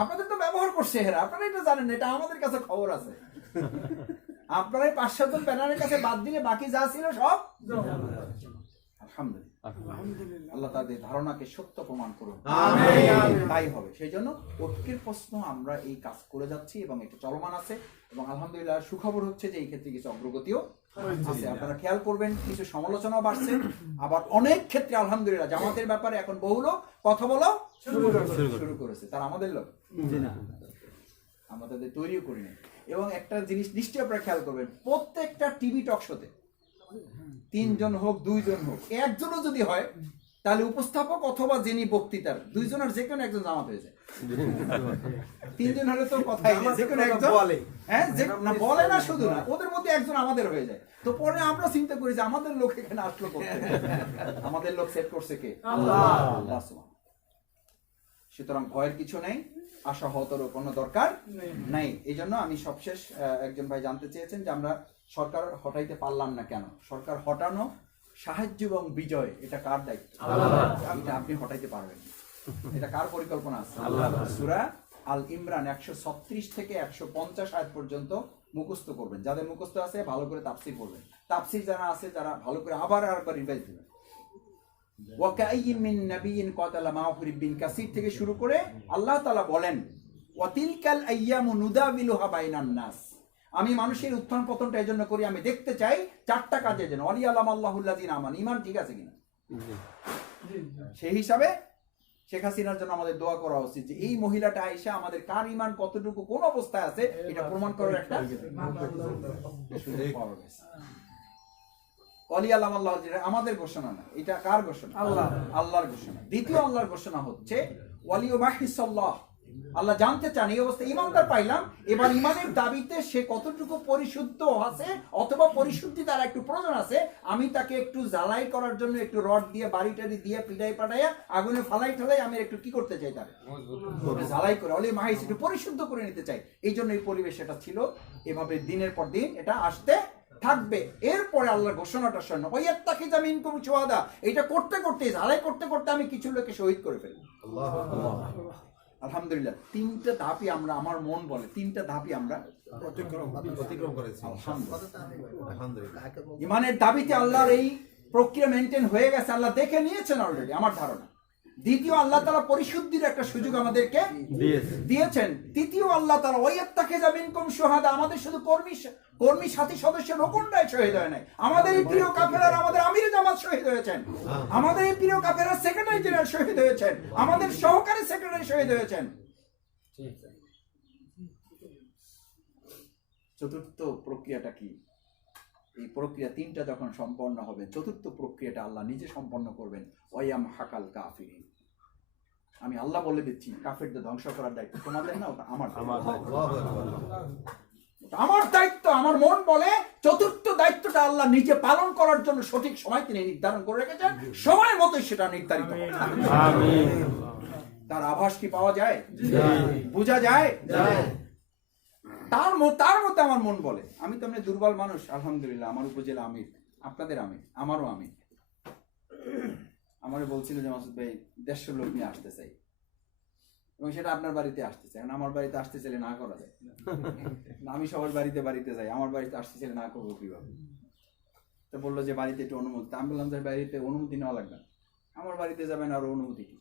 আপনাদের তো ব্যবহার করছে এরা, আপনারা এটা জানেন, এটা আমাদের কাছে খবর আছে, আপনারা 5-7 জন ব্যানারের কাছে বাদ দিলে বাকি যা ছিল সব আলহামদুলিল্লাহ, আল্লাহ তাদের ধারণাকে সত্য প্রমাণ করুন, তাই হবে। সেই জন্য ঐক্যের প্রশ্ন আমরা এই কাজ করে যাচ্ছি এবং এটা চলমান আছে, এবং আলহামদুলিল্লাহ সুখবর হচ্ছে যে এই ক্ষেত্রে কিছু অগ্রগতিও আছে। আপনারা খেয়াল করবেন কিছু সমালোচনাও বাড়ছে, আবার অনেক ক্ষেত্রে আলহামদুলিল্লাহ জামাতের ব্যাপারে এখন বহু লোক কথা বলা শুরু করেছে, তারা আমাদের লোক, আমরা তাদের তৈরিও করি না। এবং একটা জিনিস নিশ্চয়ই আপনারা খেয়াল করবেন, প্রত্যেকটা টিভি টক শোতে 3 জন হোক 2 জন হোক, একজনও যদি হয় তাহলে উপস্থাপক অথবা যিনি বক্তৃতার 2 জনের যে কোনো একজন জামাত হয়ে যায়। 3 জন হলে তো কথাই নেই, যে কোনো একজন বলে, হ্যাঁ না বলে না, শুধু না ওদের মধ্যে একজন আমাদের হয়ে যায়। তো পরে আমরা চিন্তা করি যে আমাদের লোক এখানে আসলো করতে, আমাদের লোক সেট করছে কে? আল্লাহ। সুতরাং ভয়ের কিছু নেই, আশা হওয়ারও কোনো দরকার নাই। এই জন্য আমি সবশেষ, একজন ভাই জানতে চেয়েছেন যে আমরা সরকার হটাইতে পারলাম না কেন। সরকার হটানো, সাহায্য এবং বিজয় এটা কার দায়িত্ব? এটা আপনি হটাইতে পারবেন, এটা কার পরিকল্পনা আছে? সূরা আল ইমরান 136 থেকে 150 আয়াত পর্যন্ত মুখস্থ করবেন, যাদের মুখস্থ আছে ভালো করে তাফসীর পড়বেন, তাফসীর যারা আছে তারা ভালো করে আবার রিভাইজ দিবেন। ওয়াকাইয়িন মিন নাবিয়্যিন কাতালা মা'হু রিব্বিন কাসীর থেকে শুরু করে আল্লাহ তাআলা বলেন ওয়াতিলকাল আইয়ামু নুদাবিলুহা বাইনান নাস, আমি মানুষের উত্থান পতনটা এজন্য করি, আমি দেখতে চাই 4টা কাজের জন্য। ওয়ালিয়ালাম আল্লাহুল্লাযিনা আমানু, ঈমান ঠিক আছে কিনা। সেই হিসাবে শেখ হাসিনার জন্য আমাদের দোয়া করা উচিত যে এই মহিলাটা আয়েশা আমাদের কার ঈমান কতটুকু কোন অবস্থায় আছে এটা প্রমাণ করার একটা সুযোগ পাওয়া গেছে। ওয়ালিয়ালাম আল্লাহ, আমাদের ঘোষণা না, এটা কার ঘোষণা? আল্লাহর ঘোষণা। দ্বিতীয় আল্লাহর ঘোষণা হচ্ছে ওয়ালিউমাহিসাল্লাহ, আল্লাহ জানতে চান এই অবস্থায় ইমানদার পাইলাম, এবার ইমানের দাবিতে সে কতটুকু পরিশুদ্ধ আছে অথবা পরিশুদ্ধি তার একটু প্রয়োজন আছে, আমি তাকে একটু জ্বালাই করার জন্য একটু রড দিয়ে বাড়ি টাড়ি দিয়ে পিটাই পাঠাইয়া আগুনে ফালাই ঠালাই আমি একটু কি করতে চাই, তাকে জ্বালাই করে অলি মাহিস একটু পরিশুদ্ধ করে নিতে চাই। এই জন্য এই পরিবেশ এটা ছিল, এভাবে দিনের পর দিন এটা আসতে থাকবে। এরপরে আল্লাহর ঘোষণাটা শোনো, ওয়াইয়াত্তাখিযা মিনকুম শুহাদা, এটা করতে করতে ঝালাই করতে করতে আমি কিছু লোককে শহীদ করে ফেলবো। আলহামদুলিল্লাহ 3টা ধাপই আমরা, আমার মন বলে 3টা ধাপই আমরা অতিক্রম করেছি। আলহামদুলিল্লাহ ইমানের দাবিতে আল্লাহর এই প্রক্রিয়া মেইনটেইন হয়ে গেছে, আল্লাহ দেখে নিয়েছেন অলরেডি আমার ধারণা। দ্বিতীয় আল্লাহ তাআলা পরিশুদ্ধির একটা সুযোগ আমাদেরকে দিয়েছেন। তৃতীয় আল্লাহ তাআলা ওয়াইয়াত্তাখিযা মিনকুম শুহাদা, আমাদের শুধু কর্মী সাথী সদস্য রোকনরাই শহীদ হয় নাই, আমাদের এই প্রিয় কাফেলার আমাদের আমির জামাত শহীদ হয়েছেন, আমাদের এই প্রিয় কাফেলার সেক্রেটারি জেনারেল শহীদ হয়েছেন, আমাদের সহকারী সেক্রেটারি শহীদ হয়েছেন। চতুর্থ প্রক্রিয়াটা কি? এই প্রক্রিয়া 3টা যখন সম্পন্ন হবে, চতুর্থ প্রক্রিয়াটা আল্লাহ নিজে সম্পন্ন করবেন। ওয়ায়াম হাকাল কাফিরিন, আমি আল্লাহ বলে দিচ্ছি কাফেরদের ধ্বংস করার দায়িত্ব তোমাদের না, ওটা আমার দায়িত্ব। আমার মন বলে চতুর্থ আল্লাহ নিজে পালন করার জন্য সঠিক সময় তিনি নির্ধারণ করে রেখেছেন, সময় মতো সেটা নির্ধারিত হবে। তার আভাস কি পাওয়া যায়? বোঝা যায়? তার মতো আমার মন বলে, আমি তো এমনি দুর্বল মানুষ, আলহামদুলিল্লাহ আমার উপজেলা আমির, আপনাদের আমির, আমারও আমির। আমারে বলছিল যে মাসুদ ভাই 150 লোক নিয়ে আসতে চাই, এবং সেটা আপনার বাড়িতে আসতে চাই, কারণ আমার বাড়িতে আসতে চাইলে না করা যায় না, আমি সবার বাড়িতে যাই, আমার বাড়িতে আসতে চাইলে না করবো কিভাবে? তো বললো যে বাড়িতে একটু অনুমতি, আমি বললাম যে বাড়িতে অনুমতি নেওয়া লাগবে না, আমার বাড়িতে যাবেন আর অনুমতি কি?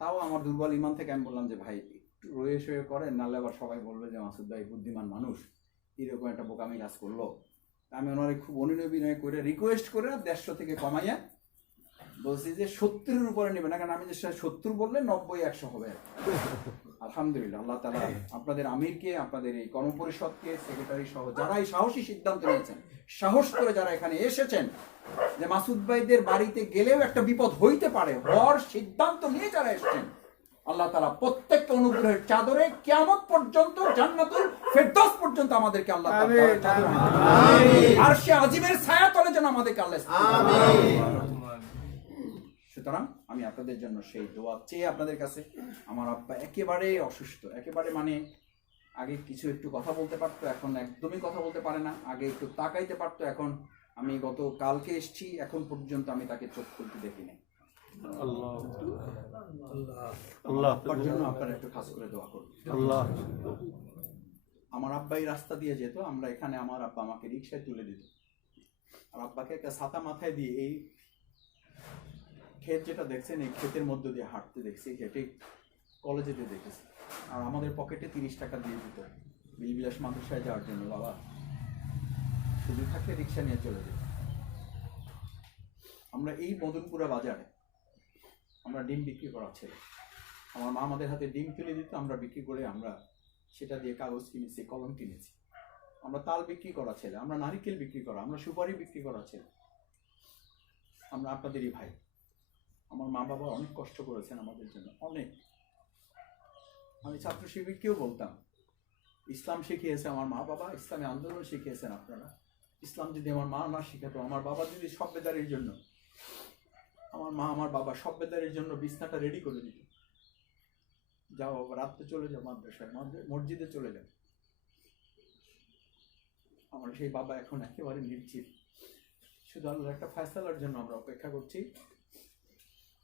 তাও আমার দুর্বল ইমান থেকে আমি বললাম যে ভাই একটু রয়ে শয়ে করেন, নাহলে আবার সবাই বলবে যে মাসুদ ভাই বুদ্ধিমান মানুষ, এরকম একটা বোকামি কাজ করলো। আমি ওনারে খুব অনুনয় বিনয় করে রিকোয়েস্ট করে 150 থেকে কমাইয়া বলছি যে 70-এর উপরে নেবে না, কারণ আমি যে 70 বললে 90-100 হবে। আলহামদুলিল্লাহ, আল্লাহ তাআলা আপনাদের আমিরকে, আপনাদের এই কর্মপরিষদকে, সেক্রেটারি সহ যারা এই সাহসী সিদ্ধান্ত নিয়েছেন, সাহস করে যারা এখানে এসেছেন, যে মাসুদ ভাইদের বাড়িতে গেলেও একটা বিপদ হইতে পারে, হওয়ার সিদ্ধান্ত নিয়ে যারা এসেছেন, আল্লাহ তাআলা প্রত্যেকটা অনুগ্রহের চাদরে কিয়ামত পর্যন্ত, জান্নাতুল ফেরদৌস পর্যন্ত আমাদেরকে আল্লাহ তাআলা আরশে আজিমের ছায়াতলে যেন আমাদেরকে আল্লাহ। সুতরাং আমি আপনাদের জন্য সেই দোয়া চেয়ে আপনাদের কাছে, আমার আব্বা একেবারে অসুস্থ, একেবারে মানে আগে কিছু একটু কথা বলতে পারতো, এখন একদমই কথা বলতে পারে না, আগে একটু তাকাইতে পারতো, এখন আমি গত কালকে এসেছি, এখন পর্যন্ত আমি তাকে চোখ খুলতে দেখিনি। আব্বার জন্য আপনারা একটু খাস করে দোয়া করুন। আমার আব্বা এই রাস্তা দিয়ে যেত, আমরা এখানে, আমার আব্বা আমাকে রিক্সায় তুলে দিত, আর আব্বাকে একটা ছাতা মাথায় দিয়ে এই ক্ষেত যেটা দেখছেন, এই ক্ষেতের মধ্য দিয়ে হাঁটতে দেখছি, হেঁটে কলেজেতে দেখেছি, আর আমাদের পকেটে 30 টাকা দিয়ে দিত বিলবিলাস মাদ্রাসায় যাওয়ার জন্য। বাবা শুধু থাকলে রিক্সা নিয়ে চলে যেত। আমরা এই মদনপুরা বাজারে আমরা ডিম বিক্রি করা ছিল, আমার মা আমাদের হাতে ডিম তুলে দিত, আমরা বিক্রি করে আমরা সেটা দিয়ে কাগজ কিনেছি, কলম কিনেছি। আমরা তাল বিক্রি করা ছেলে, আমরা নারিকেল বিক্রি করা, আমরা সুপারি বিক্রি করা ছেলে। আমরা আপনাদেরই ভাই। আমার মা বাবা অনেক কষ্ট করেছেন আমাদের জন্য, অনেক। আমি ছাত্র শিবিরকেও বলতাম, ইসলাম শিখিয়েছে আমার মা বাবা, ইসলামী আন্দোলন শিখিয়েছেন আপনারা। ইসলাম যদি আমার মা না শিখাতো, আমার বাবা যদি সভ্যতারের জন্য, আমার মা আমার বাবা সভ্যতারের জন্য বিছনাটা রেডি করে দিত, যাও রাত্রে চলে যাও মাদ্রাসায়, মসজিদে চলে যাও। আমার সেই বাবা এখন একেবারে নির্জীব, শুধু আল্লাহর একটা ফয়সালার জন্য আমরা অপেক্ষা করছি।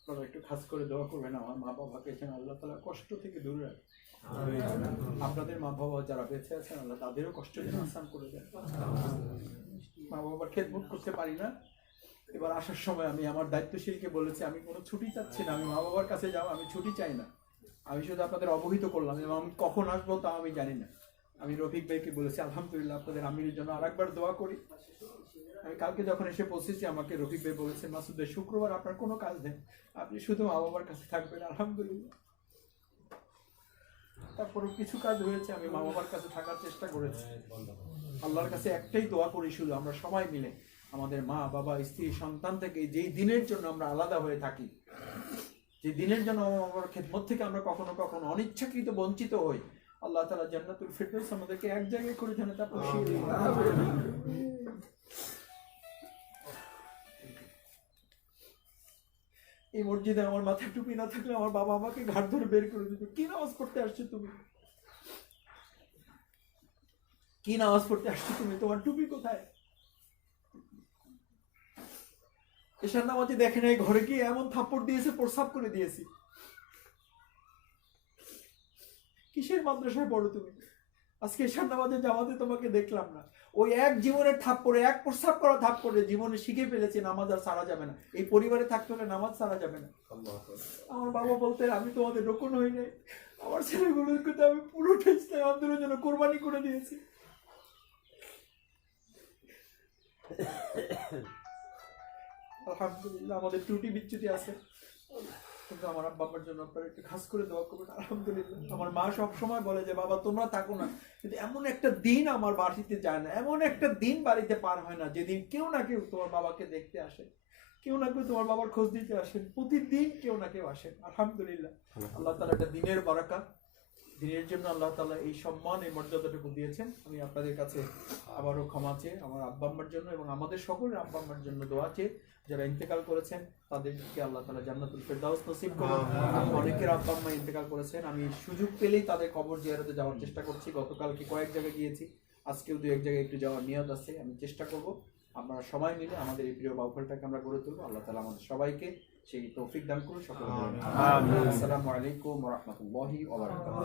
আপনারা একটু খাস করে দোয়া করবেন আমার মা বাবাকে যেন আল্লাহ তাআলা কষ্ট থেকে দূরে রাখে। আপনাদের মা বাবা যারা বেঁচে আছেন, আল্লাহ তাদেরও কষ্ট যেন আসান করে দেন। মা বাবার খেদমত করতে পারি না, এবার আসার সময় আমি আমার দায়িত্বশীলকে বলেছি আমি কোনো ছুটি চাচ্ছি না, আমি মা বাবার কাছে যাও, আমি ছুটি চাই না, আমি শুধু আপনাদের অবহিত করলাম, এবং আমি কখন আসবো তা আমি জানি না। আমি রফিক ভাইকে বলেছি আলহামদুলিল্লাহ আপনাদের আমিরের জন্য আরেকবার দোয়া করি। আমি কালকে যখন এসে পৌঁছেছি, আমাকে রফিক ভাই বলেছেন মাসুদ ভাই শুক্রবার আপনার কোনো কাজ নেই, আপনি শুধু মা বাবার কাছে থাকবেন। আলহামদুলিল্লাহ, তারপরে কিছু কাজ হয়েছে, আমি মা বাবার কাছে থাকার চেষ্টা করেছি। আল্লাহর কাছে একটাই দোয়া করি শুধু, আমরা সবাই মিলে আমাদের মা বাবা স্ত্রী সন্তান থেকে যেই দিনের জন্য আমরা আলাদা হয়ে থাকি, যে দিনের জন্য আমার খেদমত থেকে আমরা কখনো কখনো অনিচ্ছাকৃত বঞ্চিত হই, আল্লাহ তাআলা জান্নাতুল ফিরদৌস আমাদেরকে এক জায়গায় করে যেন তা পৌঁছিয়ে দিন। এই মসজিদে আমার মাথায় টুপি না থাকলে আমার বাবা আমাকে ঘাট ধরে বের করে দিত, কি নামাজ পড়তে আসছো তুমি, কি নামাজ পড়তে আসছো তুমি, তোমার টুপি কোথায়? এশার নামাজে দেখে নাই, ঘরে গিয়ে এমন থাপ্পড় দিয়েছে, প্রস্রাব করে দিয়েছি। কিসের মাদ্রাসায় পড়ো তুমি? আজকে এশার নামাজে জামাতে তোমাকে দেখলাম না। ওই এক জীবনের থাপ্পড়ে, এক প্রস্রাব করা থাপ্পড়ে জীবনে শিখে ফেলেছি নামাজ আর সারা যাবে না, এই পরিবারে থাকতে হলে নামাজ সারা যাবে না। আমার বাবা বলতেন আমি তোমাদের রোকন হই নাই, আমার ছেলেগুলোর কথা আমি পুরোটা ইসলাম আন্দোলনের জন্য কোরবানি করে দিয়েছি। আলহামদুলিল্লাহ আমাদের ত্রুটি বিচ্যুতি আছে, কিন্তু আমার বাবার জন্য আপনারা একটু খাস করে দোয়া করবেন। আলহামদুলিল্লাহ আমার মা সব সময় বলে যে বাবা তোমরা থাকো না, কিন্তু এমন একটা দিন আমার বাড়িতে যায় না, এমন একটা দিন বাড়িতে পার হয় না যেদিন কেউ না কেউ তোমার বাবাকে দেখতে আসে, কেউ না কেউ তোমার বাবার খোঁজ দিতে আসেন, প্রতিদিন কেউ না কেউ আসেন। আলহামদুলিল্লাহ আল্লাহ তাআলা একটা দিনের বারাকা দিনের জন্য আল্লাহ তাআলা এই সম্মান এই মর্যাদাটুকু দিয়েছেন। আমি আপনাদের কাছে আবারও ক্ষমা চেয়ে আমার আব্বা আম্মার জন্য এবং আমাদের সকলের আব্বা আম্মার জন্য দোয়া চেয়ে যারা ইন্তেকাল করেছেন তাদেরকে আল্লাহ তাআলা জান্নাতুল ফেরদাউস নসিব করুন। অনেকের আব্বা আম্মা ইন্তেকাল করেছেন, আমি সুযোগ পেলেই তাদের কবর জিয়ারতে যাওয়ার চেষ্টা করছি। গতকালকে কয়েক জায়গায় গিয়েছি, আজকেও দু এক জায়গায় একটু যাওয়ার নিয়ত আছে, আমি চেষ্টা করব। আমরা সবাই মিলে আমাদের এই প্রিয় বাউফলটাকে আমরা গড়ে তুলবো। আল্লাহ তাআলা আমাদের সবাইকে সেই তৌফিক দান করুন। সকলে আসসালামু আলাইকুম ওয়া রাহমাতুল্লাহি ওয়া বারাকাতুহু।